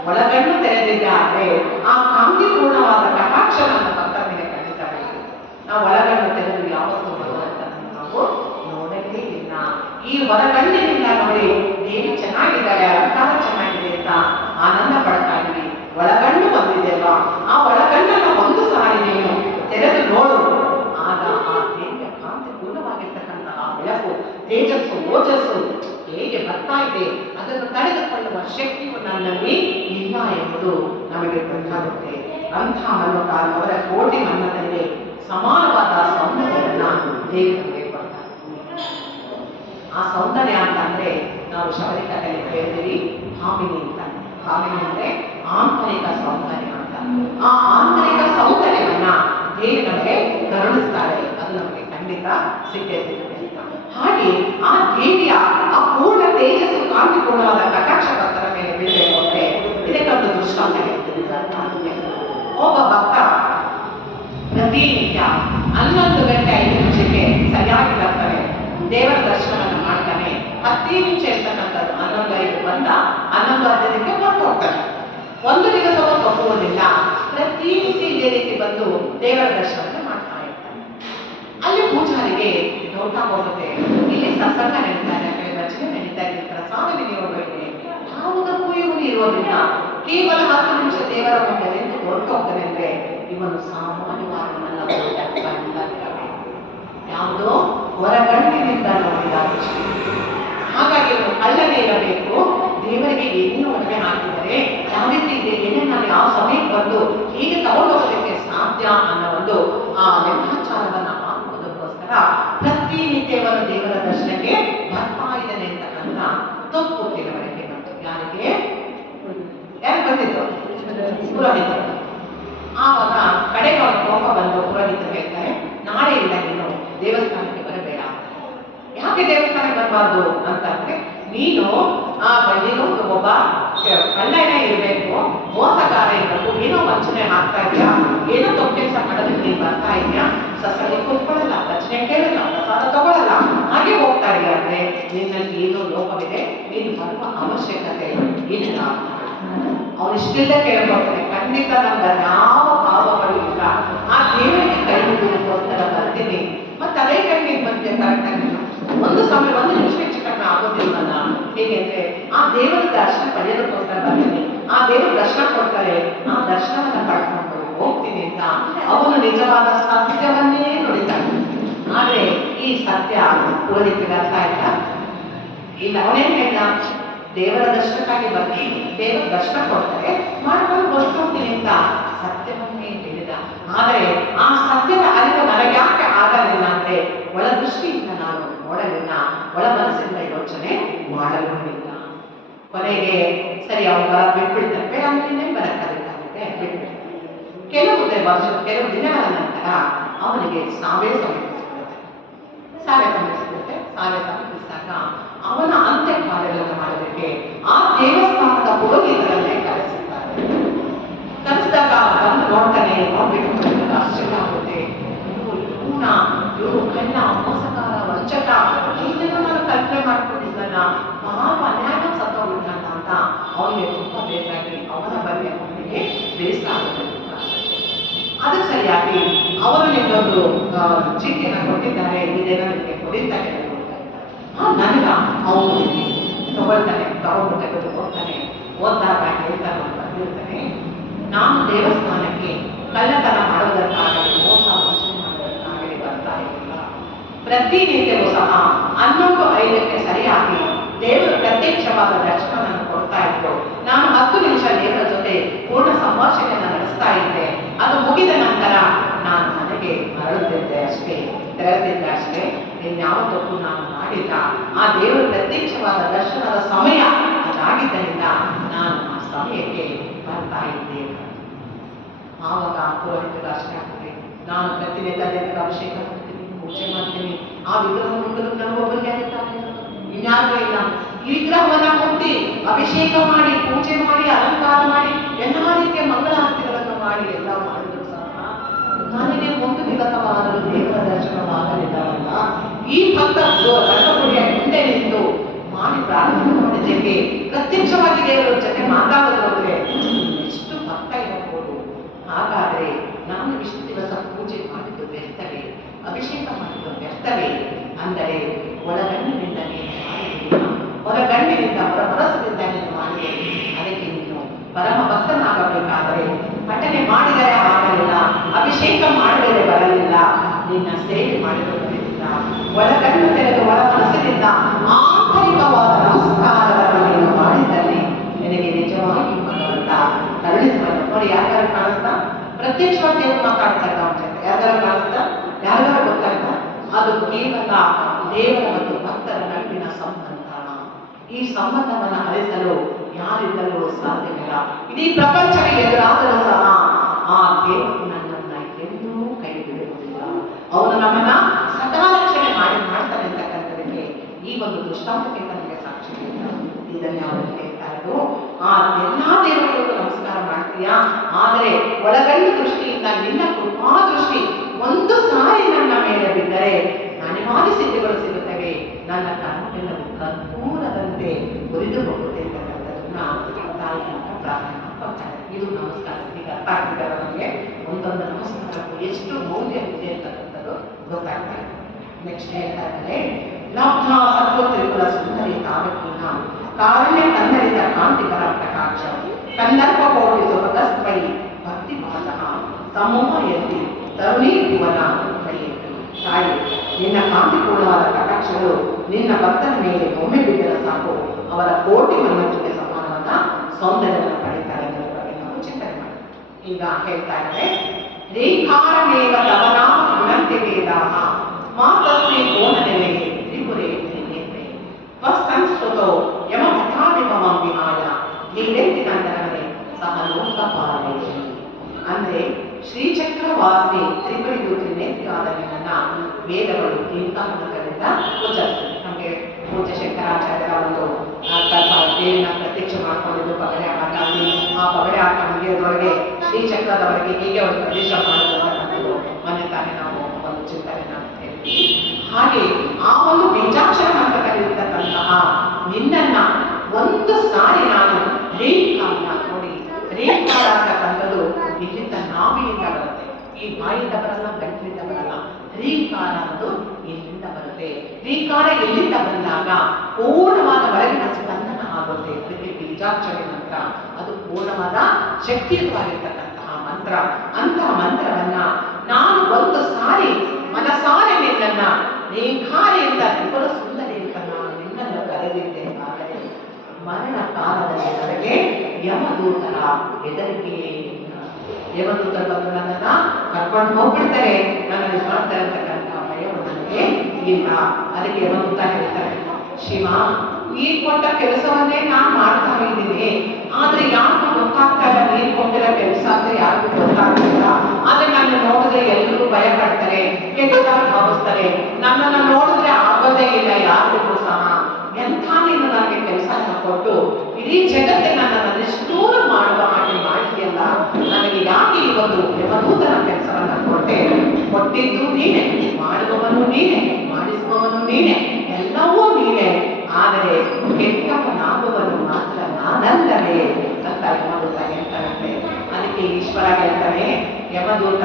ಒಳಗಣ್ಣು ತೆರೆದಿದ್ದಾದ್ರೆ ಆ ಕಾಂತಿಪೂರ್ಣವಾದ ಕಟಾಕ್ಷ ನನ್ನ ಭಕ್ತ ಮೇಲೆ ಕಂಡಿದ್ದಾಳೆ. ನಾವು ಒಳಗಣ್ಣು ತೆರೆದು ಯಾವತ್ತೂ ಭಗವಂತನನ್ನು ನಾವು ನೋಡಲೇ ಇಲ್ಲ. ಈ ಹೊರಗಣ್ಣಿನಿಂದ ನೋಡಿ ದೇವಿ ಚೆನ್ನಾಗಿದ್ದಾಳೆ, ಅಲಂಕಾರ ಚೆನ್ನಾಗಿದೆ ಅಂತ ಬೆಳಕು, ತೇಜಸ್ಸು, ಓಜಸ್ಸು ಹೇಗೆ ಬರ್ತಾ ಇದೆ, ಅದನ್ನು ತಡೆದುಕೊಳ್ಳುವ ಶಕ್ತಿಯು ನನ್ನಲ್ಲಿ ಇಲ್ಲ ಎಂಬುದು ನಮಗೆ ಗೊತ್ತಾಗುತ್ತೆ. ಅಂಥ ಮನೋಕಾಲ್ ಅವರ ಕೋಟಿ ಮನ್ನದಲ್ಲಿ ಸಮಾನವಾದ ಸೌಂದರ್ಯವನ್ನು ದೇವರಿಗೆ ಕೊಡ್ತಾರೆ. ಆ ಸೌಂದರ್ಯ ಅಂತಂದ್ರೆ ನಾವು ಶಬರಿಕತೆಯಲ್ಲಿ ಕೇಳ್ತೀವಿ ಭಾಮಿನಿ ಅಂತ. ಭಾಮಿನಿ ಅಂದ್ರೆ ಆಂತರಿಕ ಸೌಂದರ್ಯ ಅಂತ. ಆ ಆಂತರಿಕ ಸೌಂದರ್ಯವನ್ನ ದೇವಿ ನಮಗೆ ಕರುಣಿಸ್ತಾರೆ. ಅದು ನಮಗೆ ಖಂಡಿತ ಸಿಕ್ಕೇ ಸಿಗುತ್ತೆ ಅಂತ. ಹಾಗೆ ಆ ದೇವಿಯ ಆ ಪೂರ್ಣ ತೇಜಸ್ಸು ಕಾಂತಿಪೂರ್ಣವಾದ ಕಟಾಕ್ಷ ಭಕ್ತರ ಮೇಲೆ ಬೀಳಬೇಕು ಅಂದ್ರೆ ಇದಕ್ಕೊಂದು ದೃಷ್ಟಾಂತ ಹೇಳ್ತೀನಿ. ಒಬ್ಬ ಭಕ್ತ ಪ್ರತಿನಿತ್ಯ 11 ಗಂಟೆ 5 ನಿಮಿಷಕ್ಕೆ ಸರಿಯಾಗಿ ಬರ್ತಾನೆ, ದೇವರ ದರ್ಶನವನ್ನು ಮಾಡ್ತಾನೆ. 10 ನಿಮಿಷ ಇರ್ತಕ್ಕಂಥದ್ದು 11:05 ಬಂದ 11:15ಕ್ಕೆ ಹೊರಟು ಹೋಗ್ತಾನೆ. ಒಂದು ದಿವಸ ತಪ್ಪುವುದಿಲ್ಲ, ಪ್ರತಿನಿತ್ಯ ಇದೇ ರೀತಿ ಬಂದು ದೇವರ ದರ್ಶನವನ್ನು ಮಾಡ್ತಾ ಇರ್ತಾನೆ. ಅಲ್ಲಿ ಪೂಜಾರಿಗೆ ಡೌಟ್ ಆಗೋಗುತ್ತೆ, ಇಲ್ಲಿ ಸತ್ಸಂಗ ನಡೀತಾ ಇದೆ, ಭಜನೆ ನಡೀತಾ ಇದೆ, ಪ್ರಸಾದ ವಿನಿಯೋಗ ಇದೆ, ಯಾವುದಕ್ಕೂ ಇವನು ಇರೋದಿಲ್ಲ, ಕೇವಲ 10 ನಿಮಿಷ ದೇವರ ಮುಂದೆ ನಿಂತು ಹೊರಟು ಹೋಗ್ತಾನೆ ಅಂದ್ರೆ ಇವನು ಸಾಮಾನ್ಯವಾದ ಯಾವುದೋ ಹೊರಗಣ್ಣಿನಿಂದ ನೋಡಿದ ದೃಷ್ಟಿ. ಹಾಗಾಗಿ ಇವನು ಕಳ್ಳನೇ ಇರಬೇಕು, ದೇವರಿಗೆ ಏನು ಒಡವೆ ಹಾಕಿದರೆ ಯಾವ ರೀತಿ ಇದೆ, ಏನೇನು ನಾನು ಯಾವ ಸಮಯಕ್ಕೆ ಬಂದು ಹೀಗೆ ತಗೊಂಡೋಗೋದಕ್ಕೆ ಸಾಧ್ಯ ಅನ್ನೋ ಒಂದು ಆ ಲೆಕ್ಕಾಚಾರವನ್ನ ಹಾಕುವುದಕ್ಕೋಸ್ಕರ ಪ್ರತಿನಿತ್ಯವನ್ನು ದೇವರ ದರ್ಶನಕ್ಕೆ ಬರ್ತಾ ಇದ್ದಾನೆ ಅಂತಕ್ಕಂಥ ತಪ್ಪು ತಿಳುವಳಿಕೆ ಬಂತು. ಯಾರು ಬಂದಿದ್ದು? ಪುರೋಹಿತರು. ಆವಾಗ ಕಡೆಗೆ ಅವರ ಕೋಪ ಬಂದು ಪುರೋಹಿತರು ಹೇಳ್ತಾರೆ, ನಾಳೆಯಿಂದ ನೀನು ದೇವಸ್ಥಾನಕ್ಕೆ ಬರಬೇಡ. ಯಾಕೆ ದೇವಸ್ಥಾನಕ್ಕೆ ಬರಬಾರ್ದು ಅಂತಂದ್ರೆ, ನೀನು ನೀನು ಒಬ್ಬ ಕಳ್ಳನೇ ಇರಬೇಕು, ಮೋಸಗಾರ ಇರಬೇಕು, ಏನೋ ವಂಚನೆ ಮಾಡ್ತಾ ಇದೆಯಾ, ಏನೋ ತಪ್ಪು ಕೆಲಸ ಮಾಡೋದಕ್ಕೆ ನೀನು ಬರ್ತಾ ಇದೆಯಾ, ಸಸಲಿ ಕೂತ್ಕೊಳ್ಳಲ್ಲ, ರಚನೆ ಕೇಳಲ್ಲ, ಪ್ರಸಾದ ತಗೊಳ್ಳಲ್ಲ, ಹಾಗೆ ಹೋಗ್ತಾ ಇದೆಯಾ ಅಂದ್ರೆ ನಿನ್ನಲ್ಲಿ ಏನೋ ಲೋಪವಿದೆ, ನೀನು ಬರುವ ಅವಶ್ಯಕತೆ ಇಲ್ಲ. ಅವನಿಷ್ಟೆಲ್ಲ ಕೇಳಬರ್ತಾನೆ, ಖಂಡಿತ ನಮ್ಗೆ ಯಾವ ಭಾವಗಳು ಇಲ್ಲ, ಆ ದೇವರಿಗೆ ಕೈ ಮುಗಿದುಕೋಸ್ಕರ ಬರ್ತೀನಿ. ಮತ್ತೆ ಅದೇ ಟೈಮಿಗೆ ಬಂದೆ ಕರೆಕ್ಟಾಗಿ ಒಂದು ಸಮಯ 1 ನಿಮಿಷ ಹೆಚ್ಚು ಕಡಿಮೆ ಆಗೋದಿಲ್ವಲ್ಲ. ಹೇಗೆಂದ್ರೆ ಆ ದೇವರ ದರ್ಶನ ಪಡೆಯೋದಕ್ಕೋಸ್ಕರ ಬರ್ತೀನಿ, ಆ ದೇವರ ದರ್ಶನ ಕೊಡ್ತಾರೆ, ಆ ದರ್ಶನವನ್ನ ಕಳ್ಕೊಂಡು ಹೋಗ್ತೀನಿ ಅಂತ ಅವನು ನಿಜವಾದ ಸತ್ಯವನ್ನೇ ನುಡಿತಾನೆ. ಆದ್ರೆ ಈ ಸತ್ಯ ಪುರೋಹಿತರಿಗೆ ಅರ್ಥ ಆಯ್ತಾ ಇಲ್ಲ. ಅವನೇನ್ ಹೇಳ್ದ, ದೇವರ ದರ್ಶನಕ್ಕಾಗಿ ಬರ್ತೀನಿ, ದೇವರ ದರ್ಶನ ಕೊಡ್ತಾರೆ, ಮಾಡ್ಕೊಂಡು ಹೊರಟೋಗ್ತೀನಿ ಅಂತ ಸತ್ಯವನ್ನೇ ಹೇಳಿದ. ಆದರೆ ಆ ಸತ್ಯದ ಅರಿವು ನನಗೆ ಯಾಕೆ ಆಗಲಿಲ್ಲ ಅಂದ್ರೆ ಒಳ ದೃಷ್ಟಿಯಿಂದ ನಾನು ನೋಡಲಿಲ್ಲ, ಒಳ ಮನಸ್ಸಿಂದ ಯೋಚನೆ ಮಾಡಲಿಲ್ಲ. ಕೊನೆಗೆ ಸರಿ ಅವನು ಬರ ಬಿಟ್ಬಿಡ್ತಾರೆ, ಬೇಡ ಅವನಿಗೆ ಬರಕ್ಕಾಗುತ್ತೆ ಬಿಟ್ಬಿಡ್ತಾರೆ. ಕೆಲವು ದಿನಗಳ ನಂತರ ಅವನಿಗೆ ಸಾವೇ ಸಮೀಪಿಸಿರುತ್ತೆ. ಸಮೀಪಿಸಿದಾಗ ಅವನ ಅಂತ್ಯಕಾರ್ಯಗಳನ್ನು ಮಾಡೋದಕ್ಕೆ ಆ ದೇವಸ್ಥಾನದ ಪುರೋಹಿತರನ್ನೇ ಕರೆಸಿದ್ದಾರೆ. ಕರೆಸಿದಾಗ ಬಂದು ನೋಡ್ತಾನೆ, ನೋಡ್ಬಿಟ್ಟು ಆಶ್ಚರ್ಯ ಆಗುತ್ತೆ. ಇವರು ಕಳ್ಳ, ಮೋಸಗಾರ, ವಂಚಕ, ಇದನ್ನು ನಾನು ಕಲ್ಪನೆ ಮಾಡ್ಕೊಂಡಿದ್ದಲ್ಲ, ಮಹಾ ಅನ್ಯಾಯ ಸತ್ತೋಗ್ಬಿಟ್ಟಲ್ಲ ಅಂತ ಅವನಿಗೆ ತುಂಬಾ ಬೇಸಾಗಿ ಅವನ ಬಗ್ಗೆ ಅವನಿಗೆ ಬೇಸರ ಆಗುತ್ತೆ. ಅದಕ್ಕೆ ಸರಿಯಾಗಿ ಅವರು ನಿಮ್ಮೊಂದು ಚೀಟಿಯನ್ನು ಕೊಟ್ಟಿದ್ದಾರೆ, ಇದೇನೋ ನಿಮಗೆ ಕೊಡಿತಾ ಇದ್ದಾರೆ. ನನಗ ಅವನು ತಗೊಳ್ತಾನೆ, ತಗೊಂಡು ಹೋಗ್ತಾನೆ. ಓದ್ದಾಗ ಹೇಳ್ತಾನೆ, ಬಂದಿರ್ತಾನೆ, ನಾನು ದೇವಸ್ಥಾನಕ್ಕೆ ಕಳ್ಳತನ ಮಾಡೋದಕ್ಕಾಗಲಿ, ಮೋಸ ವಂಚನೆ ಮಾಡೋದಕ್ಕಾಗಲಿ ಬರ್ತಾ ಇರಲಿಲ್ಲ. ಪ್ರತಿನಿತ್ಯವೂ ಸಹ 11:05ಕ್ಕೆ ಸರಿಯಾಗಿ ದೇವರು ಪ್ರತ್ಯಕ್ಷವಾದ ದರ್ಶನವನ್ನು ಕೊಡ್ತಾ ಇದ್ರು. ನಾನು 10 ನಿಮಿಷ ದೇವರ ಜೊತೆ ಪೂರ್ಣ ಸಂಭಾಷಣೆಯನ್ನು ನಡೆಸ್ತಾ ಇದ್ದೆ. ಅದು ಮುಗಿದ ನಂತರ ನಾನು ಮನೆಗೆ ತೆರಳುತ್ತಿದ್ದೆ ಅಷ್ಟೇ. ಇನ್ಯಾವ ತಪ್ಪು ನಾನು ಮಾಡಿಲ್ಲ. ಆ ದೇವರು ಪ್ರತ್ಯಕ್ಷವಾದ ದರ್ಶನದ ಸಮಯ ಅದಾಗಿದ್ದರಿಂದ ನಾನು ಆ ಸಮಯಕ್ಕೆ ಬರ್ತಾ ಇದ್ದೇನೆ. ಆವಾಗ ಪುರೋಹಿತರು ಅಷ್ಟೇ ಆಗ್ತದೆ, ನಾನು ಪ್ರತಿನಿತ್ಯ ದೇವರ ಅಭಿಷೇಕ ಮಾಡ್ತೀನಿ, ಪೂಜೆ ಮಾಡ್ತೀನಿ. ಆ ವಿಗ್ರಹ ಮುಟ್ಟಲು ನನಗೊಬ್ಬರಿಗೆ ಆಗುತ್ತಾರೆ, ಇನ್ಯಾರಿಗೂ ಇಲ್ಲ. ಈ ವಿಗ್ರಹವನ್ನ ಮುಟ್ಟಿ ಅಭಿಷೇಕ ಮಾಡಿ, ಪೂಜೆ ಮಾಡಿ, ಅಲಂಕಾರ ಮಾಡಿ, ಎಲ್ಲ ರೀತಿಯ ಮಂಗಳಾರತಿಗಳನ್ನು ಮಾಡಿ ಎಲ್ಲ ಮಾಡಿದ್ರು ಸಹ ನನಗೆ ಒಂದು ವಿಗತವಾದರೂ ದೇವರ ದರ್ಶನವಾಗಲಿಲ್ಲವಲ್ಲ. ಈ ಭಕ್ತ ರಂಗಪುರಿಯ ಮುಂದೆ ನಿಂತು ಮಾಡಿ ಪ್ರಾರ್ಥನೆ ಮಾಡಿದ್ದಕ್ಕೆ ಪ್ರತ್ಯಕ್ಷವಾಗಿ ದೇವರ ಜೊತೆ ಮಾತಾಡೋದು ಅಂದ್ರೆ ಎಷ್ಟು ಭಕ್ತ ಇರಬಹುದು. ಹಾಗಾದ್ರೆ ನಾನು ಇಷ್ಟು ದಿವಸ ಪೂಜೆ ಮಾಡಿದ್ದು ವ್ಯರ್ಥವೇ, ಅಭಿಷೇಕ ಮಾಡಿದ್ದು ವ್ಯರ್ಥವೇ ಅಂದರೆ ಒಳಗಣ್ಣಿನಿಂದ ನೀನು ಮಾಡಿದ್ದೀನ, ಹೊರಗಣ್ಣಿನಿಂದ ಹೊರ ಮನಸ್ಸಿನಿಂದ ನೀನು ಮಾಡಿದೆ. ಅದಕ್ಕೆ ನೀನು ಪರಮ ಭಕ್ತನಾಗಬೇಕಾದರೆ ಪಠನೆ ಮಾಡಿದರೆ ಆಗಲಿಲ್ಲ, ಅಭಿಷೇಕ ಮಾಡಿದರೆ ಬರಲಿಲ್ಲ, ನಿನ್ನ ಸೇವೆ ಮಾಡಿದರೆ ಬರಲಿಲ್ಲ, ಒಳಗಣ್ಣು ತೆರೆದು ಒಳ ಪ್ರತ್ಯಕ್ಷವಾಗಿ ದೇವರು ಮಾತಾಡ್ತಾ ಇದ್ದ ಅವನ ಜೊತೆ. ಯಾರಿಗಾರ ಕಾಣಿಸ್ತಾ? ಯಾರಿಗಾರ ಗೊತ್ತಾಗ್ತಾ? ಅದು ಕೇವಲ ದೇವರ ಮತ್ತು ಭಕ್ತರ ನಡುವಿನ ಸಂಬಂಧ. ಈ ಸಂಬಂಧವನ್ನು ಅರಿಸಲು ಯಾರಿದ್ದಲೂ ಸಾಧ್ಯವಿಲ್ಲ. ಇಡೀ ಪ್ರಪಂಚವೇ ಎದುರಾದರೂ ಸಹ ಆ ದೇವರು ನನ್ನನ್ನ ಎಂದೂ ಕೈ ಬಿಡುವುದಿಲ್ಲ. ಅವನು ನಮ್ಮನ್ನ ಸದಾ ರಕ್ಷಣೆ ಮಾಡ್ತಾನೆ ಅಂತಕ್ಕಂಥದಕ್ಕೆ ಈ ಒಂದು ದೃಷ್ಟಾಂತಕ್ಕೆ ನಮಗೆ ಸಾಕ್ಷಿ ಇಲ್ಲ. ಇದನ್ನೇ ಅವರು ಹೇಳ್ತಾ ಇದ್ದು, ಆ ಎಲ್ಲಾ ದೇವರಿಗೂ ನಮಸ್ಕಾರ ಮಾಡ್ತೀಯಾ, ಆದರೆ ಒಳಗಣ್ಣು ದೃಷ್ಟಿಯಿಂದ ನಿನ್ನ ಕೃಪಾ ದೃಷ್ಟಿ ಒಂದು ಸಾರಿ ನನ್ನ ಮೇಲೆ ಬಿದ್ದರೆ ನಾನಿಮಾದಿ ಸಿದ್ಧಿಗಳು ಸಿಗುತ್ತವೆ, ನನ್ನ ಕರ್ಮವೆಲ್ಲವೂ ಕರ್ಪೂರದಂತೆ ಉರಿದು ಹೋಗುತ್ತೆ ಅಂತಕ್ಕಂಥದ್ದನ್ನ ತಾಯಿ ಅಂತ ಪ್ರಾರ್ಥನೆ ಮಾಡ್ಕೊಳ್ತಾರೆ. ಇದು ನಮಸ್ಕಾರ. ಈಗ ಅರ್ಥ ಆಗ್ತಿದ್ದಾರೆ ನಮಗೆ ಒಂದೊಂದು ನಮಸ್ಕಾರಕ್ಕೂ ಎಷ್ಟು ಮೌಲ್ಯ ಇದೆ ಅಂತಕ್ಕಂಥದ್ದು ಗೊತ್ತಾಗ್ತಾ ಇದೆ. ನೆಕ್ಸ್ಟ್ ಹೇಳ್ತಾ ಇದ್ದಾರೆ, ಲಬ್ಧ ಸತ್ವ ತ್ರಿಪುರ ಸುಂದರಿ ತಾವಕೀನ ಕಾರಣ್ಯ ಕನ್ನಡಿತ ಕಾಂತಿಕರ ಪ್ರಕಾಶ ಕಂದರ್ಪ ಕೋಟಿ ಸುಭಗಸ್ವೈ ಭಕ್ತಿ ಭಾಸಃ ಸಮೂಹ ಎತ್ತಿ ತರುಣಿ ಭುವನ ಬರೆಯಿತು. ತಾಯಿ, ನಿನ್ನ ಕಾಂತಿಪೂರ್ಣವಾದ ಕಟಾಕ್ಷಗಳು ನಿನ್ನ ಭಕ್ತರ ಮೇಲೆ ಒಮ್ಮೆ ಬಿದ್ದರೆ ಸಾಕು, ಅವರ ಕೋಟಿ ಮನ್ಮತಿಗೆ ಸಮಾನವಾದ ಸೌಂದರ್ಯವನ್ನು ಪಡೀತಾರೆ ಅನ್ನೋದ್ರ ಬಗ್ಗೆ ನಾವು ಚಿಂತನೆ ಮಾಡಿ. ಈಗ ಹೇಳ್ತಾ ಇದ್ದಾರೆ, ರೇಖಾರಮೇವ ತವನಾಮ ಗುಣಂತೆ ವೇದಾಹ ಮಾತಸ್ಮೈ ಕೋನನೆಲೆಗೆ ತ್ರಿಪುರೇ ತ್ರಿನೇತ್ರೆ ಸ್ವಸಂಸ್ಕೃತೋ ಯಮ ಭಟಾವಿಮಂ ವಿಹಾಯ ನೀರೆತ್ತಿ ನಂತರವೇ ಸಹ ಲೋಕಪಾಲನೆ. ಅಂದ್ರೆ ಶ್ರೀಚಕ್ರವಾಸಿ ತ್ರಿಪುರಿದು ತ್ರಿನೇತ್ರಿಯಾದ ನಿನ್ನನ್ನ ವೇದಗಳು ಇಂತಹ ಮತಗಳಿಂದ ಉಚ್ಚರಿಸ್ತದೆ. ನಮಗೆ ಪೂಜ್ಯ ಶಂಕರಾಚಾರ್ಯರ ಒಂದು ದೇವಿನ ಪ್ರತ್ಯಕ್ಷ ಮಾಡ್ಕೊಂಡಿದ್ದು ಪಗಡೆ ಆಟ. ಆ ಪಗಡೆ ಆಟ ಮುಗಿಯೋದ್ರೊಳಗೆ ಶ್ರೀಚಕ್ರದವರೆಗೆ ಹೇಗೆ ಒಂದು ಪ್ರವೇಶ ಮಾಡುವಂತಕ್ಕಂಥದ್ದು ಮೊನ್ನೆ ತಾನೇ ನಾವು ಒಂದು ಚಿಂತನೆಯನ್ನು ಹೇಳ್ತೀವಿ. ಹಾಗೆ ಆ ಒಂದು ಬೀಜಾಕ್ಷರ ಮಂತ್ರದಲ್ಲಿರ್ತಕ್ಕಂತಹ ನಿನ್ನನ್ನ ಒಂದು ಸಾರಿ ನಾನು ರೇಖಾನ ನೋಡಿ, ರೇಖಾರ ಅಂತಕ್ಕಂಥದ್ದು ಇಲ್ಲಿಂದ ನಾವಿಯಿಂದ ಬರುತ್ತೆ. ಈ ಬಾಯಿಂದ ಬರಲ್ಲ, ಗಂಟಲಿಂದ ಬರಲ್ಲ. ರೀಕಾರ ಅನ್ನೋದು ಇಲ್ಲಿಂದ ಬರುತ್ತೆ. ರೀಕಾರ ಎಲ್ಲಿಂದ ಬಂದಾಗ ಪೂರ್ಣವಾದ ಒಳಗಿನ ಸ್ಪಂದನ ಆಗುತ್ತೆ. ಅದಕ್ಕೆ ಬೀಜಾಕ್ಷರಿ ಮಂತ್ರ, ಅದು ಪೂರ್ಣವಾದ ಶಕ್ತಿಯುತವಾಗಿರ್ತಕ್ಕಂತಹ ಮಂತ್ರ. ಅಂತಹ ಮಂತ್ರವನ್ನ ನಾನು ಒಂದು ಸಾರಿ ಮನಸಾರೆ ನಿನ್ನನ್ನ ರೇಖಾರಿಯಿಂದ ತ್ರಿಪುರ ಸುಂದರಿ ಅಂತ ನಾನು ನಿನ್ನನ್ನು ಕರೆದಿದ್ದೇನೆ. ಆದರೆ ಮರಣ ಕಾಲದಲ್ಲಿ ನನಗೆ ಯಮದೂತರ ಹೆದರಿಕೆಯೇ ಇಲ್ಲ. ಯಮದೂತರು ಬಂದು ನನ್ನನ್ನ ಕರ್ಕೊಂಡು ಹೋಗ್ಬಿಡ್ತಾರೆ, ನನಗೆ ಮಾಡ್ತಾರೆ ಅಂತಕ್ಕಂಥ ಭಯವು ನನಗೆ ಇಲ್ಲ. ಅದಕ್ಕೆ ಯಮದೂತ ಹೇಳ್ತಾರೆ, ಶಿವ, ನೀನ್ ಕೊಟ್ಟ ಕೆಲಸವನ್ನೇ ನಾನು ಮಾಡ್ತಾ ಇದ್ದೀನಿ, ಆದ್ರೆ ಯಾರಿಗೂ ಗೊತ್ತಾಗ್ತಾ ಇಲ್ಲ. ನೀನ್ ಕೊಟ್ಟಿರೋ ಕೆಲಸ ಅಂತ ಯಾರಿಗೂ ಗೊತ್ತಾಗ್ತಿಲ್ಲ. ಆದ್ರೆ ನನ್ನ ನೋಡಿದ್ರೆ ಎಲ್ಲರೂ ಭಯ ಪಡ್ತಾರೆ, ಕೆಟ್ಟದಾಗಿ ಭಾವಿಸ್ತಾರೆ. ನನ್ನನ್ನು ನೋಡಿದ್ರೆ ಆಗೋದೇ ಇಲ್ಲ ಯಾರಿಗೂ ಸಹ. ಎಂಥ ನೀನು ನನಗೆ ಕೆಲಸವನ್ನು ಕೊಟ್ಟು ಇಡೀ ಜಗತ್ತೇ ನನ್ನನ್ನು ನಿಷ್ಠೂರ ಮಾಡುವ ಹಾಗೆ ಮಾಡಿದೆಯಲ್ಲ, ನನಗೆ ಯಾಕೆ ಈ ಒಂದು ಯಮದೂತನ ಕೆಲಸವನ್ನ ಕೊಟ್ಟಿದ್ದು ನೀನೆ, ಮಾಡುವವನು ನೀನೆ, ಮಾಡಿಸುವವನು ನೀನೆ, ಎಲ್ಲವೂ ನೀನೆ. ಆದರೆ ಕೆಟ್ಟವನಾಗುವನು ಮಾತ್ರ ನಾನಲ್ಲವೇ ಅಂತ ಯಮದೂತ ಹೇಳ್ತಾರಂತೆ. ಅದಕ್ಕೆ ಈಶ್ವರ ಹೇಳ್ತಾನೆ, ಯಮದೂತ,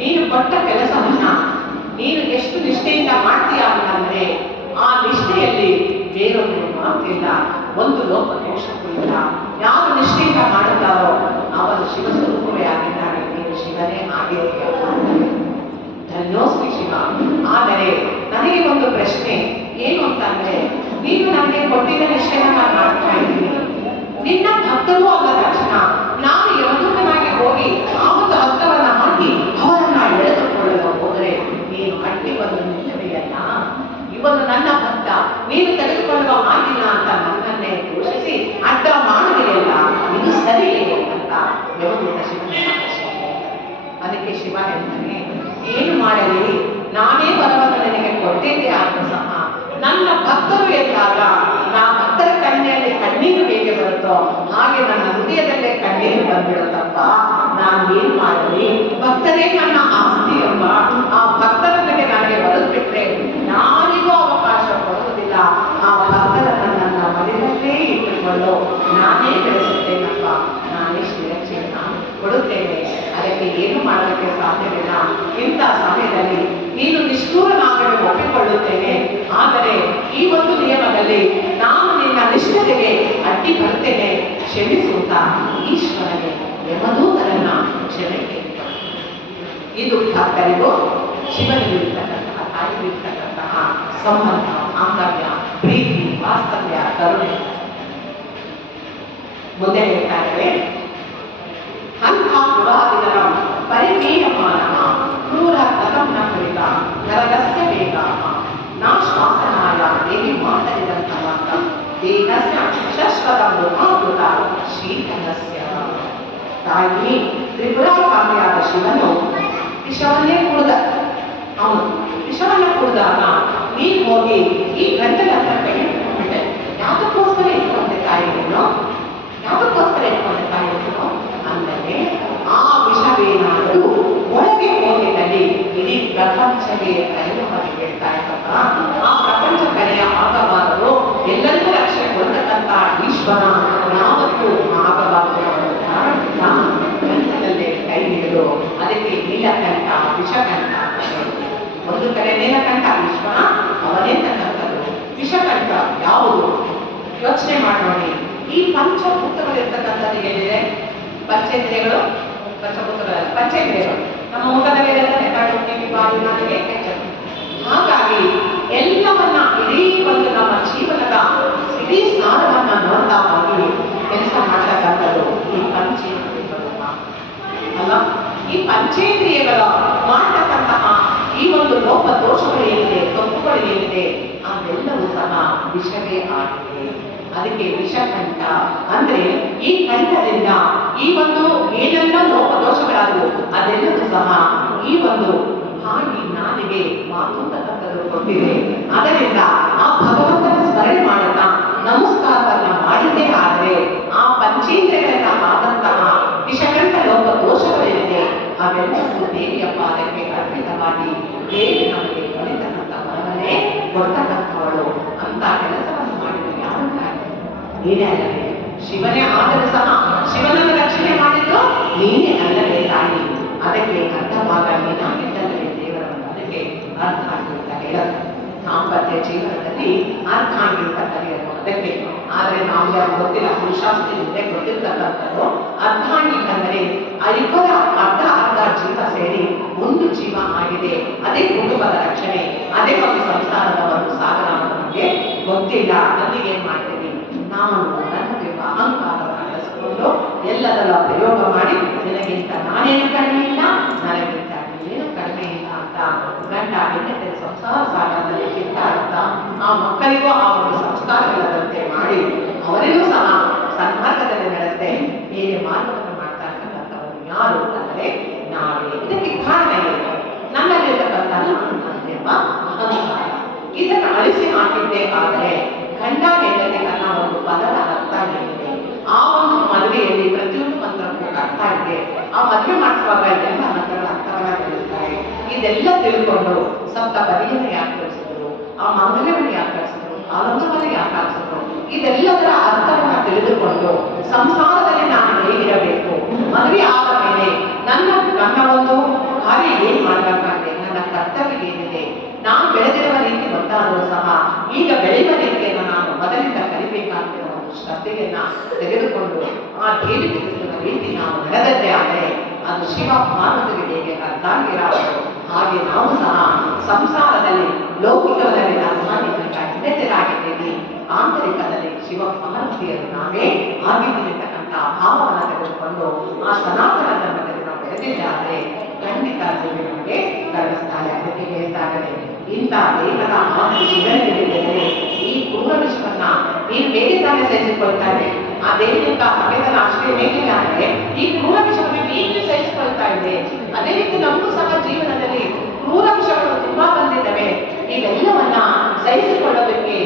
ನೀನು ಕೊಟ್ಟ ಕೆಲಸವನ್ನ ನೀನು ಎಷ್ಟು ನಿಷ್ಠೆಯಿಂದ ಮಾಡ್ತೀಯ ಅಂತಂದ್ರೆ ಆ ನಿಷ್ಠೆಯಲ್ಲಿ ಬೇರೊಂದು ಮಾತಿಲ್ಲ, ಒಂದು ಲೋಕ ದೋಷಕ್ಕೂ ಇಲ್ಲ. ಯಾರು ನಿಷ್ಠೆಯಿಂದ ಮಾಡುತ್ತಾರೋ ಅವನು ಶಿವಸ್ವರೂಪವೇ ಆಗಿದ್ದಾನೆ. ನೀನು ಶಿವನೇ ಆಗಿದೆಯ. ಧನ್ಯೋಸ್ಮಿ ಶಿವ. ಆದರೆ ನನಗೆ ಒಂದು ಪ್ರಶ್ನೆ ಏನು ಅಂತಂದ್ರೆ, ನೀನು ನನಗೆ ಕೊಟ್ಟಿದ್ದ ನಿಷ್ಠೆಯನ್ನ ಮಾಡ್ತಾ ಇದ್ದೀನಿ, ನಿನ್ನ ಭಕ್ತರೂ ಆದ ತಕ್ಷಣ ನಾನು ಯಮದೂತನಾಗಿ ಹೋಗಿ ಆ ಒಂದು ಹಸ್ತವನ್ನ ಹಾಕಿ ಅವರನ್ನ ಎಳೆದುಕೊಳ್ಳಲು ಹೋದರೆ ನೀನು ಅಡ್ಡಿ ಒಂದು ನಿಲ್ಲವೆಯಲ್ಲ. ಇವನು ನನ್ನ ಭಕ್ತ, ನೀನು ತೆಗೆದುಕೊಳ್ಳುವ ಆಗಿಲ್ಲ ಅಂತ ನನ್ನನ್ನೇ ಘೋಷಿಸಿ ಅಡ್ಡ ಮಾಡುವೆಯಲ್ಲ, ಇದು ಸರಿಯೇ ಅಂತ ಯಮದೂತ ಶಿವನ ಪ್ರಶ್ನೆ. ಅದಕ್ಕೆ ಶಿವ ಹೇಳ್ತಾನೆ, ಏನು ಮಾಡಲಿ, ನಾನೇ ವರವನ್ನು ನಿನಗೆ ಕೊಟ್ಟಿದ್ದೆ ಆದರೂ ಸಹ ನನ್ನ ಭಕ್ತರು ಎಂದಾಗ ನಾ ಭಕ್ತರ ಕಣ್ಣೆಯಲ್ಲಿ ಕಣ್ಣೀರು ಹೇಗೆ ಬರುತ್ತೋ ಹಾಗೆ ನನ್ನ ಹೃದಯದಲ್ಲೇ ಕಣ್ಣೀರು ಬಂದ್ಬಿಡುತ್ತಪ್ಪ. ನಾನು ಏನ್ ಮಾಡಲಿ, ಭಕ್ತರೇ ನನ್ನ ಆಸ್ತಿ ಎಂಬ ಆ ಭಕ್ತರೊಂದಿಗೆ ನನಗೆ ಬರೆದು ಬಿಟ್ರೆ ಯಾರಿಗೂ ಅವಕಾಶ ಕೊಡುವುದಿಲ್ಲ. ಆ ಭಕ್ತರನ್ನು ನನ್ನ ಮನೆಯಲ್ಲೇ ಇಟ್ಟುಕೊಂಡು ನಾನೇ ಬೆಳೆಸುತ್ತೇನಪ್ಪ, ನಾನೇ ಶ್ರೀರಕ್ಷೆಯನ್ನ ಕೊಡುತ್ತೇನೆ. ಅದಕ್ಕೆ ಏನು ಮಾಡಲಿಕ್ಕೆ ಸಾಧ್ಯವಿಲ್ಲ. ಇಂಥ ಸಮಯದಲ್ಲಿ ನೀನು ನಿಷ್ಠೂರನಾಗಲು ಒಪ್ಪಿಕೊಳ್ಳುತ್ತೇನೆ. ಆದರೆ ಈ ಒಂದು ನಿಯಮದಲ್ಲಿ ನಾನು ನಿನ್ನ ನಿಷ್ಠತೆಗೆ ಅಡ್ಡಿ ಬರುತ್ತೇನೆ, ಕ್ಷಮಿಸುತ್ತ ಈಶ್ವರನೇ ಯಮದೂತರನ್ನ ಕ್ಷಮೆಗೆ. ಇದು ಭಕ್ತರಿಗೂ ಶಿವನಿಗೂ ಇರ್ತಕ್ಕಂತಹ, ತಾಯಿಗೂ ಇರ್ತಕ್ಕಂತಹ ಸಂಬಂಧ, ಆಂತರ್ಯ, ಪ್ರೀತಿ, ವಾಸ್ತವ್ಯ, ಕರುಣೆ. ಮುಂದೆ ಹೇಳ್ತಾ ಇದ್ದಾರೆ, ಅಂಥ ನರಗಸ್ಯ ವೇಗಾಃ ನಾ ಶ್ವಾಸನಾಯ ದೇವಿ ಮಾತರಿದಂತ ಮಾತ ದೇಹಸ್ಯ ಶಶ್ವತ ಮೃತಾಮೃತ ಶೀತಲಸ್ಯ. ತಾಯಿ ತ್ರಿಪುರಾಕಾಮಿಯಾದ ಶಿವನು ವಿಷವನ್ನೇ ಕುಡಿದ. ಅವನು ವಿಷವನ್ನ ಕುಡಿದಾಗ ನೀನು ಹೋಗಿ ಈ ಗಂಟಲನ್ನ ಕೈ ಇಟ್ಕೊಂಡ್ಬಿಟ್ಟೆ. ಯಾತಕ್ಕೋಸ್ಕರ ಇಟ್ಕೊಂಡೆ ತಾಯಿಯನ್ನು? ಯಾತಕ್ಕೋಸ್ಕರ ಇಟ್ಕೊಂಡೆ ತಾಯಿಯನ್ನು ಅಂದರೆ ಆ ವಿಷವೇನಾದರೂ ಒಳಗೆ ಹೋಗಿದ್ದಲ್ಲಿ ಇಡೀ ಪ್ರಪಂಚವೇ ಕರೆಯುವಾಗಿ ಹೇಳ್ತಾ ಇದ್ದಪ್ಪ. ಆ ಪ್ರಪಂಚ ಕರೆಯ ಆಗಬಾರದು, ಎಲ್ಲರಿಗೂ ರಕ್ಷಣೆ ಕೊಡ್ತಕ್ಕಂಥ ಈಶ್ವರ ಯಾವತ್ತೂ ಆಗಬಾರದು. ಗಂಟಲಲ್ಲೇ ಕೈ ಹಿಡಿದು ಅದಕ್ಕೆ ನೀಲಕಂಠ ವಿಷಕಂಠ. ಒಂದು ಕಡೆ ನೀಲಕಂಠ ಈಶ್ವರ, ಅವನೇ ತಕ್ಕಂಥದ್ದು. ವಿಷಕಂಠ ಯಾವುದು? ಯೋಚನೆ ಮಾಡಿ ನೋಡಿ. ಈ ಪಂಚಭೂತಗಳಿರ್ತಕ್ಕಂಥದ್ದು ಏನಿದೆ? ಪಂಚೇಂದ್ರಿಯಗಳು, ಪಂಚೇಂದ್ರಿಯಗಳು ನಮ್ಮ ಮುಖದಲ್ಲಿ ಇರುತ್ತೆ ಕಣ್ಣು, ಕಿವಿ, ಬಾಯಿ, ನಾಲಿಗೆ, ಕೆಚ್ಚಲು. ಹಾಗಾಗಿ ಎಲ್ಲವನ್ನ ಇಡೀ ಒಂದು ನಮ್ಮ ಜೀವನದ ಇಡೀ ಸಾರವನ್ನ ನೋಡ್ತಾ ಹೋಗಿ ಕೆಲಸ ಮಾಡ್ತಕ್ಕಂಥದ್ದು ಈ ಪಂಚೇಂದ್ರಿಯಗಳು ಅಲ್ಲ. ಈ ಪಂಚೇಂದ್ರಿಯಗಳ ಮಾಡ್ತಕ್ಕಂತಹ ಈ ಒಂದು ಲೋಪ ದೋಷಗಳು ಏನಿದೆ, ತಪ್ಪುಗಳು ಏನಿದೆ, ಅದೆಲ್ಲವೂ ಸಹ ವಿಷವೇ ಆಗಿದೆ. ಅದಕ್ಕೆ ವಿಷಕಂಠ ಅಂದ್ರೆ ಈ ಕಂಠದಿಂದ ಈ ಒಂದು ಏನೆಲ್ಲ ಲೋಪ ದೋಷಗಳಾದವು ಅದೆಲ್ಲವೂ ಸಹ ಈ ಒಂದು ಹಾಗೆ ನಾಲಿಗೆ ಮಾತುಂತಕ್ಕಂಥದ್ದು ಕೊಟ್ಟಿದೆ. ಅದರಿಂದ ಆ ಭಗವಂತನ ಸ್ಮರಣೆ ಮಾಡುತ್ತಾ ನಮಸ್ಕಾರವನ್ನ ಮಾಡಿದ್ದೇ ಆದರೆ ಆ ಪಂಚೇಂದ್ರಿಯಗಳಿಂದ ಆದಂತಹ ವಿಷಕಂಠ ಲೋಪ ದೋಷಗಳೇನಿದೆ ಅವೆಲ್ಲವೂ ದೇವಿಯ ಪಾದಕ್ಕೆ ಅರ್ಪಿತವಾಗಿ ದೇವಿ ನಮಗೆ ಕೊನೆತಕ್ಕಂಥ ವರವನ್ನೇ ಕೊಡ್ತಕ್ಕಂಥವಳು ಅಂತ ಕೆಲಸವನ್ನು ಮಾಡಿದರೆ ಯಾರಂತಾರೆ? ನೀನೇ ಅಲ್ಲವೇ? ಶಿವನೇ ಆದರೂ ಸಹ ಶಿವನನ್ನು ರಕ್ಷಣೆ ಮಾಡಿದ್ದು ನೀನೇ ಅಲ್ಲವೇ ತಾಯಿ? ಅದಕ್ಕೆ ಅರ್ಥವಾಗ ನೀನಾಗಿದ್ದಲ್ಲವೇ ದೇವರನ್ನು? ಅದಕ್ಕೆ ಅರ್ಥಾಂಗಿ ಅಂತ ಹೇಳೋದು. ದಾಂಪತ್ಯ ಜೀವನದಲ್ಲಿ ಅರ್ಥಾಂಗಿ ಅಂತ ಕರೆಯೋದು ಅದಕ್ಕೆ. ಆದರೆ ನಾವು ಯಾರು ಗೊತ್ತಿಲ್ಲ, ಪುರುಷಾಸ್ತಿ ಮುಂದೆ ಗೊತ್ತಿರ್ತಕ್ಕಂಥದ್ದು ಅರ್ಥಾಂಗಿ ಅಂದರೆ ಇಬ್ಬರ ಅರ್ಧ ಅರ್ಧ ಜೀವ ಸೇರಿ ಒಂದು ಜೀವ ಆಗಿದೆ. ಅದೇ ಕುಟುಂಬದ ರಕ್ಷಣೆ, ಅದೇ ಒಂದು ಸಂಸಾರದ ಒಂದು ಸಾಧನ ನಮಗೆ ಗೊತ್ತಿಲ್ಲ. ಅಲ್ಲಿಗೆ ಏನ್ ಮಾಡ್ತೀವಿ ನಾವು? ನನ್ನದೆಂಬ ಅಹಂಕಾರವನ್ನು ಅಳಿಸಿಕೊಂಡು ಎಲ್ಲದರ ಪ್ರಯೋಗ ಮಾಡಿ ನಿನಗಿಂತ ನಾನೇನು ಕಡಿಮೆ ಇಲ್ಲ, ನನಗಿಂತ ನೀನೇನು ಕಡಿಮೆ ಇಲ್ಲ ಅಂತ ಗಂಡ ಹೆಂಡತಿಯ ಸಂಸಾರ ಸಾಗರದಲ್ಲಿ ಕಿತ್ತಾಡ್ತಾ ಆ ಮಕ್ಕಳಿಗೂ ಆ ಒಂದು ಸಂಸ್ಕಾರವಿಲ್ಲದಂತೆ ಮಾಡಿ ಅವರಿಗೂ ಸಹ ಸನ್ಮಾರ್ಗದಲ್ಲಿ ನಡೆಸದೆ ಬೇರೆ ಮಾರ್ಗವನ್ನು ಮಾಡ್ತಾ ಇರ್ತಕ್ಕಂಥವರು ಯಾರು ಅಂದರೆ ನಾವೇ. ಇದಕ್ಕೆ ಕಾರಣ ಏನು? ನನ್ನಲ್ಲಿರ್ತಕ್ಕಂಥ ಎಂಬ ಅಹಂಕಾರ. ಇದನ್ನು ಅಳಿಸಿ ಹಾಕಿದ್ದೇ ಆದರೆ ಗಂಡ ಹೆಂಡತಿ ಅನ್ನೋ ಒಂದು ಪದದ ಅರ್ಥ ಏನಿದೆ, ಆ ಒಂದು ಮದುವೆಯಲ್ಲಿ ಪ್ರತಿಯೊಂದು ಮಂತ್ರಕ್ಕೂ ಅರ್ಥ ಇದೆ. ಆ ಮದುವೆ ಮಾಡಿಸುವಾಗ ಎಲ್ಲ ಮಂತ್ರಗಳ ಅರ್ಥವನ್ನ ತಿಳಿಸ್ತಾರೆ. ಇದೆಲ್ಲ ತಿಳ್ಕೊಂಡು ಸಪ್ತ ಬದಿಯನ್ನು ಯಾಕೆ ಕಳಿಸಿದ್ರು, ಆ ಮಂಗಲವನ್ನು ಯಾಕೆ ಕಳಿಸಿದ್ರು, ಆಲೋಚನೆ ಯಾಕೆ ಹಾಕಿಸಿದ್ರು, ಇದೆಲ್ಲದರ ಅರ್ಥವನ್ನ ತಿಳಿದುಕೊಂಡು ಸಂಸಾರದಲ್ಲಿ ನಾನು ಹೇಗಿರಬೇಕು, ಮದುವೆ ಆದ ಮೇಲೆ ನನ್ನ ಒಂದು ಕಾರ್ಯ ಏನ್ ಮಾಡಬೇಕಾಗಿದೆ, ನನ್ನ ಕರ್ತವ್ಯ ಏನಿದೆ, ನಾನು ಬೆಳೆದಿರುವ ರೀತಿ ಗೊತ್ತಾದರೂ ಸಹ ಈಗ ಬೆಳೆಯುವ ರೀತಿಯನ್ನು ನಾನು ಮೊದಲಿಂದ ಕಲಿಬೇಕಾಗಿರುವ ಒಂದು ಶ್ರದ್ಧೆಯನ್ನ ತೆಗೆದುಕೊಂಡು ಆ ದೇವಿ ತಿಳಿಸಿರುವ ರೀತಿ ನಾವು ನಡೆದದ್ದೇ ಆದರೆ ಅದು ಶಿವ ಪಾರ್ವತಿಗೆ ಹೇಗೆ ಅರ್ಥಾಗಿರಾದರು ಹಾಗೆ ನಾವು ಸಹ ಸಂಸಾರದಲ್ಲಿ ಲೌಕಿಕದಲ್ಲಿ ಹಿಡಿತರಾಗಿದ್ದೀವಿ, ಆಂತರಿಕದಲ್ಲಿ ಶಿವ ಪಾರ್ವತಿಯರು ನಾವೇ ಆಗಿದ್ದಿರತಕ್ಕಂಥ ಭಾವವನ್ನು ತೆಗೆದುಕೊಂಡು ಆ ಸನಾತನ ಧರ್ಮದಲ್ಲಿ ನಾವು ಬೆಳೆದಿದ್ದಾದರೆ ಖಂಡಿತ ದೇವಿ ನಮಗೆ ಕಳಿಸ್ತಾರೆ. ಅದಕ್ಕೆ ಹೇಳ್ತಾರೆ ಇಂಥ ದೇವರ ಆಸೆ ಶಿವನಿಗೆ ಈ ಪೂರ್ವ ವಿಷಯವನ್ನ ನೀನು ಹೇಗೆ ತಾನೇ ಸಹಿಸಿಕೊಳ್ತಾರೆ? ಆ ದೇವರಿಂದ ಸಮೇತನ ಅಷ್ಟೇ ಮೇಲಿಲ್ಲ ಅಂದ್ರೆ ಈ ಕ್ರೂರ ವಿಷಯವನ್ನು ನೀನು ಸಹಿಸಿಕೊಳ್ತಾ ಇದೆ. ಅದೇ ರೀತಿ ನಮಗೂ ಸಹ ಜೀವನದಲ್ಲಿ ಕ್ರೂರ ವಿಷಯಗಳು ತುಂಬಾ ಬಂದಿದ್ದಾವೆ. ಇವೆಲ್ಲವನ್ನ ಸಹಿಸಿಕೊಳ್ಳೋದಕ್ಕೆ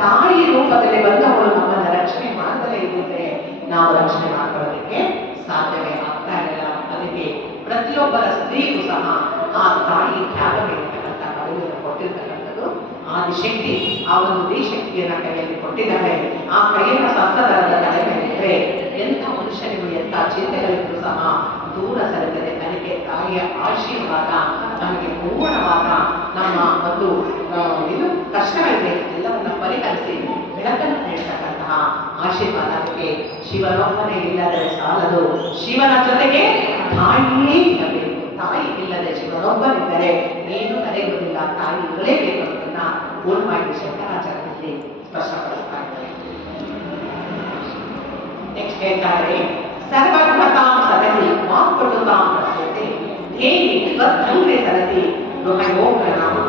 ತಾಯಿ ರೂಪದಲ್ಲಿ ಬಂದವಳು ನಮ್ಮನ್ನ ರಕ್ಷಣೆ ಮಾಡಲೇ ಇದ್ದಿದ್ರೆ ನಾವು ರಕ್ಷಣೆ ಮಾಡ್ಕೊಳ್ಳೋದಕ್ಕೆ ಸಾಧ್ಯವೇ ಆಗ್ತಾ ಇಲ್ಲ. ಅದಕ್ಕೆ ಪ್ರತಿಯೊಬ್ಬರ ಸ್ತ್ರೀಗೂ ಸಹ ಆ ತಾಯಿ ತ್ಯಾಗ ಬೇಕಂತ ಕಳೆಯನ್ನು ಕೊಟ್ಟಿರ್ತಕ್ಕಂಥದ್ದು ಆದಿಶಕ್ತಿ. ಆ ಒಂದು ದೇಶಕ್ತಿಯನ್ನ ಕೈಯಲ್ಲಿ ಕೊಟ್ಟಿದ್ದಾರೆ. ಆ ಕೈಯನ್ನು ಸಂಸದರದ ತಲೆ ಮೇಲಿದ್ರೆ ಎಂಥ ಮನುಷ್ಯನಿಗೂ ಎಂಥ ಚಿಂತೆಗಳಿಗೂ ಸಹ ದೂರ ಸರಿದರೆ ನನಗೆ ತಾಯಿಯ ಆಶೀರ್ವಾದ ನಮಗೆ ಪೂರ್ಣವಾದ ನಮ್ಮ ಒಂದು ಇದು ಕಷ್ಟಗಳಿದೆ ಎಲ್ಲವನ್ನ ಪರಿಹರಿಸಿ ಬೆಳಕನ್ನು ನೀಡತಕ್ಕಂತಹ ಆಶೀರ್ವಾದ. ಅದಕ್ಕೆ ಶಿವನೊಬ್ಬನೇ ಇಲ್ಲದೆ ಸಾಲದು, ಶಿವನ ಜೊತೆಗೆ ತಾಯಿಯೇ ಇರಬೇಕು. ತಾಯಿ ಇಲ್ಲದೆ ಶಿವನೊಬ್ಬನಿದ್ದರೆ ಏನು ನಡೆಯುವುದಿಲ್ಲ, ತಾಯಿ ಇರಲೇಬೇಕು ಅನ್ನೋದನ್ನ ಪೂರ್ಣವಾಗಿ ಶಂಕರಾಚಾರ್ಯರಲ್ಲಿ ಸ್ಪಷ್ಟಪಡಿಸ್ತಾ ಇದ್ದಾರೆ. ನೆಕ್ಸ್ಟ್ ಹೇಳ್ತಾರೆ, ಸರ್ವಜ್ಞತಾಂ ಸರಸಿ ಮಾತ್ಕೊಡುತ್ತಾಂ ಪ್ರಸ್ತುತೆ ದೇವಿ ಸ್ವತಂತ್ರೆ ಸರಸಿ ಗೃಹಯೋಗ ನಾಮ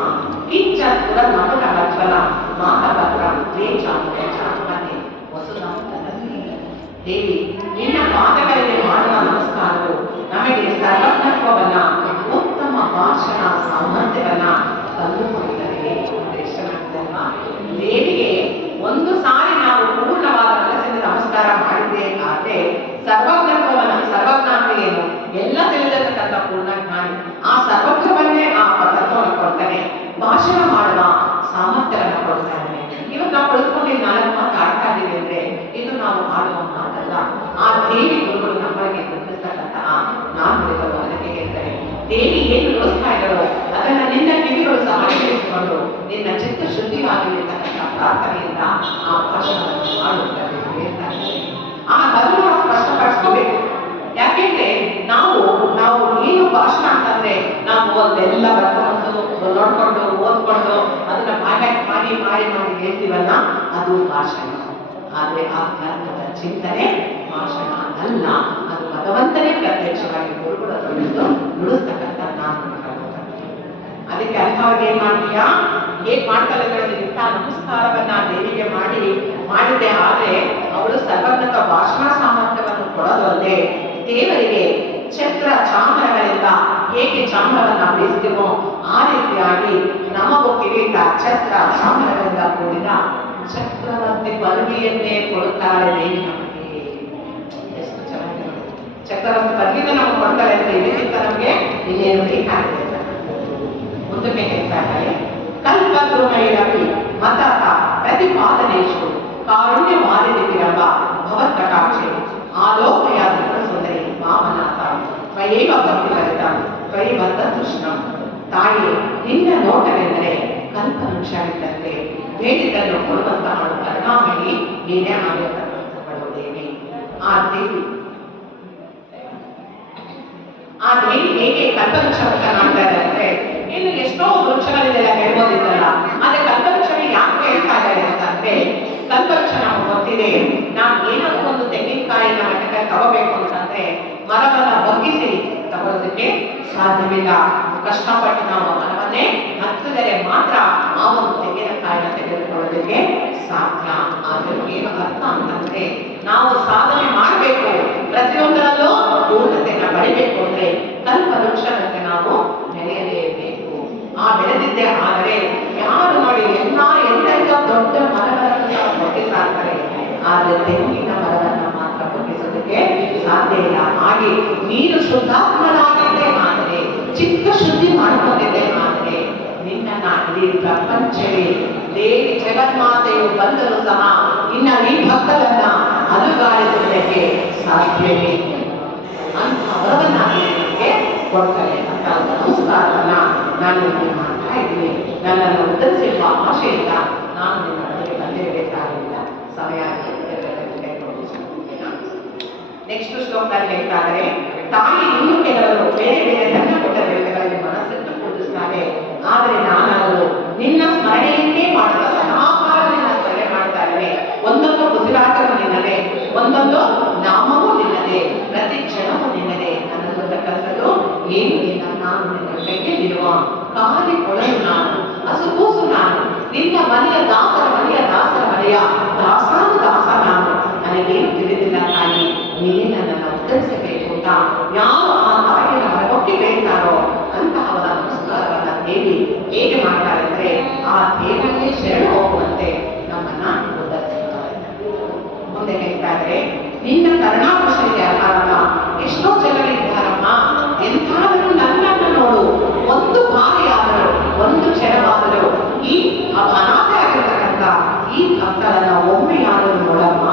ಕಿಂಚ ಸ್ಫುರ ನಮನ ವಜ್ವಲ ಮಾತಪತ್ರ ವೇಚ ಮನೆ ವಸುಧಾಂತನಲ್ಲಿ. ದೇವಿ, ನಿನ್ನ ಪಾದಗಳಿಗೆ ಮಾಡುವ ನಮಸ್ಕಾರವು ನಮಗೆ ಸರ್ವಜ್ಞತ್ವವನ್ನ, ಉತ್ತಮ ಭಾಷಣ ಸಾಮರ್ಥ್ಯವನ್ನ ತಂದುಕೊಡುತ್ತದೆ. ದೇವಿಗೆ ಒಂದು ಸಾರಿ ನಾವು ಪೂರ್ಣವಾದ ಮನಸ್ಸಿನ ನಮಸ್ಕಾರ ಮಾಡಿದ್ದೇ ಆದರೆ ಸರ್ವಜ್ಞತ್ವವನ್ನ, ಸರ್ವಜ್ಞಾನ ಏನು, ಎಲ್ಲ ತಿಳಿದಿರತಕ್ಕಂಥ ಪೂರ್ಣಜ್ಞಾನಿ, ಆ ಸರ್ವಜ್ಞವನ್ನೇ ಆ ತತ್ವವನ್ನು ಕೊಡ್ತಾನೆ, ಭಾಷಣ ಮಾಡುವ ಸಾಮರ್ಥ್ಯವನ್ನು ಕೊಡ್ತಾನೆ. ಇವತ್ತು ನಾವು ಕುಳಿತುಕೊಂಡು 4 ಮಾತು ಆಡ್ತಾ ಇದ್ದೀವಿ ಅಂದ್ರೆ ಇದು ನಾವು ಆಡುವ ಮಾತಲ್ಲ. ಆ ದೇವಿ ಗುರುಗಳು ನಮ್ಮೊಳಗೆ ಗುರುತಿಸ್ತಕ್ಕಂತಹ ನಾನುಡಿಗಳು. ಅದಕ್ಕೆ ಹೇಳ್ತಾರೆ, ದೇವಿ ಏನು ನುಡಿಸ್ತಾ ಇದ್ದಾರೋ ಅದನ್ನ ನಿನ್ನ ಕಿವಿಗಳು ಸಹ ಅನುಸರಿಸಿಕೊಂಡು ನಿನ್ನ ಚಿತ್ತ ಶುದ್ಧಿಯಾಗಿರ್ತಕ್ಕಂಥ ಪ್ರಾರ್ಥನೆಯಿಂದ ಆ ಭಾಷಣವನ್ನು ಮಾಡುತ್ತಾರೆ ಹೇಳ್ತಾರೆ. ಆ ಅದನ್ನು ನಾವು ಸ್ಪಷ್ಟಪಡಿಸ್ಕೋಬೇಕು. ಯಾಕೆಂದ್ರೆ ನಾವು ಏನು ಭಾಷಣ ಅಂತಂದ್ರೆ ನಾವು ಅದೆಲ್ಲ ಬರ್ಕೊಂಡು ನೋಡ್ಕೊಂಡು ಓದ್ಕೊಂಡು ಅದನ್ನ ಮಾಡಿ ಹೇಳ್ತೀವಲ್ಲ, ಅದು ಭಾಷಣ. ಆದ್ರೆ ಆ ಜ್ಞಾನದ ಚಿಂತನೆ ಭಾಷಣ ಅಲ್ಲ, ಅದು ಭಗವಂತನೇ ಪ್ರತ್ಯಕ್ಷವಾಗಿ ಗುರುಗಳ ತೊಳೆದು ನುಡಿಸ್ತಕ್ಕಂಥ ನಾನು. ಅದಕ್ಕೆ ಅಂಥವ್ರಿಗೆ ಏನ್ ಮಾಡ್ತೀಯಾ, ಹೇಗ್ ಮಾಡ್ತಾರೆ ಇಂಥ ನಮಸ್ಕಾರವನ್ನ ದೇವಿಗೆ ಮಾಡಿದ್ದೆ ಆದ್ರೆ ಅವಳು ಸರ್ವಜ್ಞತ ಭಾಷಣ ಸಾಮರ್ಥ್ಯವನ್ನು ಕೊಡೋದಲ್ಲದೆ ದೇವರಿಗೆ ಛತ್ರ ಚಾಮರಗಳಿಂದ ಹೇಗೆ ಚಾಮರವನ್ನ ಬೀಸ್ತೀವೋ ಆ ರೀತಿಯಾಗಿ ನಮಗೂ ಕಿರೀಟ ಛತ್ರ ಚಾಮರಗಳಿಂದ ಕೂಡಿದ ಚಕ್ರವರ್ತಿ ಪದವಿಯನ್ನೇ ಕೊಡುತ್ತಾಳೆ ದೇವಿ ನಮಗೆ. ಎಷ್ಟು ಚೆನ್ನಾಗಿ ಚಕ್ರವರ್ತಿ ಪದವಿನ ನಮಗೆ ಕೊಡ್ತಾಳೆ ಅಂತ ಇದಕ್ಕಿಂತ ನಮಗೆ ಇನ್ನೇನು ಬೇಕಾಗಿದೆ. ಮುಂದಕ್ಕೆ ಹೇಳ್ತಾ ಇದ್ದಾರೆ, ಕಲ್ಪದ್ರುಮೈರಪಿ ಮತಕ ಪ್ರತಿಪಾದನೇಶು ಕಾರುಣ್ಯವಾದಿರವ ಭವತ್ಕಟಾಕ್ಷೆ ಆಲೋಕಯಾದ ಸುಂದರಿ ವಾಮನಾಥ ತ್ವಯೇವ ಭಕ್ತಿಭರಿತ ತ್ವಯಿಬದ್ಧ ಕೃಷ್ಣಂ. ತಾಯಿ, ನಿನ್ನ ನೋಟವೆಂದರೆ ಕಲ್ಪವೃಕ್ಷವಿದ್ದಂತೆ ಬೇಡಿದ್ದನ್ನು ಕೊಡುವಂತಹ ಕರುಣಾಮಯಿ ನೀನೇ ಆಗಿರತಕ್ಕಂಥವಳು ದೇವಿ. ಆ ದೇವಿ ಹೇಗೆ ಕಲ್ಪವೃಕ್ಷವನ್ನು ಮಾಡ್ತಾರೆ ಅಂದ್ರೆ, ಇನ್ನು ಎಷ್ಟೋ ವೃಕ್ಷಗಳಿದೆಲ್ಲ ಹೇಳ್ಬೋದಿದ್ದಲ್ಲ, ಆದ್ರೆ ಕಲ್ಪವೃಕ್ಷಗಳು ಯಾಕೆ ಹೇಳ್ತಾ ಇದ್ದಾರೆ ಅಂತಂದ್ರೆ, ಕಲ್ಪವೃಕ್ಷ ನಮ್ಗೆ ಗೊತ್ತಿದೆ. ನಾವು ಏನಾದ್ರೂ ಒಂದು ತೆಂಗಿನಕಾಯಿನ ಮಟ್ಟಕ್ಕೆ ತಗೋಬೇಕು ಅಂತಂದ್ರೆ ಮರವನ್ನ ಬಗ್ಗಿಸಿ ತಗೊಳ್ಳೋದಕ್ಕೆ ಸಾಧ್ಯವಿಲ್ಲ. ಕಷ್ಟಪಟ್ಟು ನಾವು ಮರವನ್ನೇ ಹತ್ತಿದರೆ ಮಾತ್ರ ಆ ಒಂದು ತೆಂಗಿನಕಾಯಿನ ತೆಗೆದುಕೊಳ್ಳೋದಕ್ಕೆ ಸಾಧ್ಯ. ಆದ್ರೆ ಏನು ಅರ್ಥ ಅಂತಂದ್ರೆ, ನಾವು ಸಾಧನೆ ಮಾಡಬೇಕು, ಪ್ರತಿಯೊಂದರಲ್ಲೂ ಪೂರ್ಣತೆಯನ್ನ ಪಡಿಬೇಕು ಅಂದ್ರೆ ಕಲ್ಪವೃಕ್ಷದಂತೆ ನಾವು ಬೆಳೆಯಲೇಬೇಕು. ಆ ಬೆಳೆದಿದ್ದೆ ಆದರೆ ಯಾರು ನೋಡಿ ಎಂತೆಂಥ ದೊಡ್ಡ ಮರಗಳನ್ನು ಬಗ್ಗಿಸಾಕ್ತಾರೆ, ಆದ್ರೆ ತೆಂಗಿನ ಮರವನ್ನ ಮಾತ್ರ ಬಗ್ಗಿಸೋದಕ್ಕೆ ಸಾಧ್ಯ ಇಲ್ಲ. ಹಾಗೆ ನೀನು ಶುದ್ಧಾತ್ಮನಾಗಿದ್ದೆ ಆದರೆ, ಚಿತ್ತ ಶುದ್ಧಿ ಮಾಡಿಕೊಂಡಿದ್ದೆ ಆದರೆ ನಿನ್ನನ್ನ ಇಡೀ ಪ್ರಪಂಚವೇ ದೇವಿ ಜಗನ್ಮಾತೆಯು ಬಂದರೂ ಸಹ ನಿನ್ನ ಈ ಭಕ್ತರನ್ನ ಅಲುಗಾಡಿಸುವುದಕ್ಕೆ ಸಾಧ್ಯವೇ ಅಂತ ವರವನ್ನಾಗಿ ಕೊಡ್ತಾರೆ ಅಂತ ನಮಸ್ಕಾರವನ್ನ ನಾನು ನಿಮಗೆ ಮಾಡ್ತಾ ಇದ್ದೀನಿ. ನನ್ನನ್ನು ಉತ್ತರಿಸಿರುವ ಆಶೆಯಿಂದ ನಾನು ನಿಮ್ಮ ಮನೆಗೆ ಬಂದಿರಬೇಕಾಗಿಲ್ಲ. ಸಮಯ ನೆಕ್ಸ್ಟ್ ಶ್ಲೋಕದಲ್ಲಿ ಹೇಳ್ತಾ ಇದ್ದಾರೆ, ತಾಯಿ ಇನ್ನೂ ಕೆಲವರು ಬೇರೆ ಬೇರೆ ಸಣ್ಣ ಪುಟ್ಟ ಬೆಳೆಗಳಲ್ಲಿ ಮನಸ್ಸಿಟ್ಟು ಪೂಜಿಸ್ತಾರೆ, ಆದರೆ ನಾನಾದರೂ ನಿನ್ನ ಸ್ಮರಣೆಯನ್ನೇ ಮಾಡುವ ಸದಾಕಾಲ ನಿನ್ನ ಸ್ಮರಣೆ ಮಾಡ್ತಾ ಇದ್ದೇನೆ. ಒಂದೊಂದು ಉಸಿರಾಟವೂ ನಿನ್ನದೇ, ಒಂದೊಂದು ನಾಮವೂ ನಿನ್ನದೇ, ಪ್ರತಿ ಕ್ಷಣವೂ ನಿನ್ನದೇ. ನನ್ನ ದೊಡ್ಡ ಕನಸಲು ಏನು ಇಲ್ಲ, ನಾನು ನಿನ್ನ ಕೈಯಲ್ಲಿರುವ ಕಾಲಿ ಕೊಳಲು ನಾನು, ಹಸುಗೂಸು ನಾನು, ನಿನ್ನ ಮನೆಯ ದಾಸರ ಮನೆಯ ದಾಸಾನು ದಾಸ ನಾನು. ನನಗೇನು ತಿಳಿದಿಲ್ಲ ತಾಯಿ, ನೀನೇ ನನ್ನನ್ನು ಉತ್ತರಿಸಬೇಕು ಅಂತ ಯಾವ ಆ ತಾಯಿಯ ಹೊರಗೊಟ್ಟಿ ಬೇಡ್ತಾರೋ ಅಂತಹವರ ನಮಸ್ಕಾರವನ್ನ ದೇವಿ ಹೇಗೆ ಮಾಡ್ತಾರೆ ಅಂದ್ರೆ, ಆ ದೇವರನ್ನೇ ಶರಣ ಹೋಗುವಂತೆ ನಮ್ಮನ್ನ ಉತ್ತರಿಸುತ್ತಾರೆ. ಮುಂದೆ ಹೇಳ್ತಾ ಇದ್ರೆ, ನಿನ್ನ ಕರುಣಾಕೃಷ್ಣಕ್ಕೆ ಆಧಾರವ ಎಷ್ಟೋ ಜನರಿದ್ದಾರಮ್ಮ, ಎಂತಾದರೂ ನನ್ನನ್ನು ನೋಡು, ಒಂದು ಬಾರಿಯಾದರೂ ಒಂದು ಕ್ಷಣವಾದರೂ ಈ ಅನಾಥ ಆಗಿರ್ತಕ್ಕಂಥ ಈ ಭಕ್ತರನ್ನ ಒಮ್ಮೆಯಾದರೂ ನೋಡಮ್ಮ,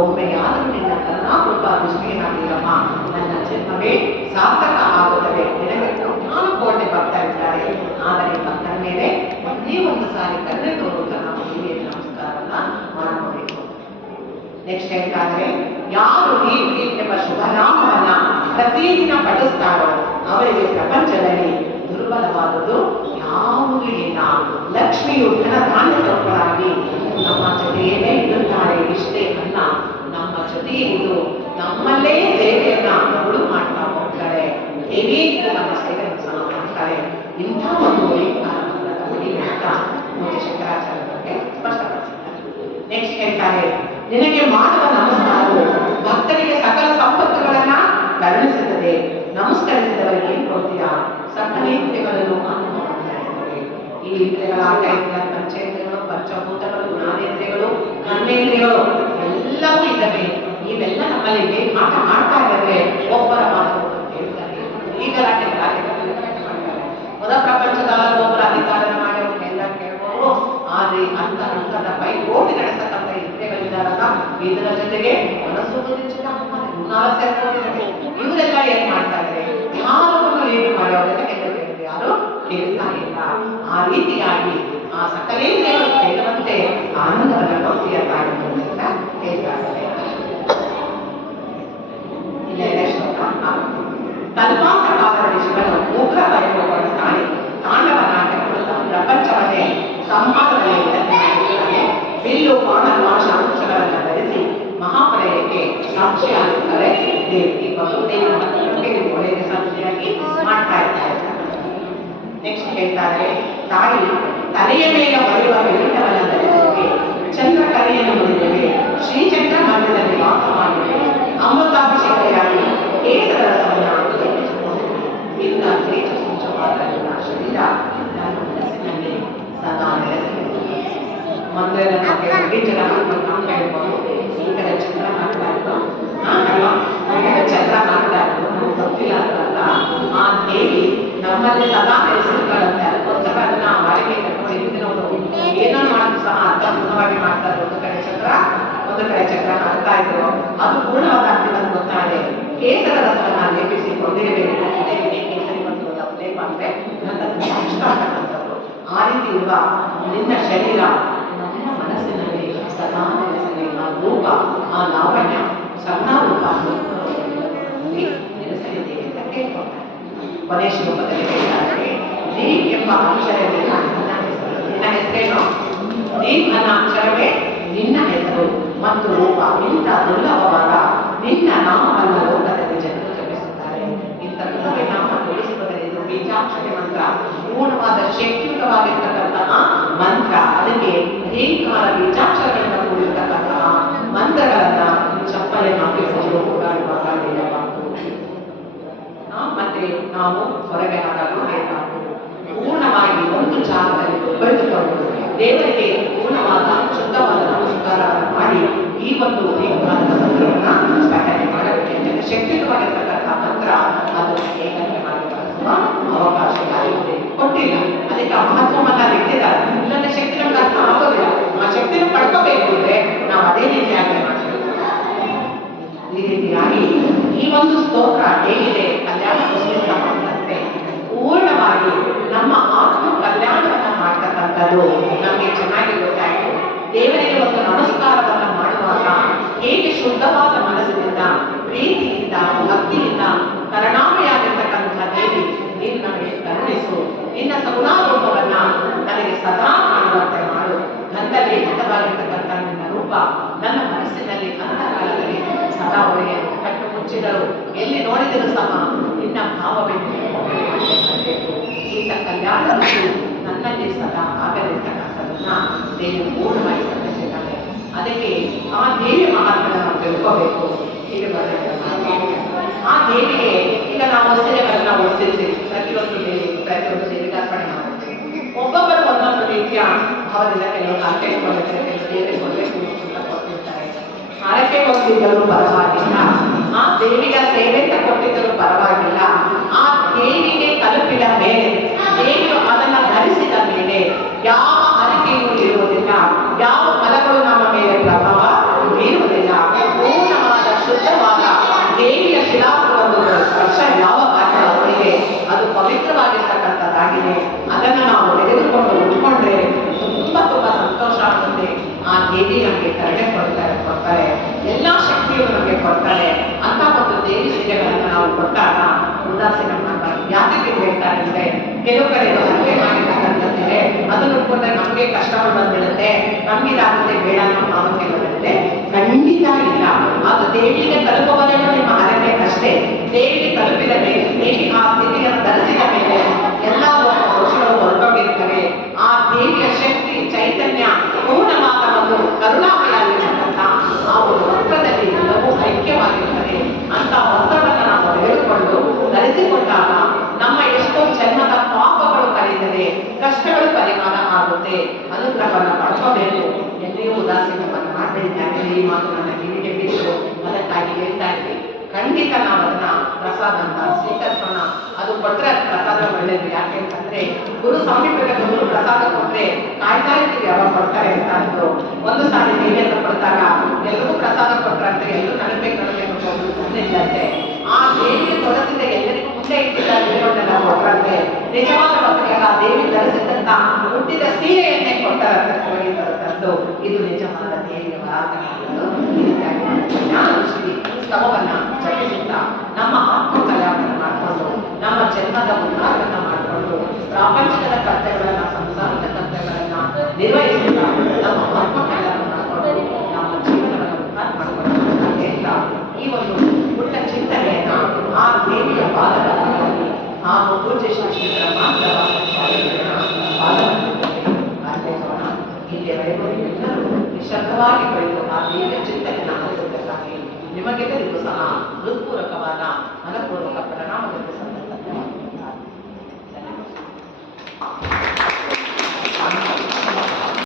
ಒಮ್ಮೆಯಾದರೂ ನಿನ್ನ ಕರುಣಾಕೃಪಾ ದೃಷ್ಟಿಯನ್ನಾಗಿರಮ್ಮ, ನನ್ನ ಜನ್ಮವೇ ಸಾರ್ಥಕ ಆಗುತ್ತದೆ. ನಿನಗೆ ನಾನು ಕೋಟೆ ಭಕ್ತರಿದ್ದಾರೆ, ಆದರೆ ಭಕ್ತರ ಮೇಲೆ ಒಂದೇ ಒಂದು ಸಾರಿ ಕರುಣೆ ತೋರುತ್ತ ನಾವು ದೇವಿಯ ನಮಸ್ಕಾರವನ್ನ ಮಾಡಬೇಕು. ನೆಕ್ಸ್ಟ್ ಹೇಳ್ತಾರೆ, ಯಾರು ದೇವಿ ಎಂಬ ಶುಭನಾಮವನ್ನ ಪ್ರತಿದಿನ ಪಠಿಸ್ತಾರೋ ಅವರಿಗೆ ಪ್ರಪಂಚದಲ್ಲಿ ದುರ್ಬಲವಾದುದು ಯಾವುದೂ ಇಲ್ಲ. ಲಕ್ಷ್ಮಿಯು ಧನಧಾನ್ಯ ಸ್ವರೂಪರಾಗಿ ನಮ್ಮ ಜೊತೆಯೇ ಇರುತ್ತಾರೆ. ಇಷ್ಟೇ ಅಲ್ಲ, ನಮ್ಮ ಜೊತೆ ಇದ್ದು ನಮ್ಮಲ್ಲೇ ಸೇವೆಯನ್ನ ಹುಡು ಮಾಡ್ತಾ ಹೋಗ್ತಾರೆ. ದೇವಿ ನಮ್ಮ ಸೇವೆಯನ್ನು ಸಹ ಮಾಡ್ತಾರೆ. ಇಂಥ ಒಂದು ನೆಕ್ಸ್ಟ್ ಹೇಳ್ತಾರೆ, ನಿನಗೆ ಮಾಡುವ ನಮಸ್ಕಾರವು ಭಕ್ತರಿಗೆ ಸಕಲ ಸಂಪತ್ತುಗಳನ್ನ ಕರುಣಿಸುತ್ತದೆ. ನಮಸ್ಕರಿಸಿದವರಿಗೆ ಏನ್ ಕೊಡ್ತೀಯಾ? ಸಕಲ ಇಂದ್ರಿಯಗಳನ್ನು ಅನುಭವ ಮಾಡ್ತಾ ಇರ್ತವೆ. ಈ ಇಂದ್ರಿಯಗಳ ಆಟ ಇದ್ದ ಪಂಚೇಂದ್ರಿಯಗಳು, ಪಂಚಭೂತಗಳು, ಜ್ಞಾನೇಂದ್ರಿಯಗಳು, ಕರ್ಮೇಂದ್ರಿಯಗಳು ಎಲ್ಲವೂ ಇದ್ದಾವೆ. ಇವೆಲ್ಲ ನಮ್ಮಲ್ಲಿ ಆಟ ಆಡ್ತಾ ಇದ್ದಾವೆ. ಒಬ್ಬರ ಮಾತು ಕೇಳ್ತಾರೆ. ಈ ಗಲಾಟೆ ಮಾಡ್ತಾರೆ. ಮೊದ ಪ್ರಪಂಚದ ಒಬ್ಬರ ಅಧಿಕಾರ ಮಾಡಿ ಅವ್ರನ್ನೆಲ್ಲ ಕೇಳ್ಬೋದು. ಆದ್ರೆ ಅಂತ ಹಂತದ ಪೈಪೋಟಿ ನಡೆಸತಕ್ಕಂಥ ಇಂದ್ರಿಯಗಳಿದ್ದಾರಲ್ಲ, ಇದರ ಜೊತೆಗೆ ಮನಸ್ಸು ಬುದ್ಧಿಚಿತ ಸೇರ್ಕೊಂಡಿದ್ದಾರೆ. ಇವರೆಲ್ಲ ಏನ್ ಮಾಡ್ತಾ ಇದ್ದಾರೆ? ಯಾರನ್ನು ಏನು ಮಾಡಿ ಅವರೆಲ್ಲ ಕೇಳಿದ್ರೆ ಯಾರು ಕೇಳ್ತಾ ಇಲ್ಲ. ಆ ರೀತಿಯಾಗಿ ಆ ಸಕಲೇಂದ್ರಿಯಗಳು ಕೇಳುವಂತೆ ಆನಂದವನ್ನ ಭಕ್ತಿಯ ಕಾರಣದಿಂದ ಹೇಳ್ತಾ ಇದ್ದಾರೆ. ಕಲ್ಪಾಂತಕಾಲದ ಶಿವನು ಉಗ್ರ ವೈಭವವನ್ನು ತಾಳಿ ತಾಂಡವ ನಾಟಕಗಳು ಪ್ರಪಂಚವನ್ನೇ ಸಂಹಾರದಲ್ಲಿ ಬಿಲ್ಲು ಬಾಣ ಪಾಶ ಅಂಶಗಳನ್ನು ಧರಿಸಿ ಮಹಾಪ್ರಯಕ್ಕೆ ಸಾಕ್ಷಿಯಾಗುತ್ತಾರೆ ದೇವಿ. ಒಳ್ಳೆಯ ಸಾಕ್ಷಿಯಾಗಿ ಮಾಡ್ತಾ ಇದ್ದಾರೆ. ನೆಕ್ಸ್ಟ್ ಹೇಳ್ತಾರೆ, ತಾಯಿ ತಲೆಯ ಮೇಲೆ ಹೊಳೆಯುವ ಬೆಳ್ಳಿಟವನ್ನ ಧರಿಸಿದೆ, ಚಂದ್ರ ಕಲೆಯನ್ನು ಮುರಿದಿವೆ, ಶ್ರೀಚಂದ್ರ ಮಧ್ಯದಲ್ಲಿ ವಾಸ ಮಾಡಿದೆ, ಅಮೃತಾಭಿಷೇಕೆಯಾಗಿ ಕೇಸರ ರಸವನ್ನು ಇಂಥ ಶ್ರೇಷ್ಠ ಸೂಚವಾದ ಶರೀರ ನನ್ನ ಮನಸ್ಸಿನಲ್ಲಿ ಸದಾ ನೆಲೆಸಿರುತ್ತದೆ. ಮಂದಿರದ ಬೀಜದ ಹಾಕ್ತಾ ಇರ್ಬೋದು, ಈ ಕಡೆ ಚಂದ್ರ ಹಾಕ್ತಾ ಇದ್ದು ಚಂದ್ರ ಹಾಕ್ತಾ ಇದ್ದು ನಮ್ಗೆ ಗೊತ್ತಿಲ್ಲ ಅಂತಲ್ಲ. ಆ ದೇವಿ ನಮ್ಮಲ್ಲಿ ಸದಾ ನೆಲೆಸಿರ್ತಾರಂತೆ. ಅದಕ್ಕೋಸ್ಕರ ಅದನ್ನ ಬಾಳಿಕೆ ಕಟ್ಕೊಂಡು ಹಿಂದಿನವರು ಏನೋ ಮಾಡೋದು ಸಹ ಅರ್ಥಪೂರ್ಣವಾಗಿ ಮಾಡ್ತಾರೆ. ಒಂದು ಕಡೆ ಚಂದ್ರ, ಒಂದು ಕಡೆ ಚಕ್ರ ಹಾಕ್ತಾ ಇದ್ರು. ಅದು ಪೂರ್ಣವಾದ ಅರ್ಥವನ್ನು ಗೊತ್ತಾಗಿದೆ. ಕೇಸರ ರಸವನ್ನ ಲೇಪಿಸಿ ಕೊಂಡಿರಬೇಕು. ಕೇಸರಿ ಬಂದು ಲೇಪ ಅಂದ್ರೆ ಇಷ್ಟ ಆಗ್ತಕ್ಕಂಥದ್ದು. ಆ ರೀತಿ ಇರುವ ನಿನ್ನ ಶರೀರ ನನ್ನ ಮನಸ್ಸಿನಲ್ಲಿ ಸದಾ ನೆಲೆಸಲಿ. ಆ ರೂಪ, ಆ ಲಾವಣ್ಯ, ಸಣ್ಣ ರೂಪ ನೆಲೆಸಲಿದೆ ಅಂತ ಕೇಳ್ಕೊಳ್ತಾರೆ. ಕೊನೆ ಶ್ಲೋಕದಲ್ಲಿ ಹೇಳ್ತಾರೆ, ದೀಪ್ ಎಂಬ ಅಕ್ಷರವೇ ನಿನ್ನ ಹೆಸರು. ನಿನ್ನ ಹೆಸರೇನು? ದೀಪ್ ಅನ್ನೋ ಅಕ್ಷರವೇ ನಿನ್ನ ಹೆಸರು ಮತ್ತು ರೂಪ. ಇಂಥ ದುರ್ಲಭವಾದ ನಿನ್ನ ನಾಮವನ್ನು ಲೋಕದಲ್ಲಿ ಜನರು ಜಪಿಸುತ್ತಾರೆ. ಇಂಥ ದುರ್ಲಭ ನಾಮ ತಿಳಿಸುವುದರಿಂದ ಇದು ಬೀಜಾಕ್ಷರಿ ಮಂತ್ರ, ಪೂರ್ಣವಾದ ಶಕ್ತಿಯುತವಾಗಿರ್ತಕ್ಕಂತಹ ಮಂತ್ರ. ಅದಕ್ಕೆ ಅನೇಕಾರ ಬೀಜಾಕ್ಷರಗಳಿಂದ ಕೂಡಿರ್ತಕ್ಕಂತಹ ಮಂತ್ರಗಳನ್ನ ಚಪ್ಪಲೆ ಹಾಕಿಕೊಂಡು ಓಡಾಡುವಾಗ ಹೇಳಬಾರದು. ಮತ್ತೆ ನಾವು ಹೊರಗೆ ಹಾಕಲು ಹೇಳಬಾರದು. ಪೂರ್ಣವಾಗಿ ಒಂದು ಜಾಗದಲ್ಲಿ ಬೆಳೆದುಕೊಂಡು ದೇವರಿಗೆ ಪೂರ್ಣವಾದ ಶುದ್ಧವಾದ ನಮಸ್ಕಾರವನ್ನು ಮಾಡಿ ಈ ಒಂದು ಮಂತ್ರವನ್ನ ಸ್ಮರಣೆ ಮಾಡಬೇಕು. ಶಕ್ತಿಯುತವಾಗಿರ್ತಕ್ಕಂಥ ಮಂತ್ರ ಅದನ್ನು ಏಕತೆ ಮಾಡಿ ಬಳಸುವ ಅವಕಾಶ ಯಾರಿಗೆ ಕೊಟ್ಟಿಲ್ಲ. ಅದಕ್ಕೆ ಆ ಮಹತ್ವವನ್ನ ಬಿಟ್ಟಿದ್ದಾರೆ. ನನ್ನ ಶಕ್ತಿ ನಮ್ಗೆ ಅರ್ಥ ಆಗೋದಿಲ್ಲ. ಆ ಶಕ್ತಿನ ಪಡ್ಕೋಬೇಕು ಅಂದ್ರೆ ನಾವು ಅದೇ ರೀತಿಯಾಗಿ ಮಾಡಬೇಕು. ಈ ರೀತಿಯಾಗಿ ಈ ಒಂದು ಸ್ತೋತ್ರ ಹೇಗಿದೆ? ಕಲ್ಯಾಣ ಮಂತ್ರದಂತೆ ಪೂರ್ಣವಾಗಿ ನಮ್ಮ ಆತ್ಮ ಕಲ್ಯಾಣವನ್ನ ಮಾಡ್ತಕ್ಕಂಥದ್ದು ನಮಗೆ ಚೆನ್ನಾಗಿ ಗೊತ್ತಾಯಿತು. ದೇವರಿಗೆ ಒಂದು ನಮಸ್ಕಾರವನ್ನ ಮಾಡುವಾಗ ಹೇಗೆ ಶುದ್ಧವಾದ ಮನಸ್ಸಿನಿಂದ, ಪ್ರೀತಿಯಿಂದ, ಭಕ್ತಿಯಿಂದ ಕರುಣಾಮಯಾಗಿರ್ತಕ್ಕಂಥ ದೇವಿ, ನೀನು ನನಗೆ ಕರುಣಿಸು, ನಿನ್ನ ಸಗುಣಾರೂಪವನ್ನ ನನಗೆ ಸದಾ ಕಾಣುವಂತೆ ಮಾಡು. ಗಂಧಲೇಖಿತವಾಗಿರ್ತಕ್ಕಂಥ ನಿನ್ನ ರೂಪ ನನ್ನ ಮನಸ್ಸಿನಲ್ಲಿ ಅಂತರಾಳದಲ್ಲಿ ಸದಾ ಒಡೆಯಲು ಕಟ್ಟು ಮುಚ್ಚಿದರು. ಎಲ್ಲಿ ನೋಡಿದರೂ ಸಹ ನಿನ್ನ ಭಾವವೆಂದು ಈತ ಕಲ್ಯಾಣ ನನ್ನಲ್ಲಿ ಸದಾ ಆಗಲಿರ್ತಕ್ಕಂಥದನ್ನ ದೇವಿ ಪೂರ್ಣವಾಗಿ ಕಲಿಸಿದ್ದಾನೆ. ಅದಕ್ಕೆ ಆ ದೇವಿ ಮಹಾತ್ಮನ ನಾವು ತಿಳ್ಕೋಬೇಕು. ಹೀಗೆ ಆ ದೇವಿಗೆ ಈಗ ನಾವು ವಸ್ತುಗಳನ್ನ ಒತ್ತಿರ್ತೀವಿ. ಪ್ರತಿಯೊಂದು ದೇವಿಗೆ ಅರ್ಪಣೆ ಮಾಡ್ತೀವಿ. ಒಬ್ಬೊಬ್ಬರು ಒಂದೊಂದು ರೀತಿಯ ಭಾವದಿಂದ ಕೆಲವರು ಹರಕೆ ಕೊಟ್ಟಿರ್ತಾರೆ, ಕೆಲವರು ದೇವರಿಗೆ ಕೊಡಬೇಕು ಅಂತ ಕೊಟ್ಟಿರ್ತಾರೆ. ಹರಕೆ ಕೊಟ್ಟಿದ್ದರೂ ಪರವಾಗಿಲ್ಲ, ಆ ದೇವಿಯ ಸೇವೆ ಕೊಟ್ಟಿದ್ದರೂ ಪರವಾಗಿಲ್ಲ. ಆ ದೇವಿಗೆ ತಲುಪಿದ ಮೇಲೆ, ದೇವಿಯು ಅದನ್ನ ಧರಿಸಿದ ಮೇಲೆ ಯಾವ ಹರಕೆಯೂ ಇರುವುದಿಲ್ಲ, ಯಾವ ಫಲಗಳು ನಮ್ಮ ಮೇಲೆ ಪ್ರಭಾವ ಬೀರುವುದಿಲ್ಲ. ಪೂರ್ಣವಾದ ಶುದ್ಧವಾದ ದೇವಿಯ ಶಿಲಾಸುರವನ್ನು ಸ್ಪರ್ಶ ಯಾವ ಕಾರ್ಯವರಿಗೆ ಅದು ಪವಿತ್ರವಾಗಿರ್ತಕ್ಕಂಥದ್ದಾಗಿದೆ. ಅದನ್ನು ನಾವು ತೆಗೆದುಕೊಂಡು ಉಟ್ಕೊಂಡ್ರೆ ತುಂಬಾ ತುಂಬಾ ಸಂತೋಷ ಆಗುತ್ತೆ. ಆ ದೇವಿ ನಮಗೆ ಕರುಣೆ ಕೊಡ್ತಾರೆ, ಎಲ್ಲಾ ಶಕ್ತಿಯನ್ನು ನಮಗೆ ಕೊಡ್ತಾರೆ. ಅಂತ ಒಂದು ದೇವಿ ಸೀರೆಗಳನ್ನು ನಾವು ಕೊಟ್ಟಾಗ ಉದಾಸೀನ ಮಾಡಬಾರ್ದು. ಯಾಕೆ ಹೇಳ್ತಾರೆ ಅಂದ್ರೆ, ಕೆಲವು ಕಡೆ ಹರಕೆ ಮಾಡಿರ್ತಕ್ಕಂಥದ್ದಿದೆ, ಅದನ್ನು ಉಟ್ಕೊಂಡ್ರೆ ನಮಗೆ ಕಷ್ಟಗಳು ಬಂದ್ಬಿಡುತ್ತೆ, ನಮ್ಗೆ ಇದಾಗುತ್ತೆ, ಬೇಡ ಅನ್ನೋ ಭಾವನೆ ಬರುತ್ತೆ. ಖಂಡಿತ ಇಲ್ಲ. ಅದು ದೇವಿಗೆ ತಲುಪುವವರೆಗೂ ನಿಮ್ಮ ಹರಕೆ ಅಷ್ಟೇ. ದೇವಿಗೆ ತಲುಪಿದ ಮೇಲೆ, ದೇವಿ ಆ ಸ್ಥಿತಿಯನ್ನು ಧರಿಸಿದ ಮೇಲೆ ಎಲ್ಲ ದೋಷಗಳು ಹೊರಟೋಗಿರ್ತವೆ. ಆ ದೇವಿಯ ಶಕ್ತಿ, ಚೈತನ್ಯ, ಪೂರ್ಣವಾದ ಒಂದು ಕರುಣಾ ಎಲ್ಲಿಯೂ ಉದಾಸೀನವನ್ನು ಮಾಡಬೇಡಿ. ಯಾಕೆಂದರೆ ಈ ಮಾತು ನನ್ನ ಕಿವಿಗೆ ಬಿದ್ದು ಅದಕ್ಕಾಗಿ ಹೇಳ್ತಾ ಇದ್ವಿ. ಖಂಡಿತ ನಾವು ಅದನ್ನ ಪ್ರಸಾದ ಅಂತ ಸ್ವೀಕರಿಸೋಣ. ಅದು ಕೊಟ್ಟರೆ ಅದು ಪ್ರಸಾದ ಒಳ್ಳೇದು. ಯಾಕೆ ಅಂತಂದ್ರೆ ಗುರು ಸಮೀಪಕ್ಕೆ ಗುರು ಪ್ರಸಾದ ಕೊಟ್ಟರೆ ಕಾಯ್ತಾ ಇರ್ತೀವಿ ಯಾವಾಗ ಕೊಡ್ತಾರೆ ಅಂತ ಅಂದು. ಒಂದು ಸಾರಿ ನೈವೇದ್ಯ ಕೊಡ್ತಾಗ ಎಲ್ಲರಿಗೂ ಪ್ರಸಾದ ಕೊಟ್ಟರಂತೆ ಎಲ್ಲರೂ ನಡಬೇಕು ಇಲ್ಲಂತೆ. ಆ ದೇವಿಗೆ ತೊಡಸಿದ ಎಲ್ಲರಿಗೂ ಮುಂದೆ ಇಟ್ಟಿದ್ದ ದೇವರನ್ನೆಲ್ಲ ಕೊಟ್ಟರಂತೆ. ನಿಜವಾದ ಭಕ್ತರಿಗೆ ಆ ದೇವಿ ಧರಿಸಿದಂತ ಹುಟ್ಟಿದ ಸೀರೆಯನ್ನೇ ಕೊಟ್ಟರಂತೆ ತಂದು. ಇದು ನಿಜವಾದ ದೇವಿಯ ವಾಹನಗಳು. ಜ್ಞಾನ ಶ್ರೀ ಸ್ತವವನ್ನ ಜಪಿಸುತ್ತಾ ನಮ್ಮ ಆತ್ಮ ಕಲ್ಯಾಣ ಮಾಡಿಕೊಂಡು ನಮ್ಮ ಜನ್ಮದ ಉದ್ಧಾರವನ್ನ ಮಾಡಿಕೊಂಡು ಪ್ರಾಪಂಚಿಕದ ಕರ್ತವ್ಯಗಳನ್ನ ಸಂಸಾರದ ಕರ್ತವ್ಯಗಳನ್ನ ನಿರ್ವಹಿಸುತ್ತಾ ನಮ್ಮ ಆತ್ಮ ಕಲ್ಯಾಣ ಮಾಡಿಕೊಂಡು ನಮ್ಮ ಜೀವನವನ್ನು ಉದ್ಧಾರ ಮಾಡಿಕೊಂಡು ಹೇಳ್ತಾ ಈ ಒಂದು ಪುಟ್ಟ ಚಿಂತನೆಯನ್ನ ಆ ದೇವಿಯ ಪಾದಗಳಲ್ಲಿ ಹಾಗೂ ಪೂಜ್ಯ ಶ್ರೀಗಳ ಮಾತ್ರವಾದ ಪಾದವನ್ನು ಅರ್ಥೈಸೋಣ. ಇಲ್ಲಿಯವರೆಗೂ ಎಲ್ಲರೂ ನಿಶ್ಶಬ್ದವಾಗಿ ಕುಳಿತು ಆ ದೇವಿಯ ಚಿಂತನೆಯನ್ನು ಮಾಡಿರುವುದಕ್ಕಾಗಿ ನಿಮಗೆಲ್ಲರಿಗೂ ಸಹ ಹೃತ್ಪೂರ್ವಕವಾದ